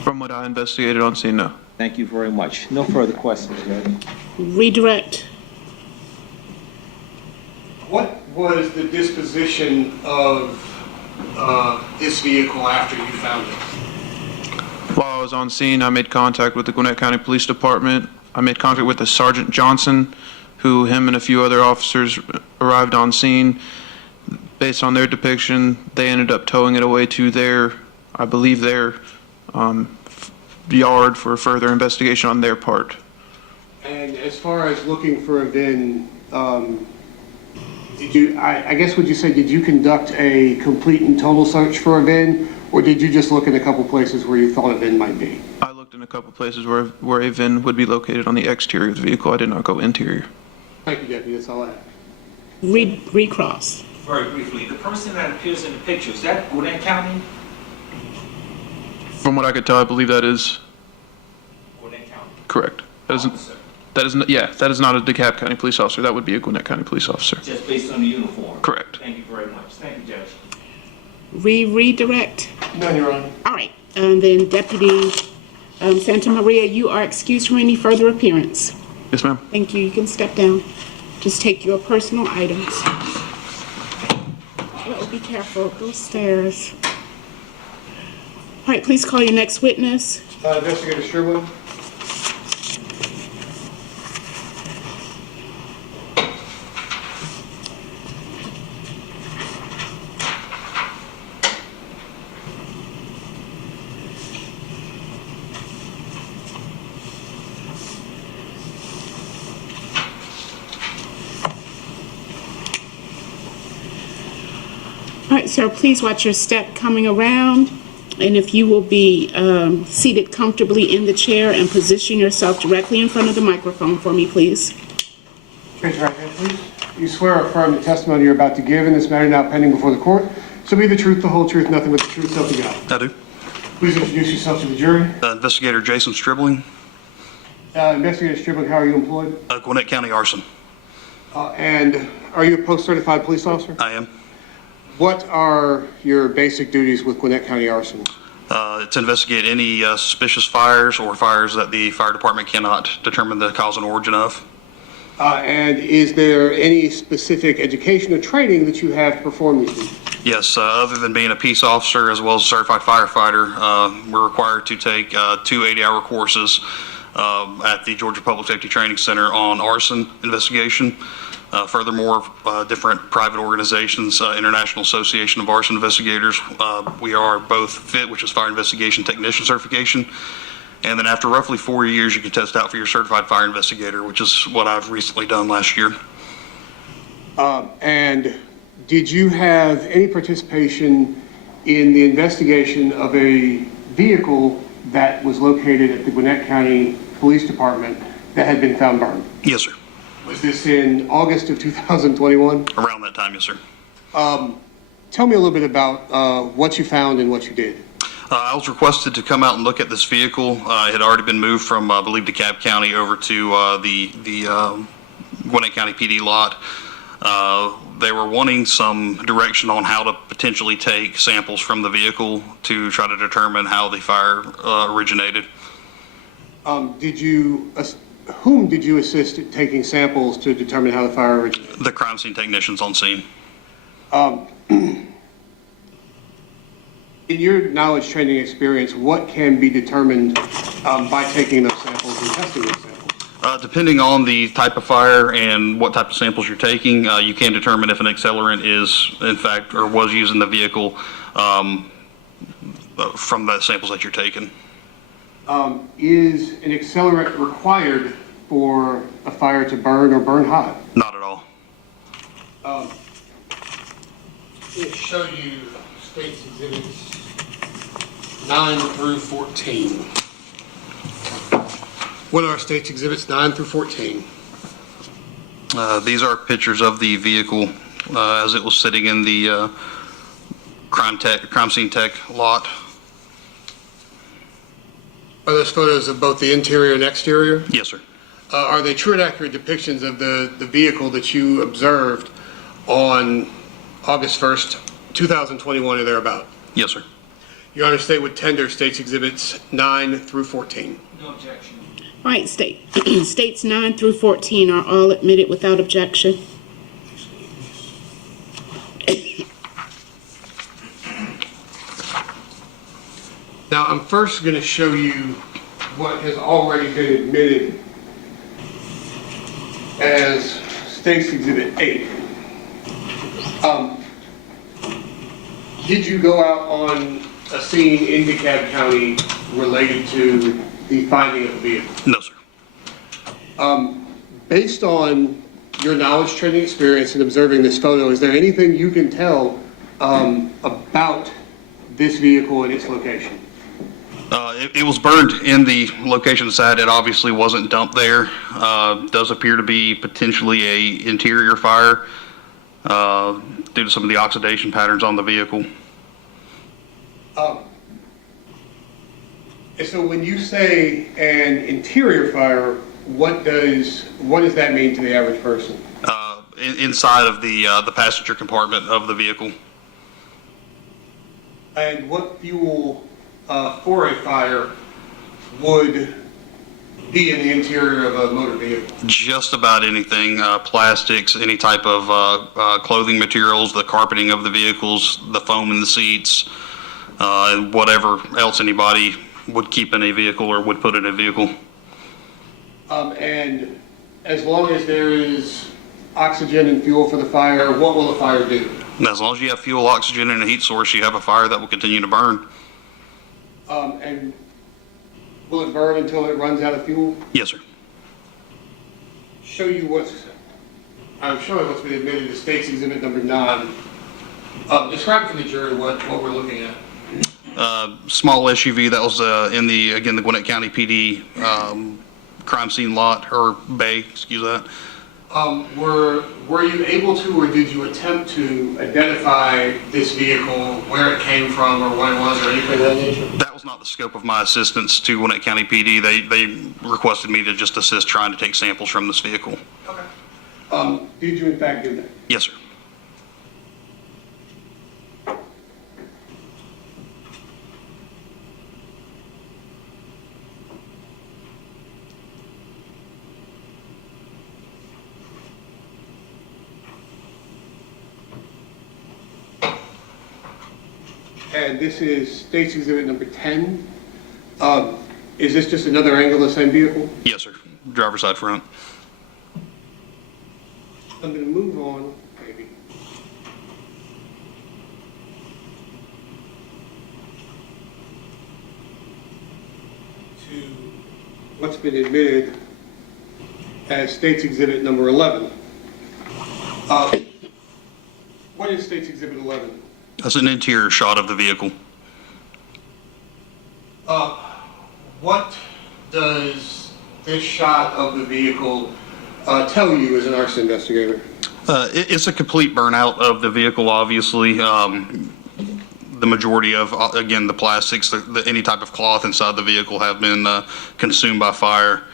From what I investigated on scene, no. Thank you very much. No further questions, Judge. Redirect. What was the disposition of this vehicle after you found it? While I was on scene, I made contact with the Gwinnett County Police Department. I made contact with the Sergeant Johnson, him and a few other officers arrived on scene. Based on their depiction, they ended up towing it away to their yard for further investigation on their part. And as far as looking for a VIN, did you conduct a complete and total search for a VIN, or did you just look in a couple places where you thought a VIN might be? I looked in a couple places where a VIN would be located on the exterior of the vehicle. I did not go interior. Thank you, Deputy. That's all I have. Recross. Very briefly, the person that appears in the picture, is that Gwinnett County? From what I could tell, I believe that is Gwinnett County. correct. That is not a DeKalb County police officer. That would be a Gwinnett County police officer. Just based on the uniform? Correct. Thank you very much. Thank you, Judge. Redirect. None, Your Honor. All right. And then Deputy Santa Maria, you are excused from any further appearance. Yes, ma'am. Thank you. You can step down. Just take your personal items. Oh, be careful. Those stairs. All right, please call your next witness. Investigator Stribling. All right, sir, please watch your step coming around. And if you will be seated comfortably in the chair and position yourself directly in front of the microphone for me, please. Raise your right hand, please. You swear or affirm the testimony you're about to give in this matter now pending before the court, so be the truth, the whole truth, nothing but the truth, so help you God. I do. Please introduce yourself to the jury. Investigator Jason Stribling, Investigator Stribling, how are you employed? Gwinnett County arson. And are you a post-certified police officer? I am. What are your basic duties with Gwinnett County arson? To investigate any suspicious fires or fires that the fire department cannot determine the cause and origin of. And is there any specific education or training that you have to perform these duties? Yes, other than being a peace officer as well as a certified firefighter, we're required to take 2 80-hour courses at the Georgia Public Safety Training Center on arson investigation. Furthermore, different private organizations, International Association of Arson Investigators, we are both FIT, which is Fire Investigation Technician Certification, and then after roughly 4 years, you can test out for your Certified Fire Investigator, which is what I've recently done last year. And did you have any participation in the investigation of a vehicle that was located at the Gwinnett County Police Department that had been found burned? Yes, sir. Was this in August of 2021? Around that time, yes, sir. Tell me a little bit about what you found and what you did. I was requested to come out and look at this vehicle. It had already been moved from, I believe, DeKalb County over to the Gwinnett County PD lot. They were wanting some direction on how to potentially take samples from the vehicle to try to determine how the fire originated. Whom did you assist in taking samples to determine how the fire originated? The crime scene technicians on scene. In your knowledge, training, experience, what can be determined by taking those samples and testing those samples? Depending on the type of fire and what type of samples you're taking, you can determine if an accelerant is, in fact, or was used in the vehicle from the samples that you're taking. Is an accelerant required for a fire to burn or burn hot? Not at all. Let me show you State's Exhibits 9 through 14. What are State's Exhibits 9 through 14? These are pictures of the vehicle as it was sitting in the crime scene tech lot. Are those photos of both the interior and exterior? Yes, sir. Are they true and accurate depictions of the vehicle that you observed on August 1st, 2021 or thereabout? Yes, sir. Your Honor, State would tender State's Exhibits 9 through 14. No objection. All right, States 9 through 14 are all admitted without objection. Now, I'm first going to show you what has already been admitted as State's Exhibit 8. Did you go out on a scene in DeKalb County related to the finding of the vehicle? No, sir. Based on your knowledge, training, experience in observing this photo, is there anything you can tell about this vehicle and its location? It was burned in the location site. It obviously wasn't dumped there. Does appear to be potentially a interior fire due to some of the oxidation patterns on the vehicle. And so when you say an interior fire, what does that mean to the average person? Inside of the passenger compartment of the vehicle. And what fuel for a fire would be in the interior of a motor vehicle? Just about anything, plastics, any type of clothing materials, the carpeting of the vehicles, the foam in the seats, and whatever else anybody would keep in a vehicle or would put in a vehicle. And as long as there is oxygen and fuel for the fire, what will the fire do? And as long as you have fuel, oxygen, and a heat source, you have a fire that will continue to burn. And will it burn until it runs out of fuel? Yes, sir. I'm showing what's been admitted to State's Exhibit number 9. Describe for the jury what we're looking at. Small SUV that was in the Gwinnett County PD crime scene lot, or bay, excuse that. Were you able to, or did you attempt to identify this vehicle, where it came from, or what it was, or anything of that nature? That was not the scope of my assistance to Gwinnett County PD. They requested me to just assist trying to take samples from this vehicle. Did you in fact do that? Yes, sir. And this is State's Exhibit number 10. Is this just another angle of the same vehicle? Yes, sir. Driver's side front. I'm going to move on, maybe. To what's been admitted as State's Exhibit number 11. What is State's Exhibit 11? That's an interior shot of the vehicle. What does this shot of the vehicle tell you as an arson investigator? It's a complete burnout of the vehicle, obviously. The majority of, again, the plastics, any type of cloth inside the vehicle have been consumed by fire.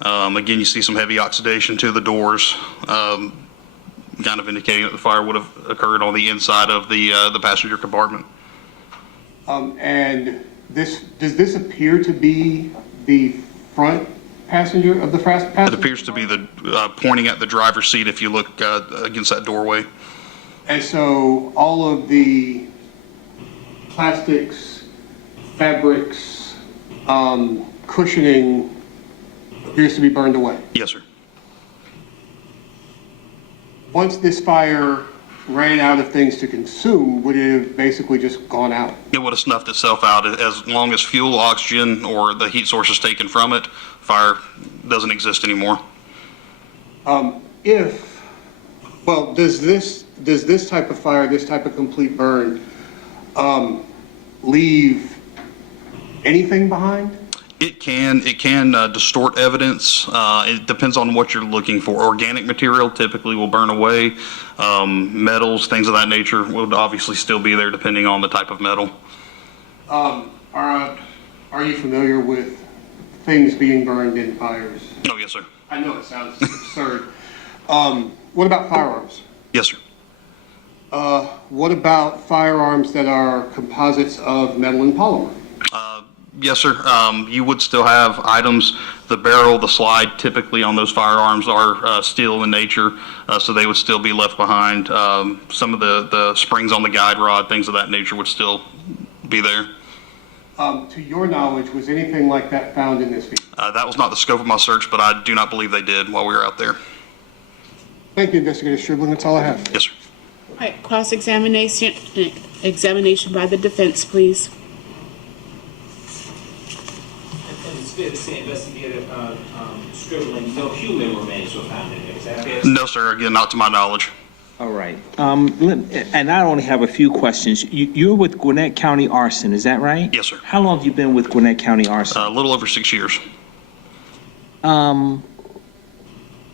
Again, you see some heavy oxidation to the doors, kind of indicating that the fire would have occurred on the inside of the passenger compartment. And does this appear to be the front passenger of the passenger? It appears to be the pointing at the driver's seat if you look against that doorway. And so all of the plastics, fabrics, cushioning appears to be burned away. Yes, sir. Once this fire ran out of things to consume, would it have basically just gone out? It would have snuffed itself out as long as fuel, oxygen, or the heat source is taken from it. Fire doesn't exist anymore. Does this type of fire, this type of complete burn, leave anything behind? It can distort evidence. It depends on what you're looking for. Organic material typically will burn away. Metals, things of that nature will obviously still be there depending on the type of metal. Are you familiar with things being burned in fires? Oh, yes, sir. I know it sounds absurd. What about firearms? Yes, sir. What about firearms that are composites of metal and polymer? Yes, sir. You would still have items. The barrel, the slide, typically on those firearms are steel in nature, so they would still be left behind. Some of the springs on the guide rod, things of that nature would still be there. To your knowledge, was anything like that found in this vehicle? That was not the scope of my search, but I do not believe they did while we were out there. Thank you, Investigator Stribling. That's all I have. Yes, sir. All right, cross-examination by the defense, please. And it's fair to say, Investigator Stribling, no human remains were found in there. Is that fair? No, sir. Again, not to my knowledge. All right. And I only have a few questions. You're with Gwinnett County Arson, is that right? Yes, sir. How long have you been with Gwinnett County Arson? A little over 6 years.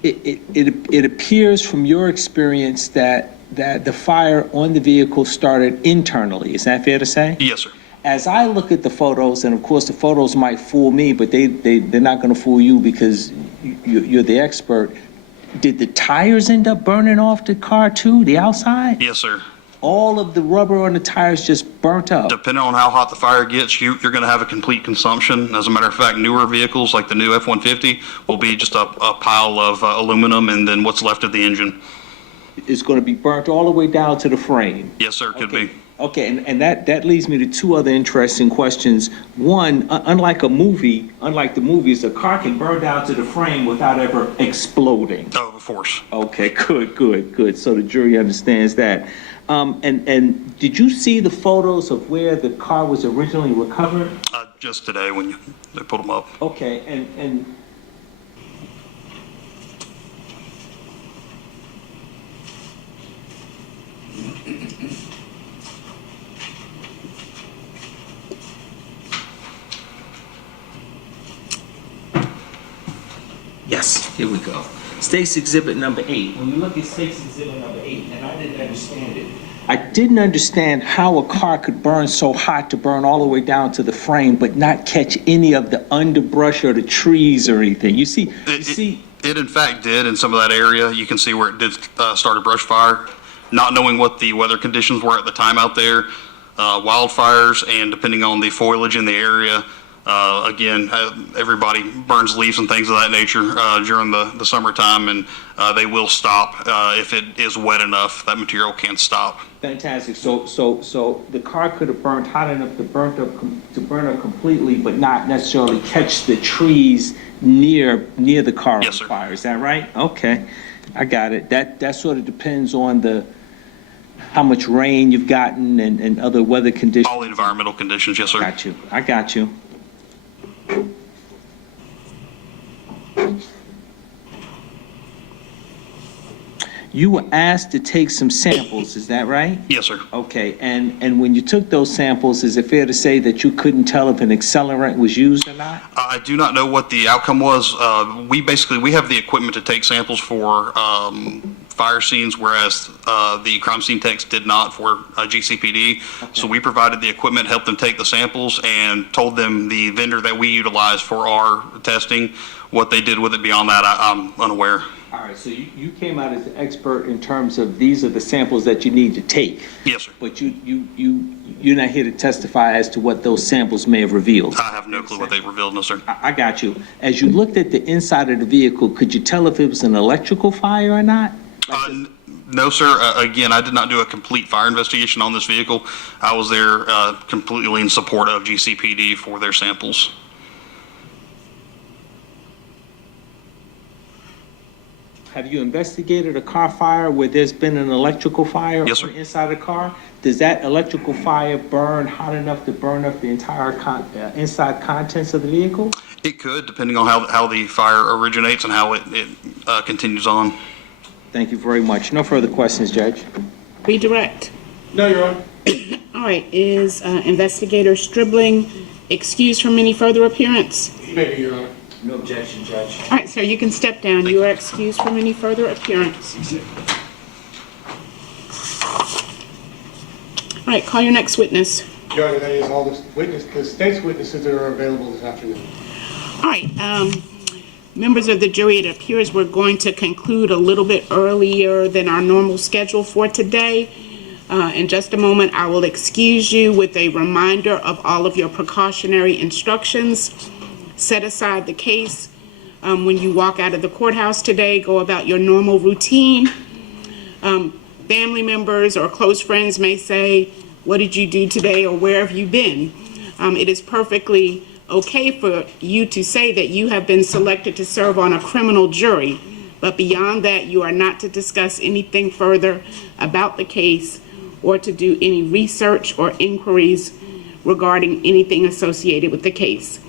It appears from your experience that the fire on the vehicle started internally. Is that fair to say? Yes, sir. As I look at the photos, and of course the photos might fool me, but they're not going to fool you because you're the expert. Did the tires end up burning off the car too, the outside? Yes, sir. All of the rubber on the tires just burnt up? Depending on how hot the fire gets, you're going to have a complete consumption. As a matter of fact, newer vehicles like the new F-150 will be just a pile of aluminum and then what's left of the engine. It's going to be burnt all the way down to the frame? Yes, sir, could be. Okay, and that leads me to two other interesting questions. One, unlike the movies, a car can burn down to the frame without ever exploding. Oh, of course. Okay, good. So the jury understands that. And did you see the photos of where the car was originally recovered? Just today when they pulled them up. Okay, and yes, here we go. State's Exhibit number 8. When you look at State's Exhibit number 8, and I didn't understand it, I didn't understand how a car could burn so hot to burn all the way down to the frame, but not catch any of the underbrush or the trees or anything. You see, It in fact did in some of that area. You can see where it did start a brush fire. Not knowing what the weather conditions were at the time out there, wildfires, and depending on the foliage in the area, again, everybody burns leaves and things of that nature during the summertime, and they will stop if it is wet enough. That material can stop. fantastic. So the car could have burned hot enough to burn up completely, but not necessarily catch the trees near the car on fire. Is that right? Okay, I got it. That sort of depends on how much rain you've gotten and other weather conditions. All the environmental conditions, yes, sir. I got you. You were asked to take some samples, is that right? Yes, sir. Okay, and when you took those samples, is it fair to say that you couldn't tell if an accelerant was used or not? I do not know what the outcome was. We have the equipment to take samples for fire scenes, whereas the crime scene techs did not for GCPD. Okay. So we provided the equipment, helped them take the samples, and told them the vendor that we utilized for our testing. What they did with it beyond that, I'm unaware. All right, so you came out as the expert in terms of these are the samples that you need to take. Yes, sir. But you're not here to testify as to what those samples may have revealed. I have no clue what they revealed, no, sir. I got you. As you looked at the inside of the vehicle, could you tell if it was an electrical fire or not? No, sir. Again, I did not do a complete fire investigation on this vehicle. I was there completely in support of GCPD for their samples. Have you investigated a car fire where there's been an electrical fire inside the car? Does that electrical fire burn hot enough to burn up the entire inside contents of the vehicle? It could, depending on how the fire originates and how it continues on. Thank you very much. No further questions, Judge. Redirect. No, Your Honor. All right, is Investigator Stribling excused from any further appearance? He may be, Your Honor. No objection, Judge. All right, sir, you can step down. You are excused from any further appearance. All right, call your next witness. Your Honor, that is all the state's witnesses that are available this afternoon. All right, members of the jury, it appears we're going to conclude a little bit earlier than our normal schedule for today. In just a moment, I will excuse you with a reminder of all of your precautionary instructions. Set aside the case. When you walk out of the courthouse today, go about your normal routine. Family members or close friends may say, "What did you do today?" or "Where have you been?" It is perfectly okay for you to say that you have been selected to serve on a criminal jury, but beyond that, you are not to discuss anything further about the case or to do any research or inquiries regarding anything associated with the case.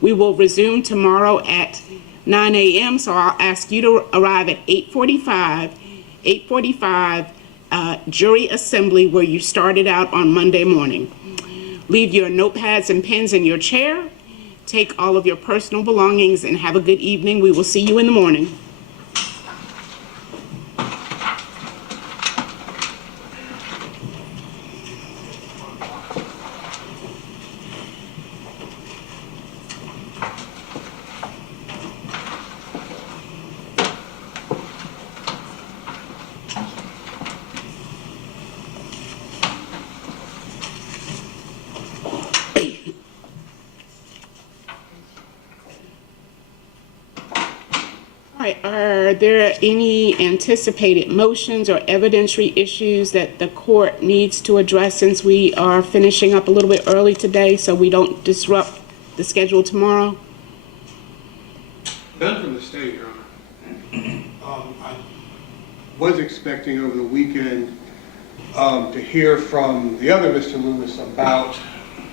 We will resume tomorrow at 9 a.m., so I'll ask you to arrive at 8:45 jury assembly where you started out on Monday morning. Leave your notepads and pens in your chair. Take all of your personal belongings and have a good evening. We will see you in the morning. Are there any anticipated motions or evidentiary issues that the court needs to address since we are finishing up a little bit early today so we don't disrupt the schedule tomorrow? None from the state, Your Honor. I was expecting over the weekend to hear from the other Mr. Lewis about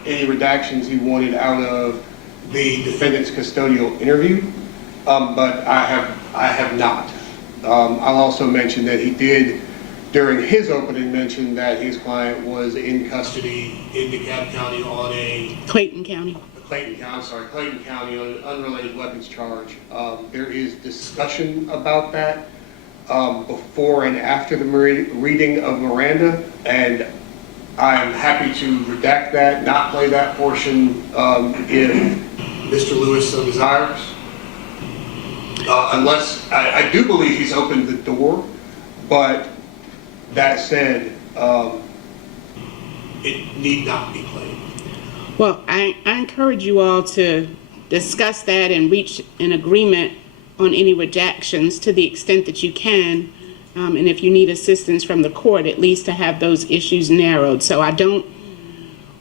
any redactions he wanted out of the defendant's custodial interview. But I have not. I'll also mention that he did, during his opening, mention that his client was in custody in DeKalb County on Clayton County on an unrelated weapons charge. There is discussion about that. before and after the reading of Miranda, and I'm happy to redact that, not play that portion if Mr. Lewis so desires. Unless, I do believe he's opened the door, but that said, it need not be played. Well, I encourage you all to discuss that and reach an agreement on any redactions to the extent that you can. And if you need assistance from the court, at least to have those issues narrowed. So I don't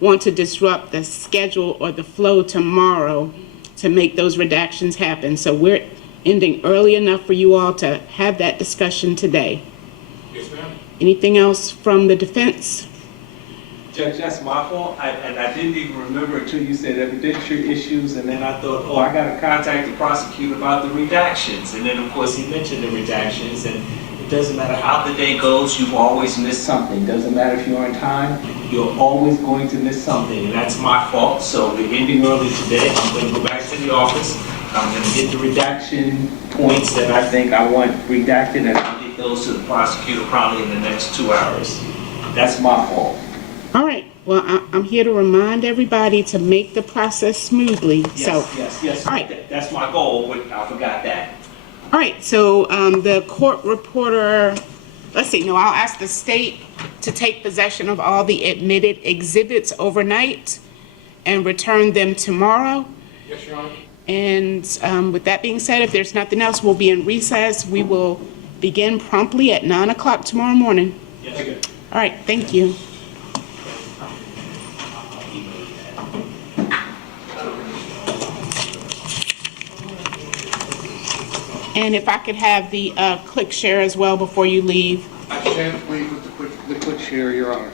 want to disrupt the schedule or the flow tomorrow to make those redactions happen. So we're ending early enough for you all to have that discussion today. Yes, ma'am. Anything else from the defense? Judge, that's my fault, and I didn't even remember until you said evidentiary issues, and then I thought, oh, I gotta contact the prosecutor about the redactions, and then of course he mentioned the redactions, and it doesn't matter how the day goes, you always miss something. Doesn't matter if you're on time, you're always going to miss something, and that's my fault. So we're ending early today. I'm gonna go back to the office. I'm gonna get the redaction points that I think I want redacted, and I'll get those to the prosecutor probably in the next 2 hours. That's my fault. All right, well, I'm here to remind everybody to make the process smoothly, so. Yes. All right. That's my goal, but I forgot that. All right, so the court reporter, let's see, no, I'll ask the state to take possession of all the admitted exhibits overnight and return them tomorrow. Yes, Your Honor. And with that being said, if there's nothing else, we'll be in recess. We will begin promptly at 9 o'clock tomorrow morning. Yes, sir. All right, thank you. And if I could have the click share as well before you leave. I stand pleased with the quick share, Your Honor.